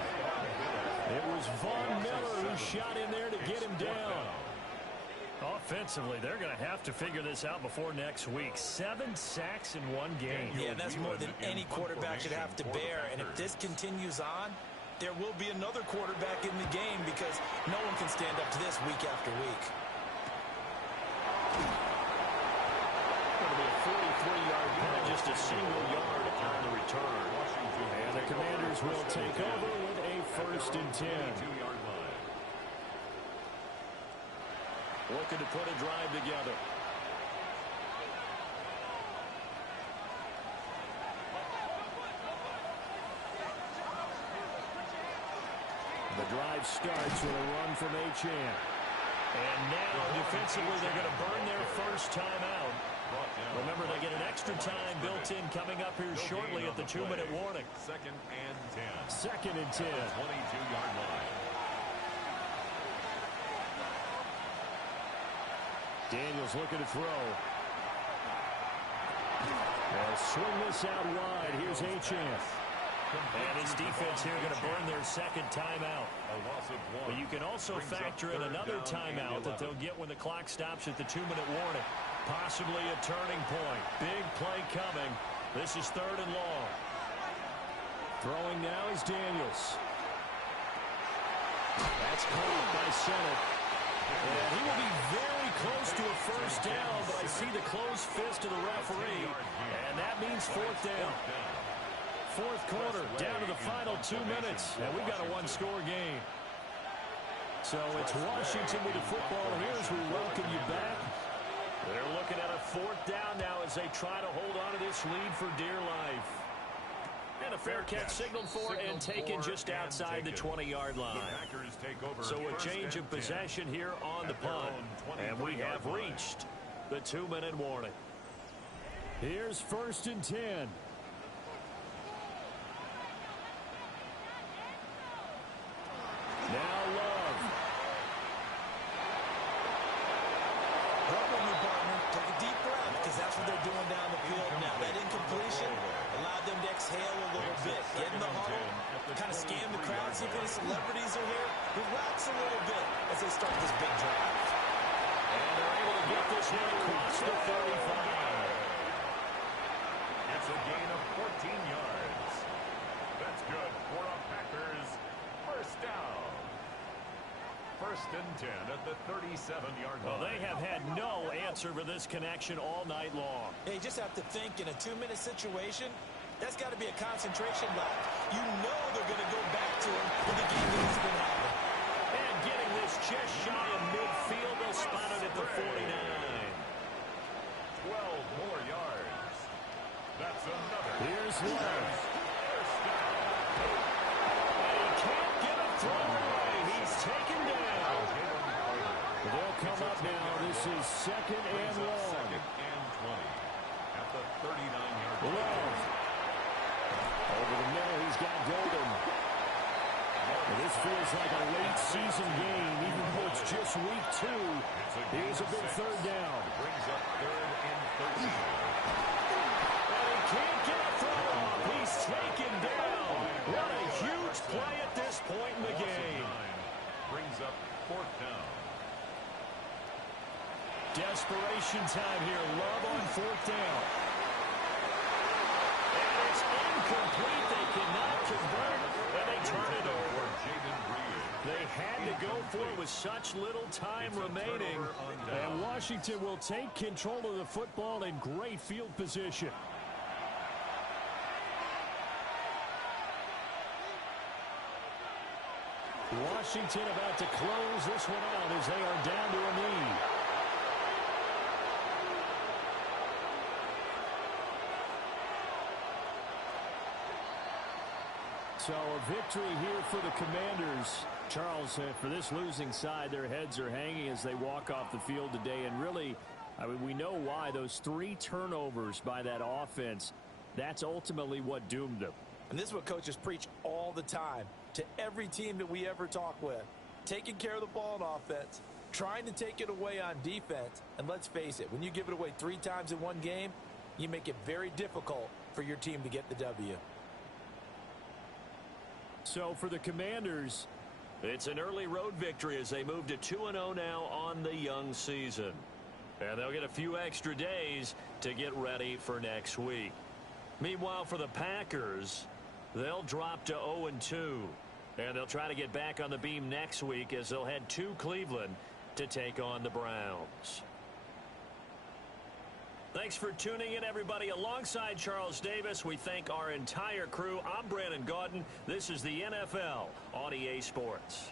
It was Von Miller who shot in there to get him down. Offensively, they're going to have to figure this out before next week. 7 sacks in 1 game. Yeah, that's more than any quarterback should have to bear. And if this continues on, there will be another quarterback in the game because no one can stand up to this week after week. Going to be a 43-yard punt, just a single yard on the return. And the Commanders will take over with a 1st and 10. Looking to put a drive together. The drive starts with a run from Achane. And now, defensively, they're going to burn their first time out. Remember, they get an extra time built in coming up here shortly at the 2-minute warning. 2nd and 10. 2nd and 10. 22-yard line. Daniels looking to throw. They'll swing this out wide. Here's Achane. And his defense here going to burn their 2nd timeout. But you can also factor in another timeout that they'll get when the clock stops at the 2-minute warning. Possibly a turning point. Big play coming. This is 3rd and long. Throwing now is Daniels. That's caught by Sennett. And he will be very close to a first down, but I see the closed fist of the referee, and that means 4th down. 4th quarter, down to the final 2 minutes, and we've got a 1-score game. So it's Washington with the football here as we welcome you back. They're looking at a 4th down now as they try to hold on to this lead for dear life. And a fair catch signaled for and taken just outside the 20-yard line. So a change of possession here on the punt. And we have reached the 2-minute warning. Here's 1st and 10. Now Love. see if any celebrities are here. Relax a little bit as they start this big drive. And they're able to get this one across the 35. It's a gain of 14 yards. That's good for a Packers first down. First and 10 at the 37-yard line. Well, they have had no answer for this connection all night long. They just have to think in a 2-minute situation. That's got to be a concentration lapse. You know they're going to go back to him when the game has been happening. And getting this just shy of midfield, they'll spot it at the 49. 12 more yards. That's another. Here's Love. First down. And he can't get a throw away. He's taken down. They'll come up now. This is second and long. Second and 20 at the 39-yard line. Love. Over the middle, he's got Golden. And this feels like a late season game, even though it's just week 2. Here's a big third down. Brings up third and 13. And he can't get a throw off. He's taken down. What a huge play at this point in the game. Brings up fourth down. Desperation time here. Love on fourth down. And it's incomplete. They cannot convert. And they turn it over. They had to go for it with such little time remaining. And Washington will take control of the football in great field position. Washington about to close this one out as they are down to a knee. So a victory here for the Commanders. Charles, for this losing side, their heads are hanging as they walk off the field today. And really, I mean, we know why. Those 3 turnovers by that offense, that's ultimately what doomed them. And this is what coaches preach all the time to every team that we ever talk with. Taking care of the ball on offense, trying to take it away on defense. And let's face it, when you give it away 3 times in one game, you make it very difficult for your team to get the W. So for the Commanders, it's an early road victory as they move to 2-0 now on the young season. And they'll get a few extra days to get ready for next week. Meanwhile, for the Packers, they'll drop to 0-2. And they'll try to get back on the beam next week as they'll head to Cleveland to take on the Browns. Thanks for tuning in, everybody. Alongside Charles Davis, we thank our entire crew. I'm Brandon Gaudin. This is the NFL on EA Sports.